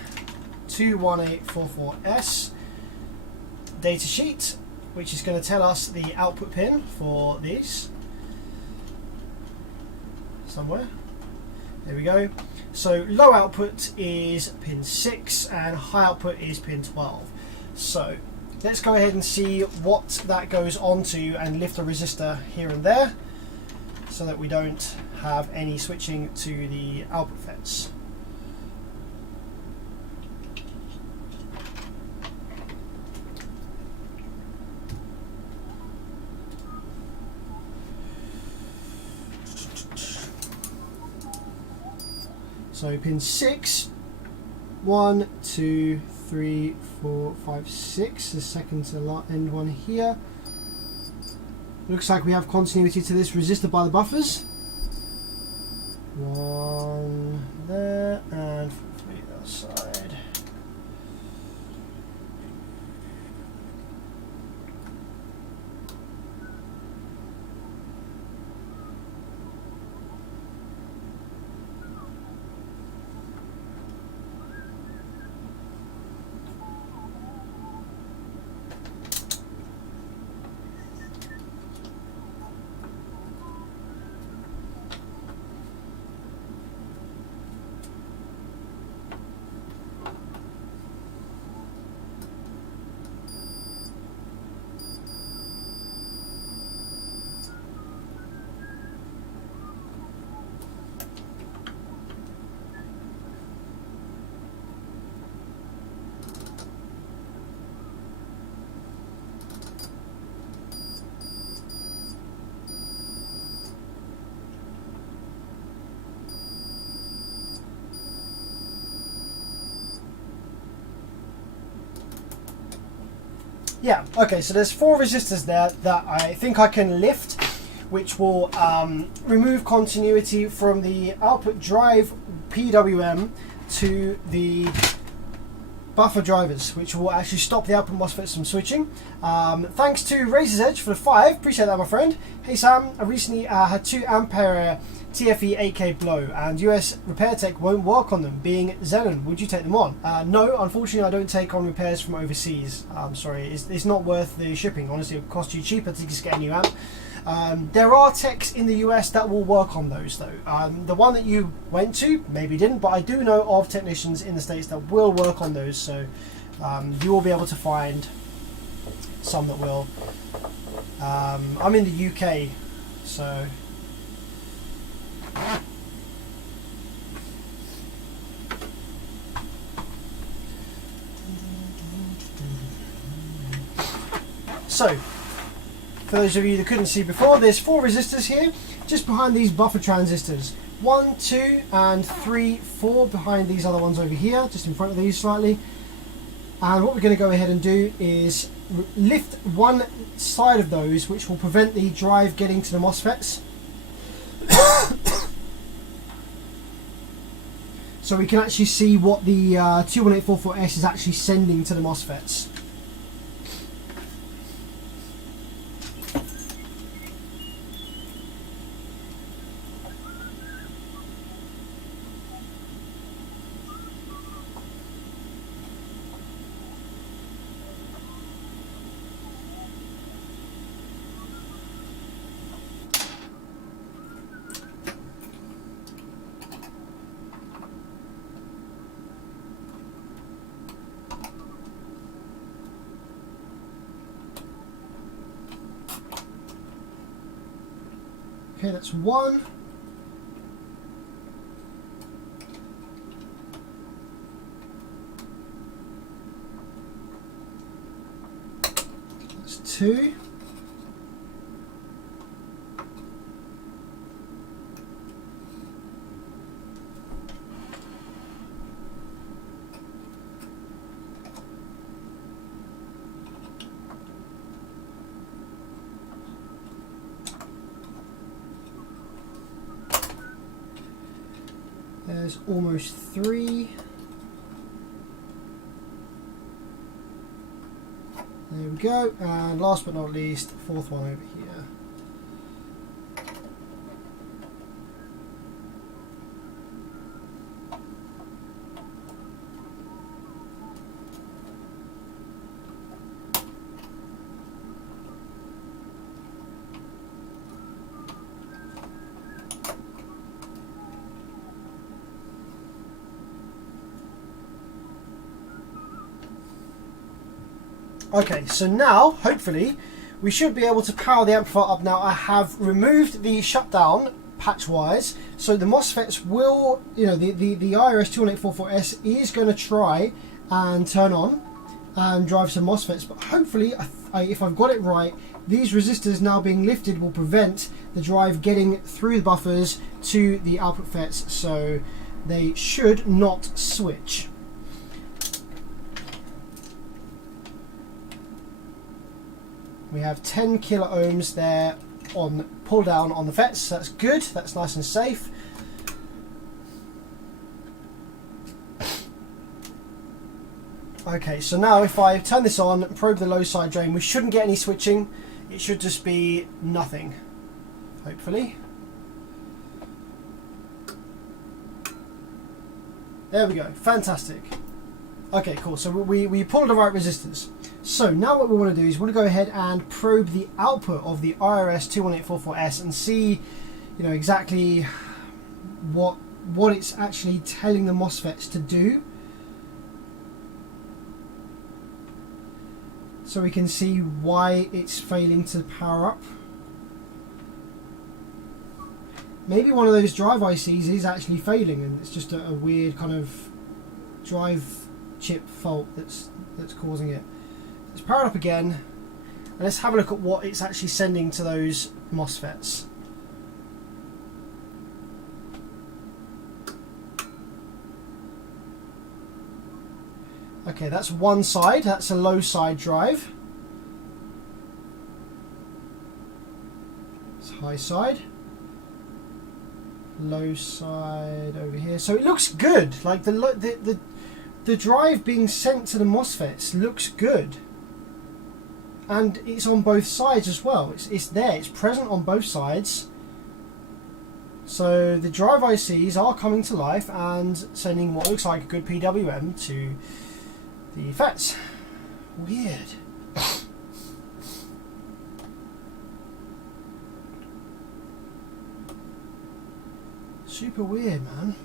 21844S data sheet, which is going to tell us the output pin for these. Somewhere. There we go. So low output is pin 6 and high output is pin 12. So let's go ahead and see what that goes on to and lift a resistor here and there so that we don't have any switching to the output FETs. So pin 6, 1, 2, 3, 4, 5, 6, the second to end one here. Looks like we have continuity to this resistor by the buffers. 1 there and 3 the other side. Yeah, okay, so there's 4 resistors there that I think I can lift, which will remove continuity from the output drive PWM to the buffer drivers, which will actually stop the output MOSFETs from switching. Thanks to Razor's Edge for the 5, appreciate that, my friend. Hey Sam, I recently had 2 ampere TFE 8K blow and US repair tech won't work on them. Being Xenon, would you take them on? No, unfortunately I don't take on repairs from overseas. I'm sorry, it's not worth the shipping. Honestly, it would cost you cheaper to just get a new amp. There are techs in the US that will work on those though. The one that you went to maybe didn't, but I do know of technicians in the States that will work on those, so you will be able to find some that will. I'm in the UK, so for those of you that couldn't see before, there's 4 resistors here, just behind these buffer transistors. 1, 2, and 3, 4 behind these other ones over here, just in front of these slightly. And what we're going to go ahead and do is lift one side of those, which will prevent the drive getting to the MOSFETs. So we can actually see what the 21844S is actually sending to the MOSFETs. Okay, that's 1. That's 2. There's almost 3. There we go, and last but not least, 4th one over here. Okay, so now, hopefully, we should be able to power the amplifier up now. I have removed the shutdown patch wires, so the MOSFETs will, the IRS21844S is going to try and turn on and drive some MOSFETs, but hopefully, if I've got it right, these resistors now being lifted will prevent the drive getting through the buffers to the output FETs, so they should not switch. We have 10 kilo ohms there on pull down on the FETs. That's good. That's nice and safe. Okay, so now if I turn this on, probe the low side drain, we shouldn't get any switching. It should just be nothing, hopefully. There we go. Fantastic. Okay, cool. So we pulled the right resistors. So now what we want to do is we want to go ahead and probe the output of the IRS21844S and see, exactly what it's actually telling the MOSFETs to do. So we can see why it's failing to power up. Maybe one of those drive ICs is actually failing and it's just a weird kind of drive chip fault that's causing it. Let's power it up again and let's have a look at what it's actually sending to those MOSFETs. Okay, that's one side, that's a low side drive. It's high side. Low side over here. So it looks good. Like the drive being sent to the MOSFETs looks good. And it's on both sides as well. It's there, it's present on both sides. So the drive ICs are coming to life and sending what looks like a good PWM to the FETs. Weird. Super weird, man.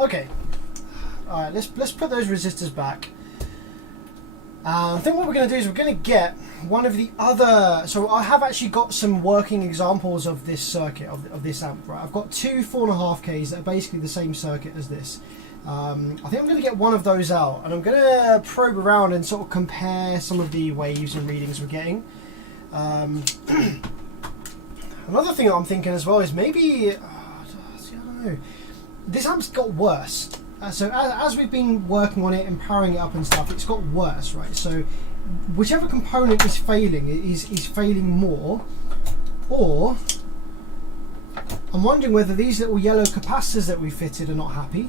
Okay, all right. Let's put those resistors back. I think what we're going to do is we're going to get one of the other. So I have actually got some working examples of this circuit of this amp. Right, I've got two 4.5Ks that are basically the same circuit as this. I think I'm going to get one of those out, and I'm going to probe around and sort of compare some of the waves and readings we're getting. Another thing that I'm thinking as well is maybe I don't know. This amp's got worse. So as we've been working on it and powering it up and stuff, it's got worse, right? So whichever component is failing is failing more, or I'm wondering whether these little yellow capacitors that we fitted are not happy.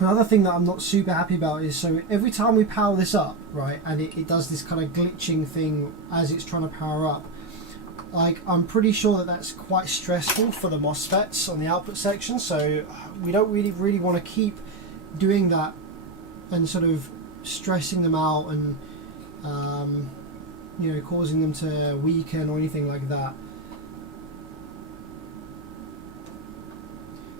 Another thing that I'm not super happy about is, so every time we power this up, right, and it does this kind of glitching thing as it's trying to power up, like, I'm pretty sure that that's quite stressful for the MOSFETs on the output section, so we don't really want to keep doing that and sort of stressing them out and you know, causing them to weaken or anything like that.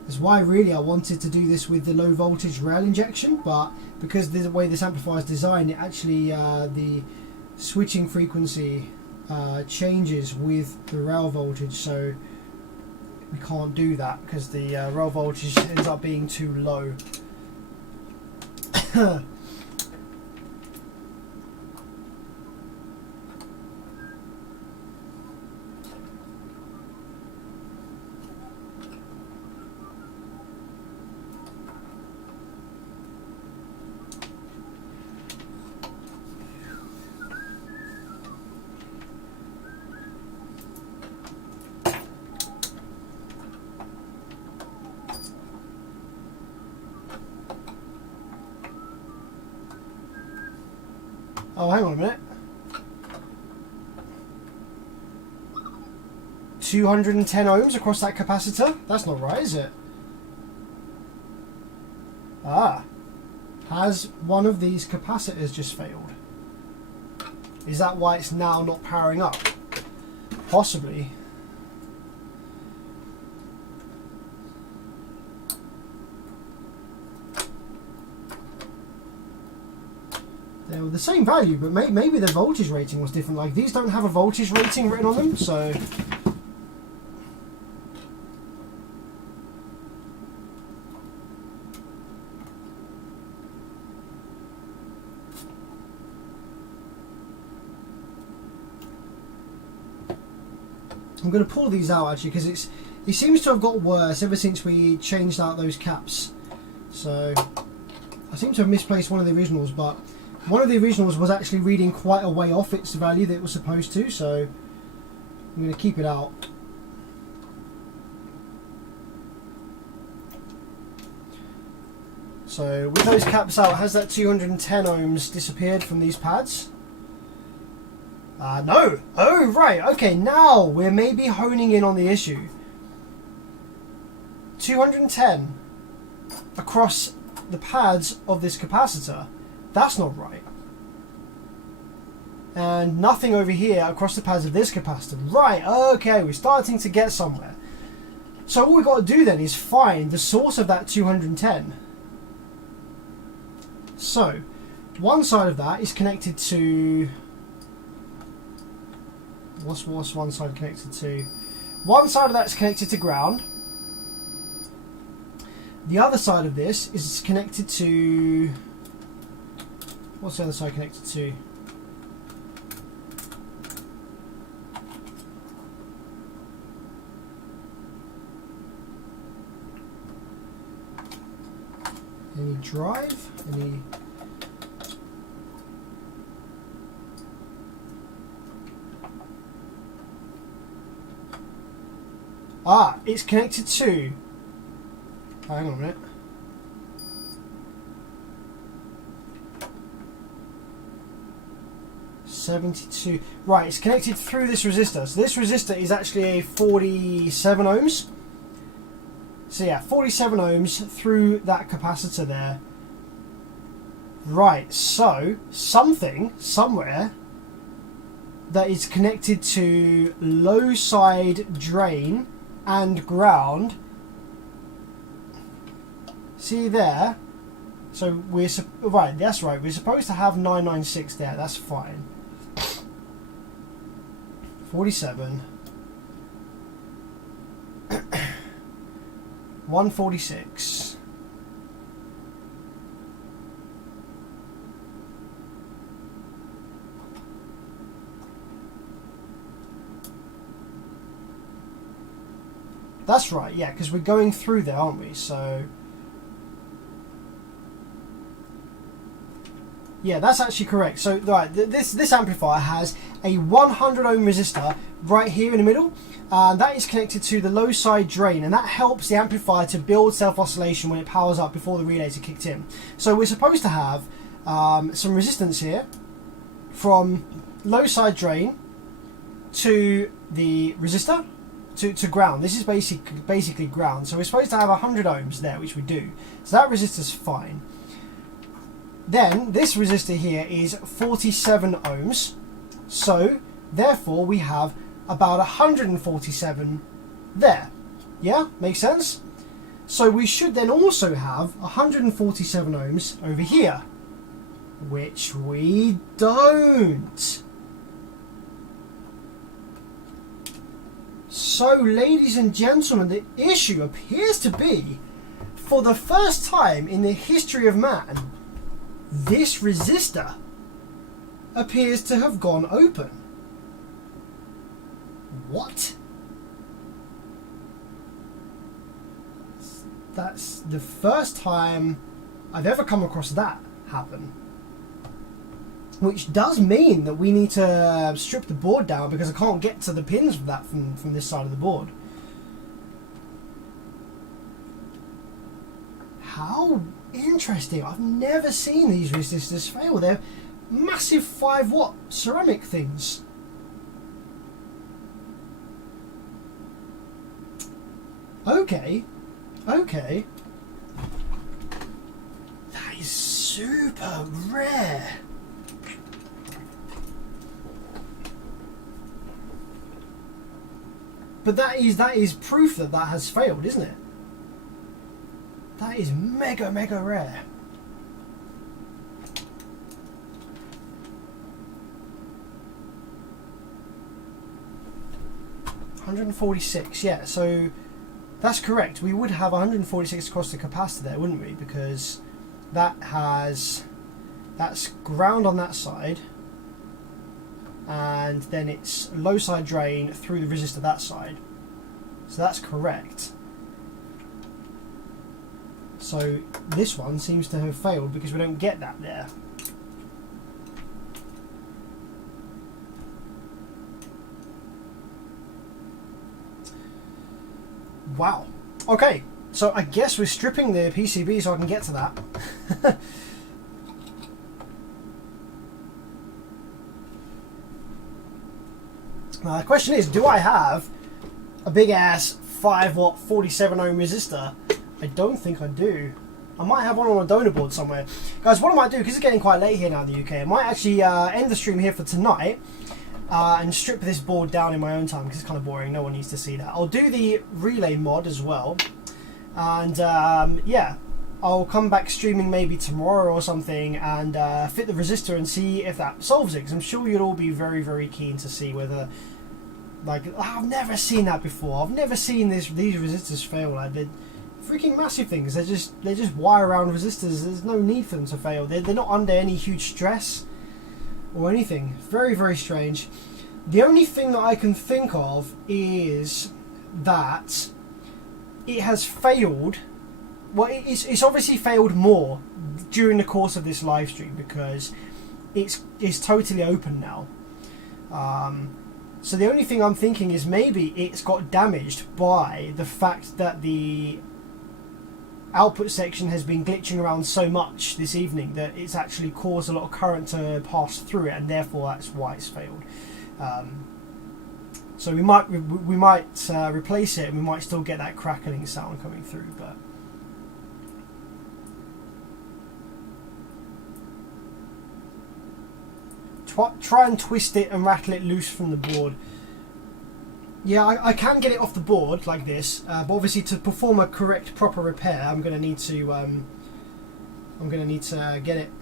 That's why really I wanted to do this with the low voltage rail injection, but because the way this amplifier is designed, it actually the switching frequency changes with the rail voltage, so we can't do that because the rail voltage ends up being too low. Oh, hang on a minute. 210 ohms across that capacitor? That's not right, is it? Ah. Has one of these capacitors just failed? Is that why it's now not powering up? Possibly. They were the same value, but maybe the voltage rating was different. Like, these don't have a voltage rating written on them, so... I'm going to pull these out actually, because it seems to have got worse ever since we changed out those caps. So I seem to have misplaced one of the originals, but one of the originals was actually reading quite a way off its value that it was supposed to, so I'm going to keep it out. So with those caps out, has that 210 ohms disappeared from these pads? No. Oh, right. Okay, now we're maybe honing in on the issue. 210 across the pads of this capacitor. That's not right. And nothing over here across the pads of this capacitor. Right, okay, we're starting to get somewhere. So all we've got to do then is find the source of that 210. So, one side of that is connected to... What's one side connected to? One side of that is connected to ground. The other side of this is connected to... What's the other side connected to? Any drive? Any... Ah, it's connected to... Hang on a minute. $72. Right, it's connected through this resistor. So this resistor is actually a 47 ohms. So yeah, 47 ohms through that capacitor there. Right, so something, somewhere, that is connected to low side drain and ground. See there? So we're... Right, that's right. We're supposed to have 996 there. That's fine. 47. 146. That's right, yeah, because we're going through there, aren't we? So Yeah, that's actually correct. So right, this amplifier has a 100 ohm resistor right here in the middle, and that is connected to the low side drain, and that helps the amplifier to build self oscillation when it powers up before the relays are kicked in. So we're supposed to have some resistance here from low side drain to the resistor to ground. This is basically ground. So we're supposed to have 100 ohms there, which we do. So that resistor's fine. Then this resistor here is 47 ohms, so therefore we have about 147 there. Yeah, makes sense? So we should then also have 147 ohms over here, which we don't. So ladies and gentlemen, the issue appears to be, for the first time in the history of man, this resistor appears to have gone open. What? That's the first time I've ever come across that happen. Which does mean that we need to strip the board down, because I can't get to the pins for that from this side of the board. How interesting. I've never seen these resistors fail. They're massive 5-watt ceramic things. Okay. Okay. That is super rare. But that is proof that has failed, isn't it? That is mega rare. $146, yeah, so that's correct. We would have 146 across the capacitor there, wouldn't we? Because that's ground on that side, and then it's low side drain through the resistor that side. So that's correct. So this one seems to have failed because we don't get that there. Wow. Okay, so I guess we're stripping the PCB so I can get to that. Now the question is, do I have a big ass 5-watt 47 ohm resistor? I don't think I do. I might have one on a donor board somewhere. Guys, what I might do, because it's getting quite late here now in the UK, I might actually end the stream here for tonight and strip this board down in my own time, because it's kind of boring. No one needs to see that. I'll do the relay mod as well. And yeah, I'll come back streaming maybe tomorrow or something and fit the resistor and see if that solves it. Because I'm sure you'll all be very keen to see whether... Like, I've never seen that before. I've never seen these resistors fail. Like, they're freaking massive things. They're just wire around resistors. There's no need for them to fail. They're not under any huge stress or anything. Very strange. The only thing that I can think of is that it has failed. Well, it's obviously failed more during the course of this live stream because it's totally open now. So the only thing I'm thinking is maybe it's got damaged by the fact that the output section has been glitching around so much this evening that it's actually caused a lot of current to pass through it, and therefore that's why it's failed. So we might replace it, and we might still get that crackling sound coming through, but try and twist it and rattle it loose from the board. Yeah, I can get it off the board like this, but obviously to perform a correct, proper repair, I'm going to need to get it.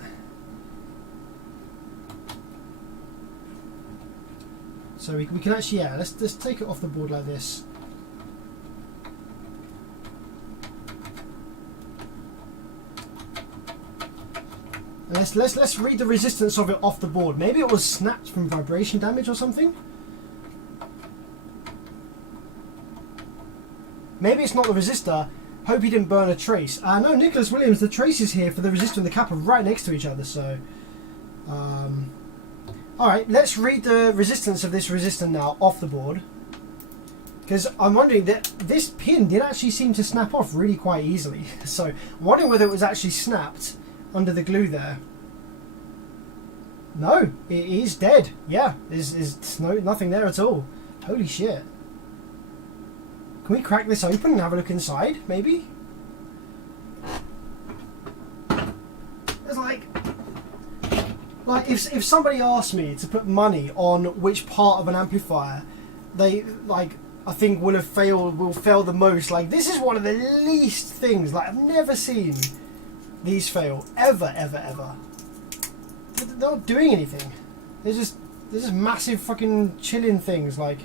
So we can actually, yeah, let's take it off the board like this. And let's read the resistance of it off the board. Maybe it was snapped from vibration damage or something. Maybe it's not the resistor. Hope he didn't burn a trace. No, Nicholas Williams, the trace is here for the resistor and the cap are right next to each other, so Alright, let's read the resistance of this resistor now off the board. Because I'm wondering that this pin did actually seem to snap off really quite easily. So I'm wondering whether it was actually snapped under the glue there. No, it is dead. Yeah, there's nothing there at all. Holy shit. Can we crack this open and have a look inside, maybe? It's like if somebody asked me to put money on which part of an amplifier they I think will fail the most. Like, this is one of the least things. Like, I've never seen these fail ever. They're not doing anything. They're just massive fucking chilling things. Like,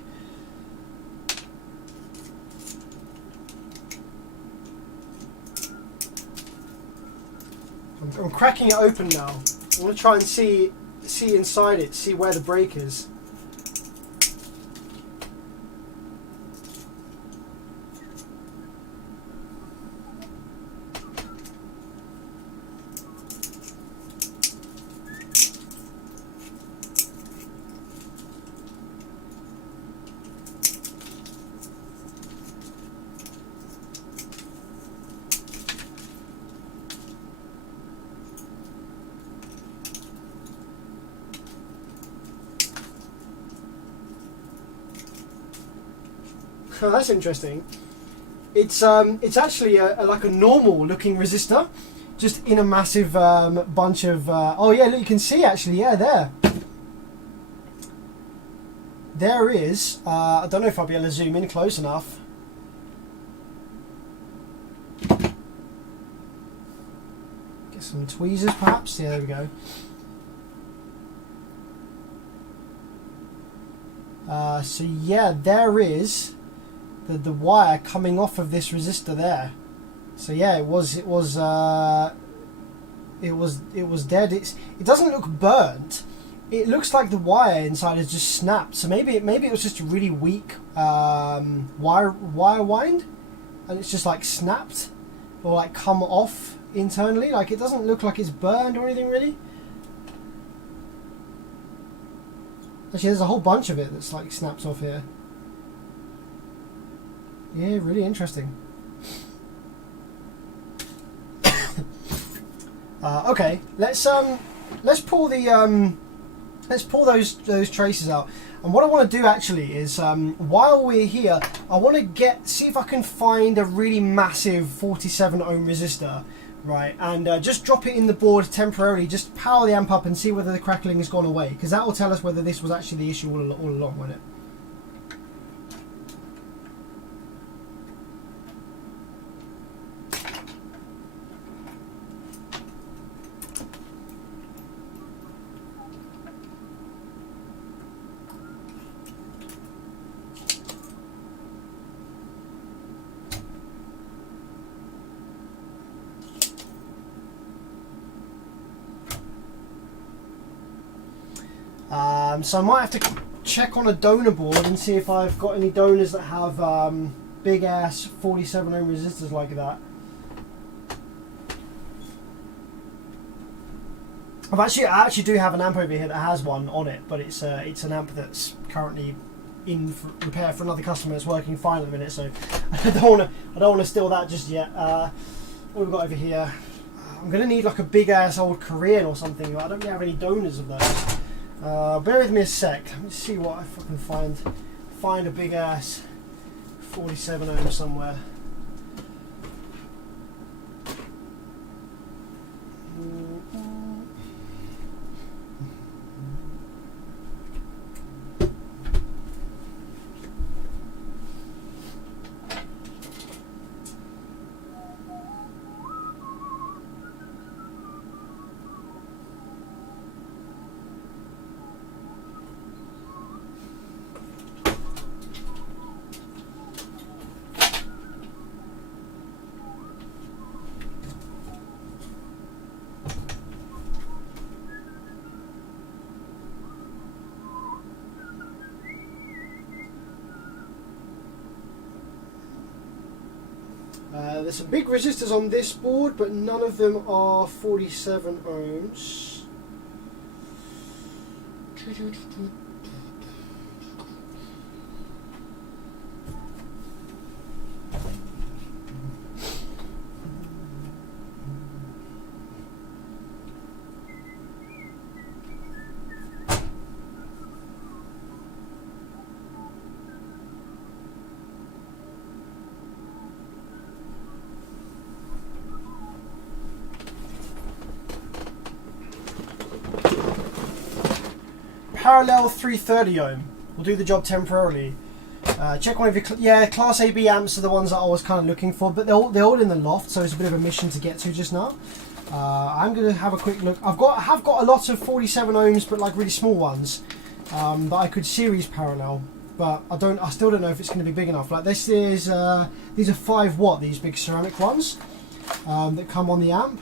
I'm cracking it open now. I want to try and see inside it, see where the break is. Oh, that's interesting. It's actually like a normal looking resistor, just in a massive bunch of. Oh yeah, look, you can see actually. Yeah, there is. I don't know if I'll be able to zoom in close enough. Get some tweezers, perhaps. Yeah, there we go. So yeah, there is the wire coming off of this resistor there. So yeah, it was dead. It doesn't look burnt. It looks like the wire inside has just snapped. So maybe it was just a really weak wire wind, and it's just like snapped or like come off internally. Like, it doesn't look like it's burned or anything really. Actually, there's a whole bunch of it that's like snaps off here. Yeah, really interesting. Okay, let's pull those traces out. And what I want to do actually is, while we're here, I want to see if I can find a really massive 47 ohm resistor, right? And just drop it in the board temporarily, just power the amp up and see whether the crackling has gone away, because that will tell us whether this was actually the issue all along, won't it? So I might have to check on a donor board and see if I've got any donors that have big ass 47 ohm resistors like that. I actually do have an amp over here that has one on it, but it's an amp that's currently in repair for another customer. It's working fine at the minute, so I don't want to steal that just yet. What have we got over here? I'm gonna need like a big ass old Korean or something. I don't really have any donors of those. Bear with me a sec. Let me see what I fucking find a big ass 47 ohm somewhere. There's some big resistors on this board, but none of them are 47 ohms. Parallel 330 ohm will do the job temporarily. Check one of your Class AB amps are the ones that I was kind of looking for, but they're all in the loft, so it's a bit of a mission to get to just now. I'm going to have a quick look. I have got a lot of 47 ohms, but like really small ones that I could series parallel, but I still don't know if it's going to be big enough. Like this is these are 5 watt, these big ceramic ones that come on the amp.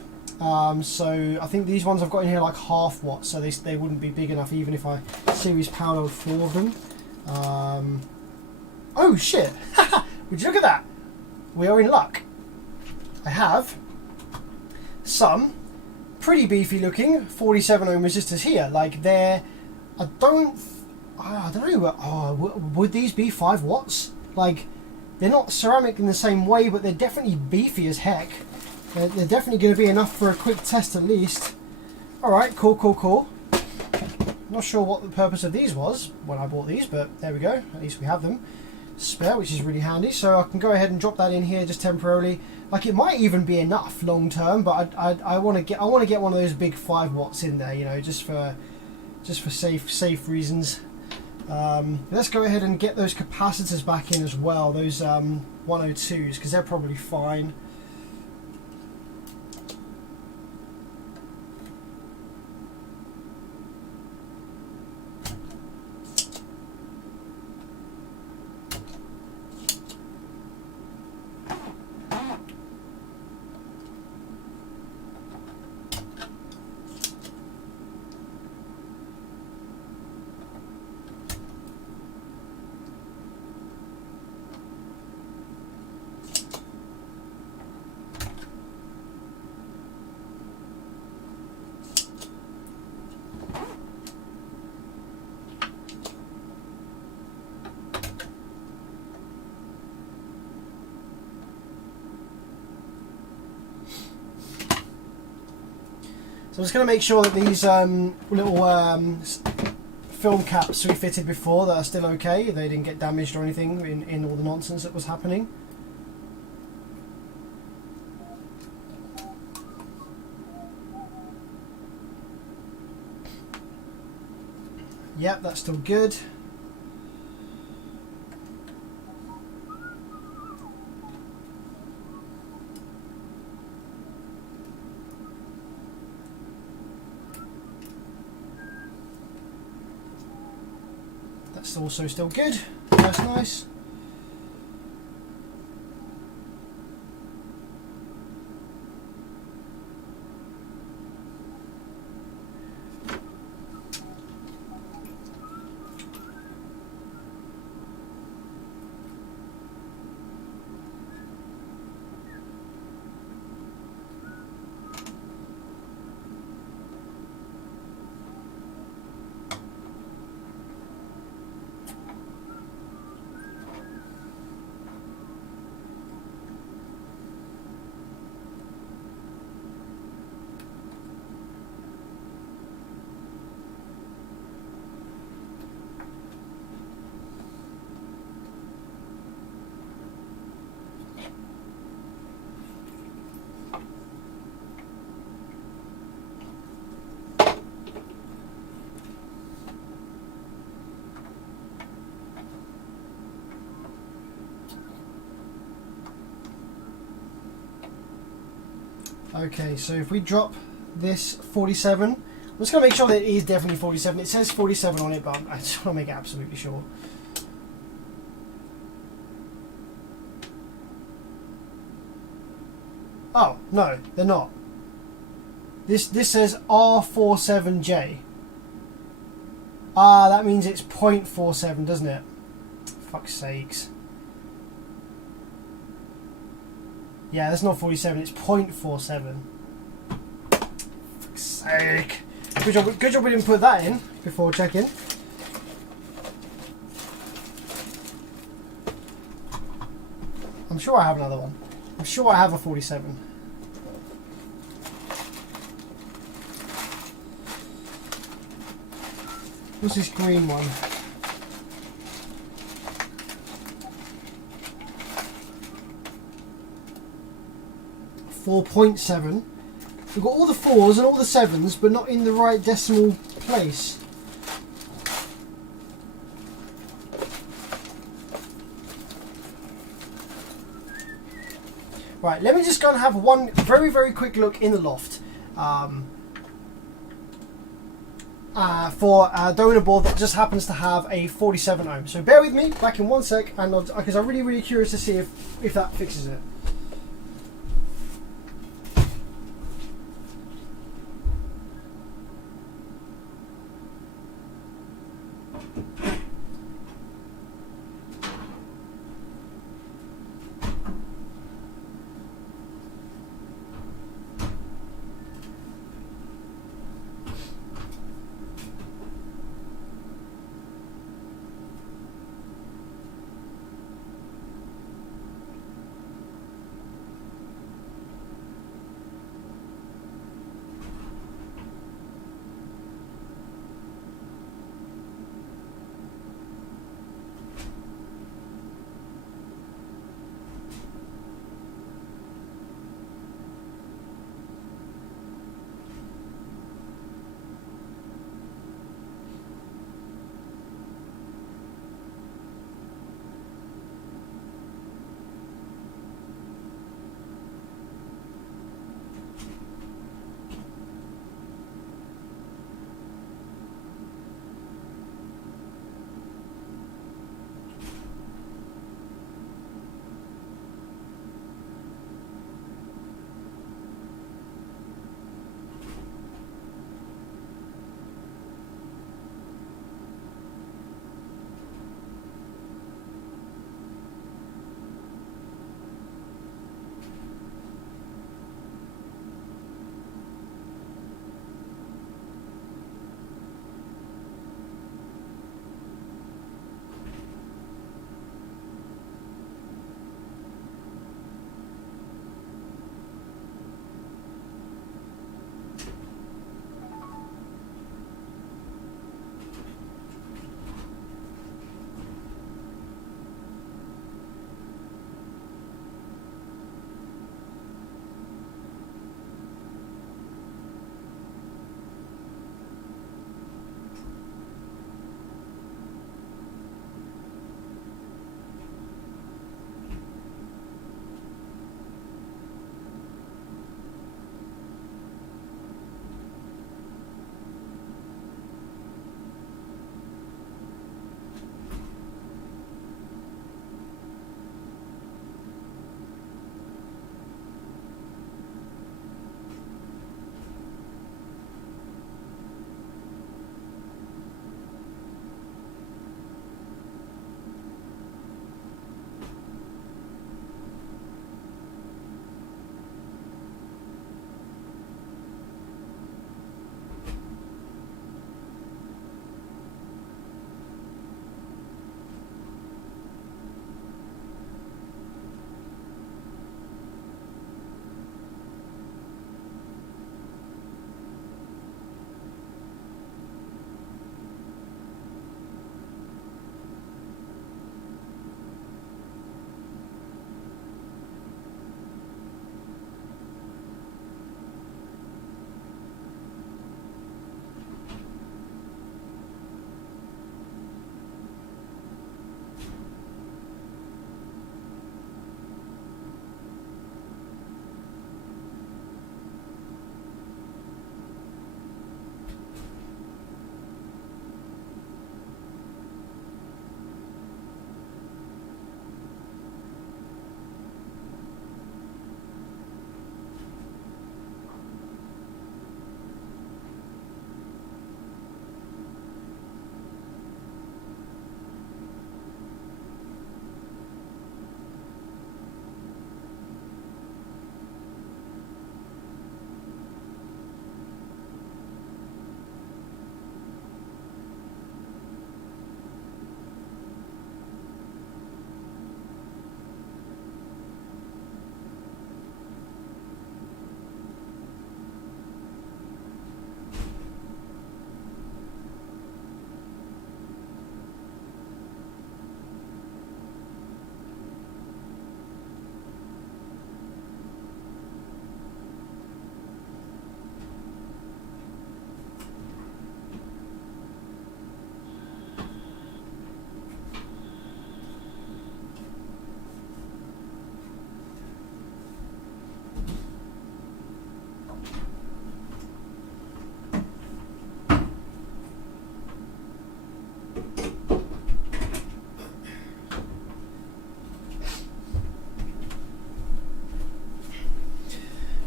So I think these ones I've got in here like half watt, so they wouldn't be big enough even if I series paralleled 4 of them. Oh shit! Would you look at that? We are in luck. I have some pretty beefy looking 47 ohm resistors here. Like they're, I don't know. Oh, would these be 5 watts? Like they're not ceramic in the same way, but they're definitely beefy as heck. They're definitely going to be enough for a quick test at least. Alright, cool. Not sure what the purpose of these was when I bought these, but there we go. At least we have them spare, which is really handy. So I can go ahead and drop that in here just temporarily. Like it might even be enough long term, but I want to get one of those big 5 watts in there, you know, just for safe reasons. Let's go ahead and get those capacitors back in as well. Those 102s, because they're probably fine. So I'm just going to make sure that these little film caps we fitted before that are still okay. They didn't get damaged or anything in all the nonsense that was happening. Yep, that's still good. That's also still good. That's nice. Okay, so if we drop this 47, I'm just going to make sure that it is definitely 47. It says 47 on it, but I just want to make it absolutely sure. Oh, no, they're not. This says R47J. Ah, that means it's 0.47, doesn't it? Fuck's sakes. Yeah, that's not 47, it's 0.47. Fuck's sake. Good job we didn't put that in before checking. I'm sure I have another one. I'm sure I have a 47. What's this green one? 4.7. We've got all the 4s and all the 7s, but not in the right decimal place. Right, let me just go and have one very, very quick look in the loft for a donor board that just happens to have a 47 ohm. So bear with me, back in 1 sec, and because I'm really, really curious to see if that fixes it.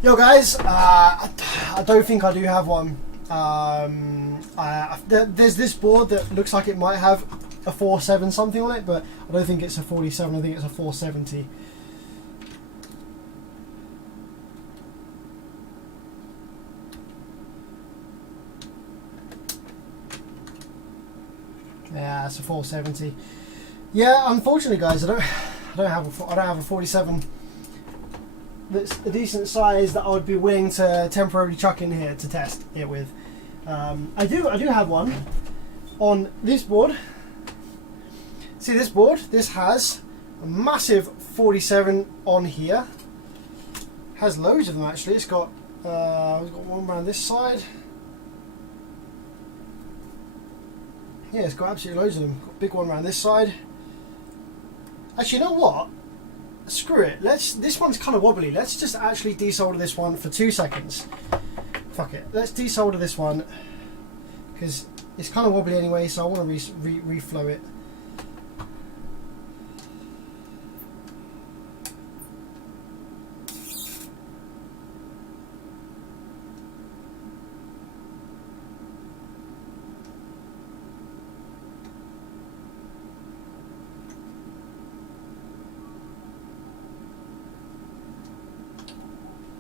Yo guys, I don't think I do have one. There's this board that looks like it might have a 47 something on it, but I don't think it's a 47, I think it's a 470. Yeah, it's a 470. Yeah, unfortunately, guys, I don't have a 47 that's a decent size that I would be willing to temporarily chuck in here to test it with. I do have one on this board. See this board? This has a massive 47 on here. Has loads of them actually. It's got we've got one around this side. Yeah, it's got absolutely loads of them. Got a big one around this side. Actually, you know what? Screw it. This one's kind of wobbly. Let's just actually desolder this one for 2 seconds. Fuck it. Let's desolder this one because it's kind of wobbly anyway. So I want to reflow it.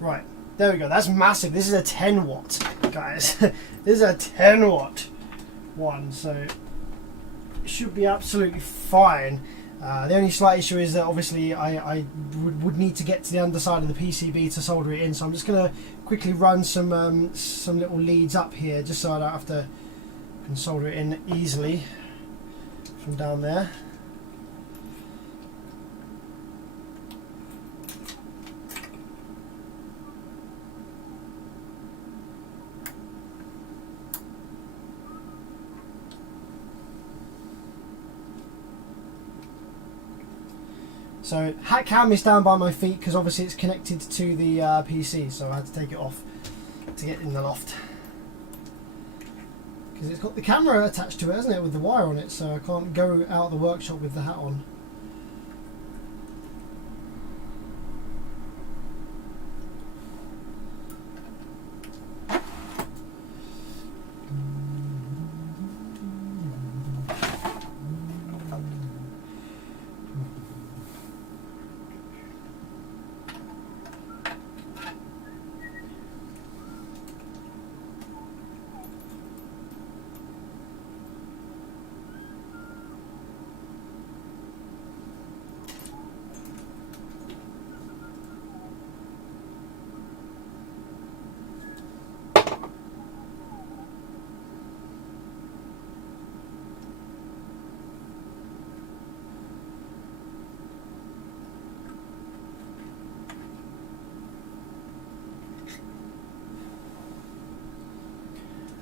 Right, there we go. That's massive. This is a 10 watt, guys. This is a 10 watt one, so it should be absolutely fine. The only slight issue is that obviously I would need to get to the underside of the PCB to solder it in, so I'm just going to quickly run some little leads up here just so I don't have to can solder it in easily from down there. So hat cam is down by my feet because obviously it's connected to the PC, so I had to take it off to get in the loft. Because it's got the camera attached to it, hasn't it, with the wire on it, so I can't go out of the workshop with the hat on.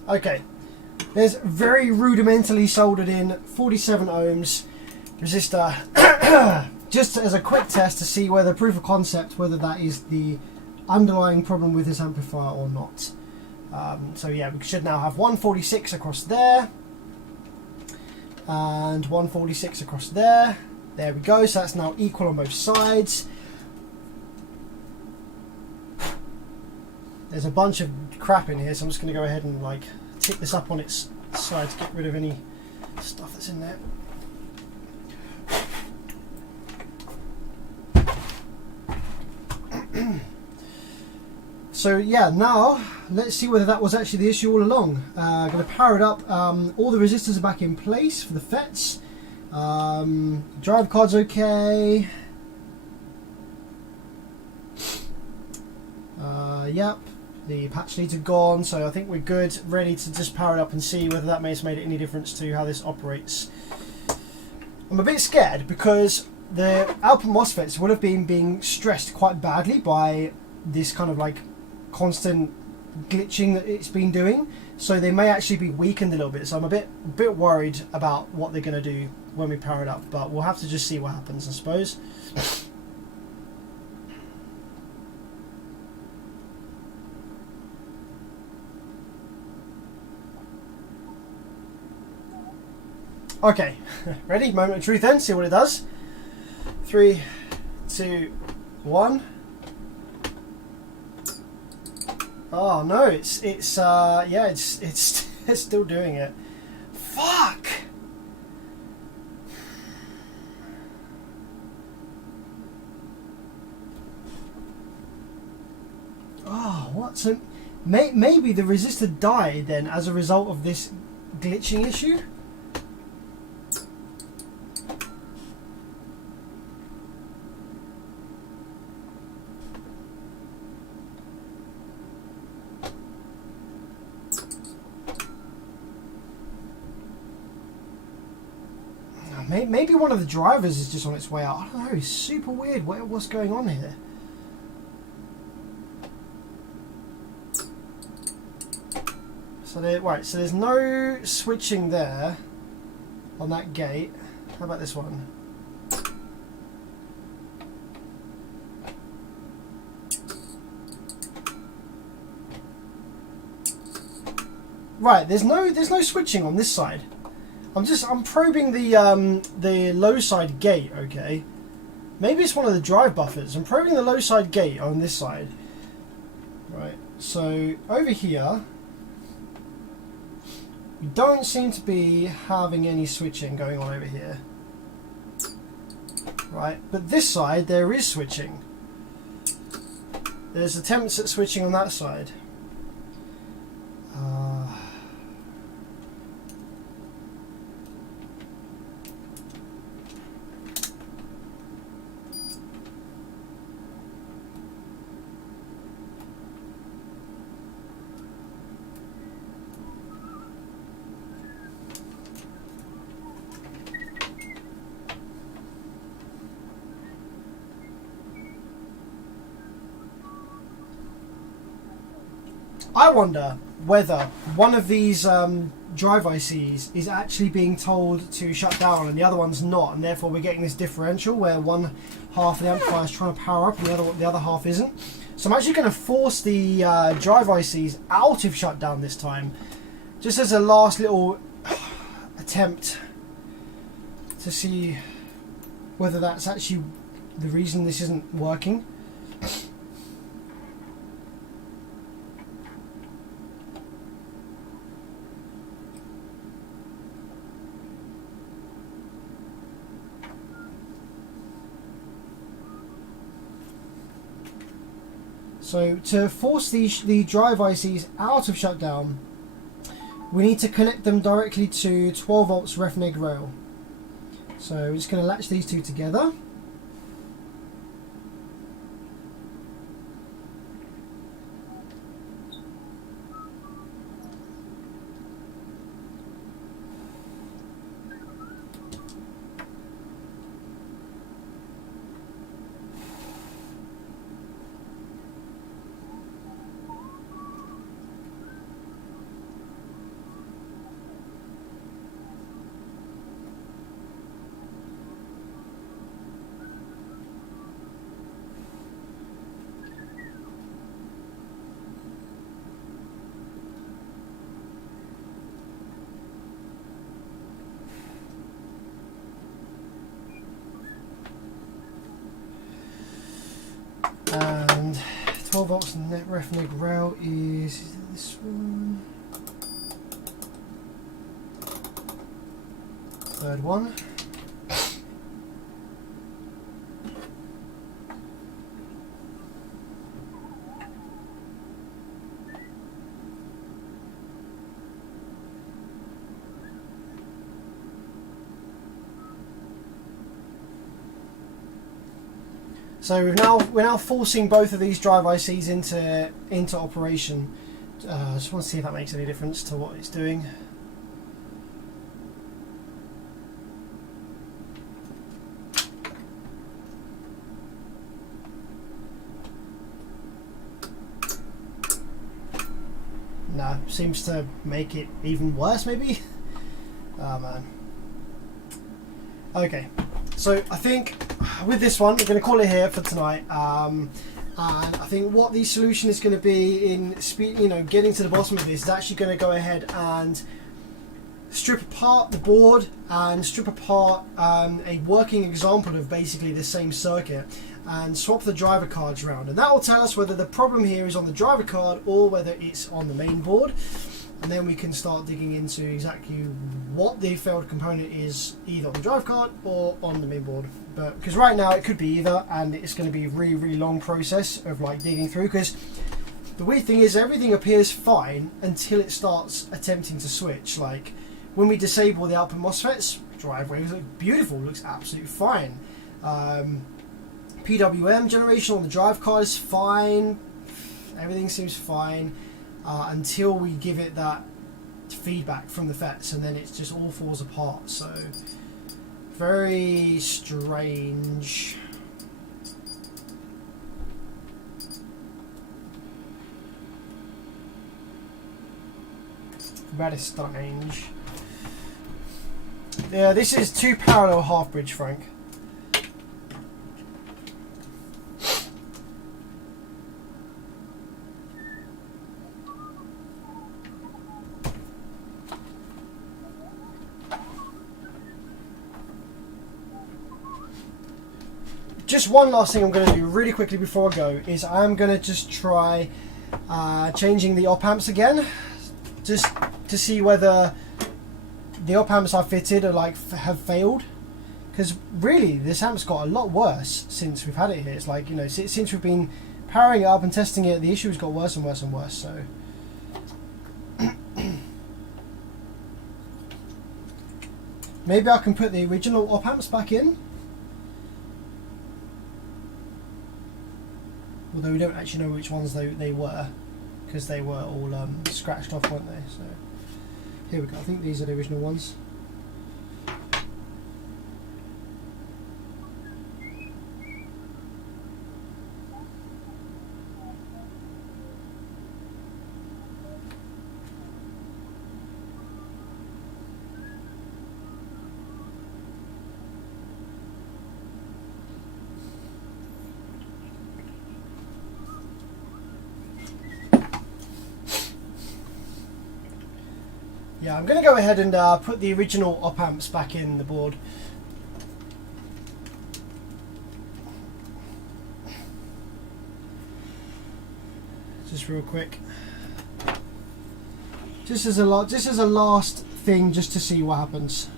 Okay, there's very rudimentarily soldered in 47 ohms resistor, just as a quick test to see whether proof of concept, whether that is the underlying problem with this amplifier or not. So yeah, we should now have 146 across there, and 146 across there. There we go, so that's now equal on both sides. There's a bunch of crap in here, so I'm just going to go ahead and like tip this up on its side to get rid of any stuff that's in there. So yeah, now let's see whether that was actually the issue all along. I'm going to power it up. All the resistors are back in place for the FETs. Drive card's okay. Yep. The patch leads are gone, so I think we're good, ready to just power it up and see whether that has made any difference to how this operates. I'm a bit scared because the output MOSFETs would have been being stressed quite badly by this kind of like constant glitching that it's been doing, so they may actually be weakened a little bit, so I'm a bit worried about what they're going to do when we power it up, but we'll have to just see what happens, I suppose. Okay, ready? Moment of truth then, see what it does. 3, 2, 1. Oh no, yeah, it's it's still doing it. Fuck. Oh, what? So maybe the resistor died then as a result of this glitching issue. Maybe one of the drivers is just on its way out. I don't know. It's super weird. What's going on here? So so there's no switching there on that gate. How about this one? Right, there's no switching on this side. I'm probing the low side gate, okay? Maybe it's one of the drive buffers. I'm probing the low side gate on this side. Right, so over here we don't seem to be having any switching going on over here. Right, but this side there is switching. There's attempts at switching on that side. I wonder whether one of these drive ICs is actually being told to shut down and the other one's not, and therefore we're getting this differential where one half of the amplifier is trying to power up and the other half isn't. So I'm actually going to force the drive ICs out of shutdown this time, just as a last little attempt to see whether that's actually the reason this isn't working. So to force the drive ICs out of shutdown, we need to connect them directly to 12 volts ref neg rail. So we're just going to latch these two together. And 12 volts net ref neg rail is it this one? Third one. So we're now forcing both of these drive ICs into operation. I just want to see if that makes any difference to what it's doing. No, seems to make it even worse maybe. Oh man. Okay, so I think with this one we're going to call it here for tonight. And I think what the solution is going to be in getting to the bottom of this is actually going to go ahead and strip apart the board and strip apart a working example of basically the same circuit and swap the driver cards around, and that will tell us whether the problem here is on the driver card or whether it's on the main board. And then we can start digging into exactly what the failed component is, either on the drive card or on the main board. But because right now it could be either, and it's going to be a really long process of like digging through, because the weird thing is everything appears fine until it starts attempting to switch. Like when we disable the output MOSFETs, drive waves look beautiful, looks absolutely fine. PWM generation on the drive card is fine, everything seems fine. Until we give it that feedback from the FETs, and then it just all falls apart. So very strange. Very strange. Yeah, this is 2 parallel half bridge, Frank. Just one last thing I'm going to do really quickly before I go is I'm going to just try changing the op amps again, just to see whether the op amps I fitted are have failed. Because really, this amp's got a lot worse since we've had it here. It's like, you know, since we've been powering it up and testing it, the issue's got worse and worse and worse. So maybe I can put the original op amps back in. Although we don't actually know which ones they were, because they were all scratched off, weren't they? So here we go. I think these are the original ones. Yeah, I'm going to go ahead and put the original op amps back in the board. Just real quick. Just as a last thing, just to see what happens.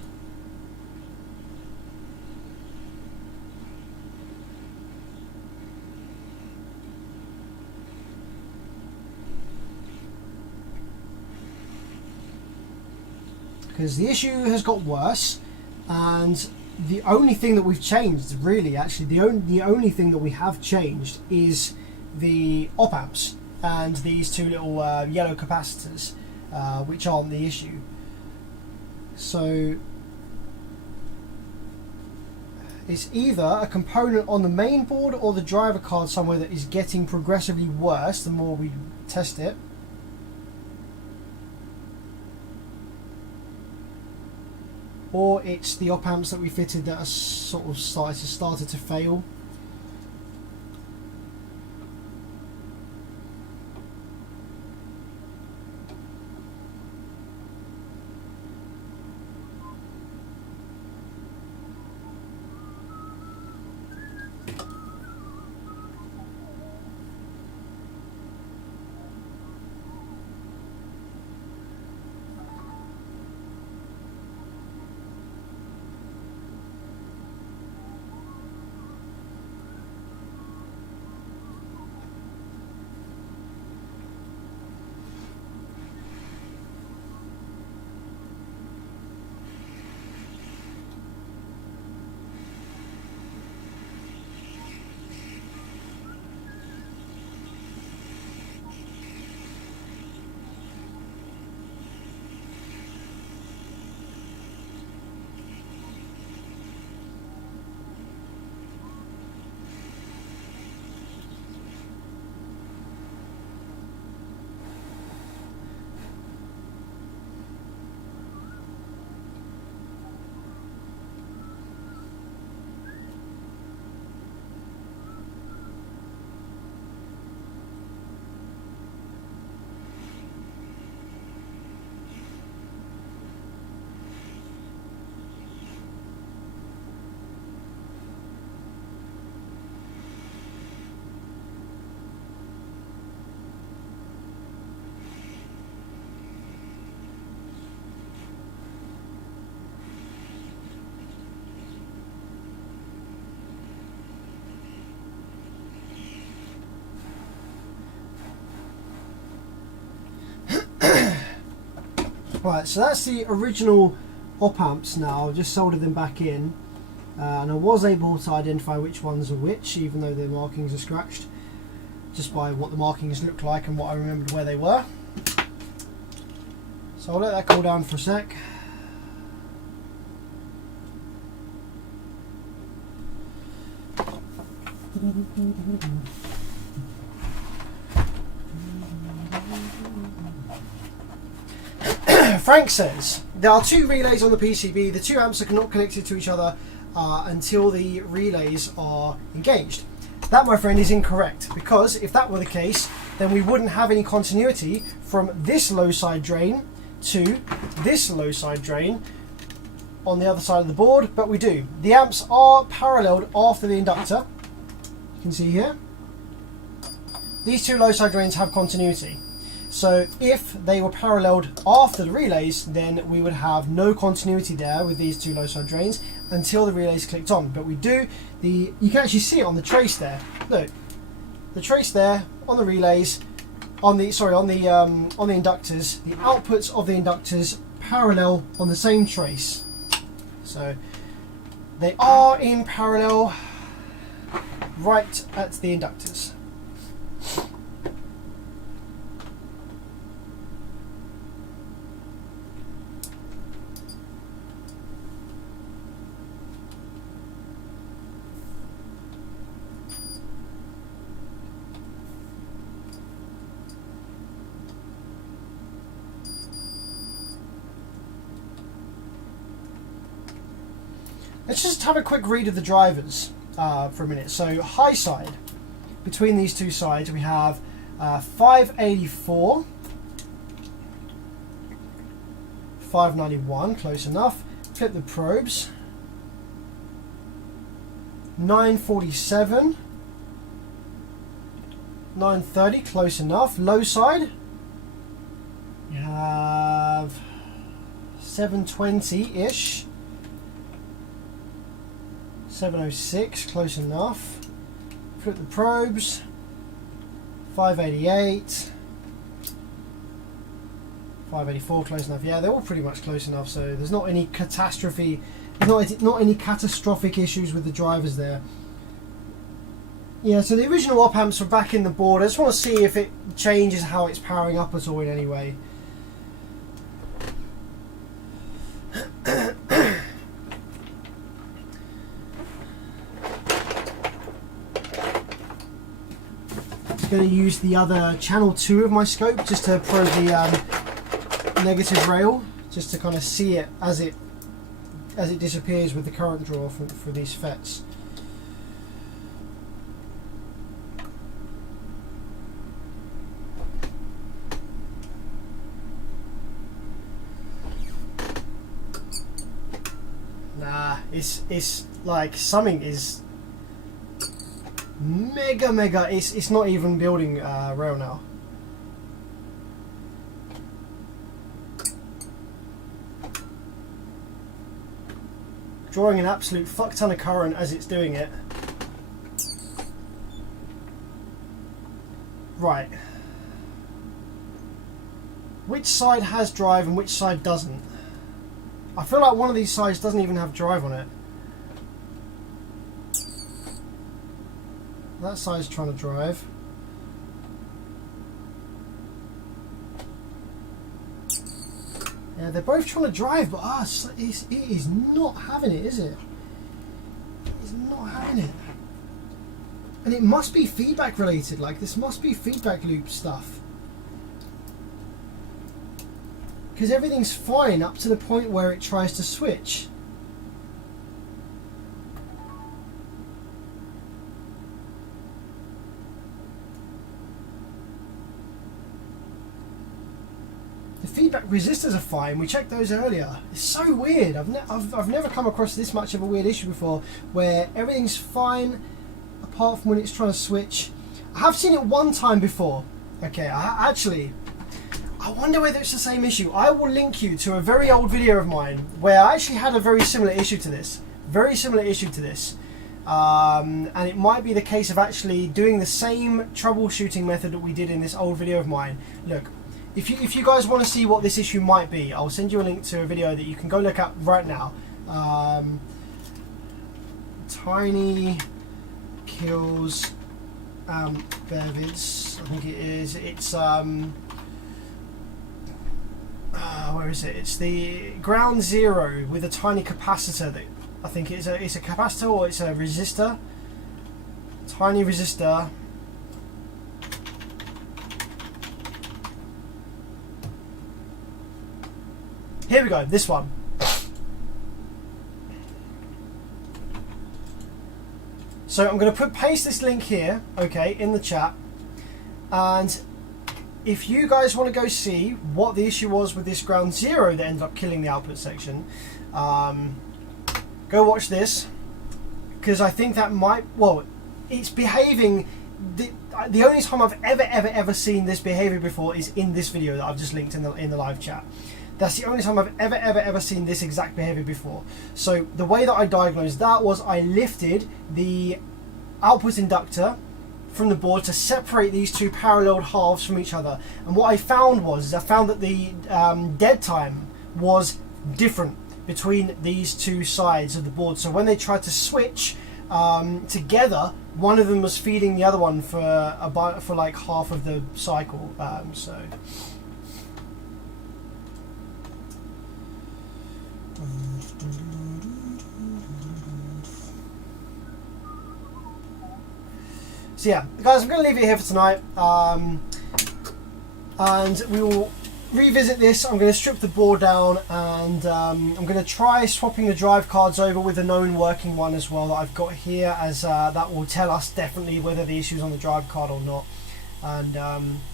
Because the issue has got worse, and the only thing that we've changed, really, actually, the only thing that we have changed is the op amps and these two little yellow capacitors, which aren't the issue. So it's either a component on the main board or the driver card somewhere that is getting progressively worse the more we test it. Or it's the op amps that we fitted that are sort of started to fail. Right, so that's the original op amps now. I've just soldered them back in, and I was able to identify which ones are which, even though their markings are scratched, just by what the markings look like and what I remembered where they were. So I'll let that cool down for a sec. Frank says, there are two relays on the PCB. The two amps are not connected to each other until the relays are engaged. That, my friend, is incorrect, because if that were the case, then we wouldn't have any continuity from this low side drain to this low side drain on the other side of the board, but we do. The amps are paralleled after the inductor. You can see here. These two low side drains have continuity. So if they were paralleled after the relays, then we would have no continuity there with these two low side drains until the relays clicked on. But we do. You can actually see it on the trace there. Look, the trace there on the relays, on the inductors. The outputs of the inductors parallel on the same trace. So they are in parallel right at the inductors. Let's just have a quick read of the drivers for a minute. So high side, between these two sides we have 584, 591, close enough. Flip the probes. 947, 930, close enough. Low side, you have 720-ish. 706, close enough. Flip the probes. 588. 584, close enough. Yeah, they're all pretty much close enough, so there's not any catastrophe, not any catastrophic issues with the drivers there. Yeah, so the original op amps were back in the board. I just want to see if it changes how it's powering up at all in any way. Going to use the other channel 2 of my scope just to probe the negative rail, just to kind of see it as it disappears with the current draw for these FETs. Nah, it's like something is mega, it's not even building rail now. Drawing an absolute fuck ton of current as it's doing it. Right. Which side has drive and which side doesn't? I feel like one of these sides doesn't even have drive on it. That side's trying to drive. Yeah, they're both trying to drive, but it is not having it, is it? It's not having it. And it must be feedback related, like this must be feedback loop stuff. Because everything's fine up to the point where it tries to switch. Feedback resistors are fine. We checked those earlier. It's so weird. I've never come across this much of a weird issue before, where everything's fine apart from when it's trying to switch. I have seen it one time before. Okay, I wonder whether it's the same issue. I will link you to a very old video of mine where I actually had a very similar issue to this. And it might be the case of actually doing the same troubleshooting method that we did in this old video of mine. Look. if you guys want to see what this issue might be, I'll send you a link to a video that you can go look at right now. Tiny kills Bevids, I think it is. It's where is it? It's the ground zero with a tiny capacitor. That I think it's a capacitor or it's a resistor. Tiny resistor. Here we go. This one. So I'm going to paste this link here, okay, in the chat, and if you guys want to go see what the issue was with this ground zero that ended up killing the output section, go watch this, because I think that might, well, it's behaving, the only time I've ever seen this behavior before is in this video that I've just linked in the live chat. That's the only time I've ever seen this exact behavior before. So the way that I diagnosed that was I lifted the output inductor from the board to separate these two parallel halves from each other. And what I found was, I found that the dead time was different between these two sides of the board. So when they tried to switch together, one of them was feeding the other one for like half of the cycle. So yeah, guys, I'm going to leave it here for tonight, and we will revisit this. I'm going to strip the board down, and I'm going to try swapping the drive cards over with a known working one as well that I've got here, as that will tell us definitely whether the issue's on the drive card or not. And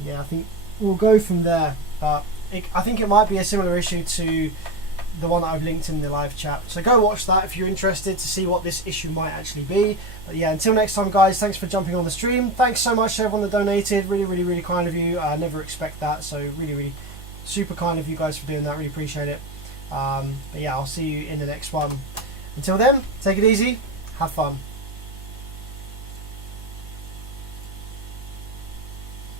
yeah, I think we'll go from there. But I think it might be a similar issue to the one that I've linked in the live chat. So go watch that if you're interested to see what this issue might actually be. But yeah, until next time, guys, thanks for jumping on the stream. Thanks so much to everyone that donated. Really kind of you. I never expect that, so really super kind of you guys for doing that. Really appreciate it. But yeah, I'll see you in the next one. Until then, take it easy, have fun.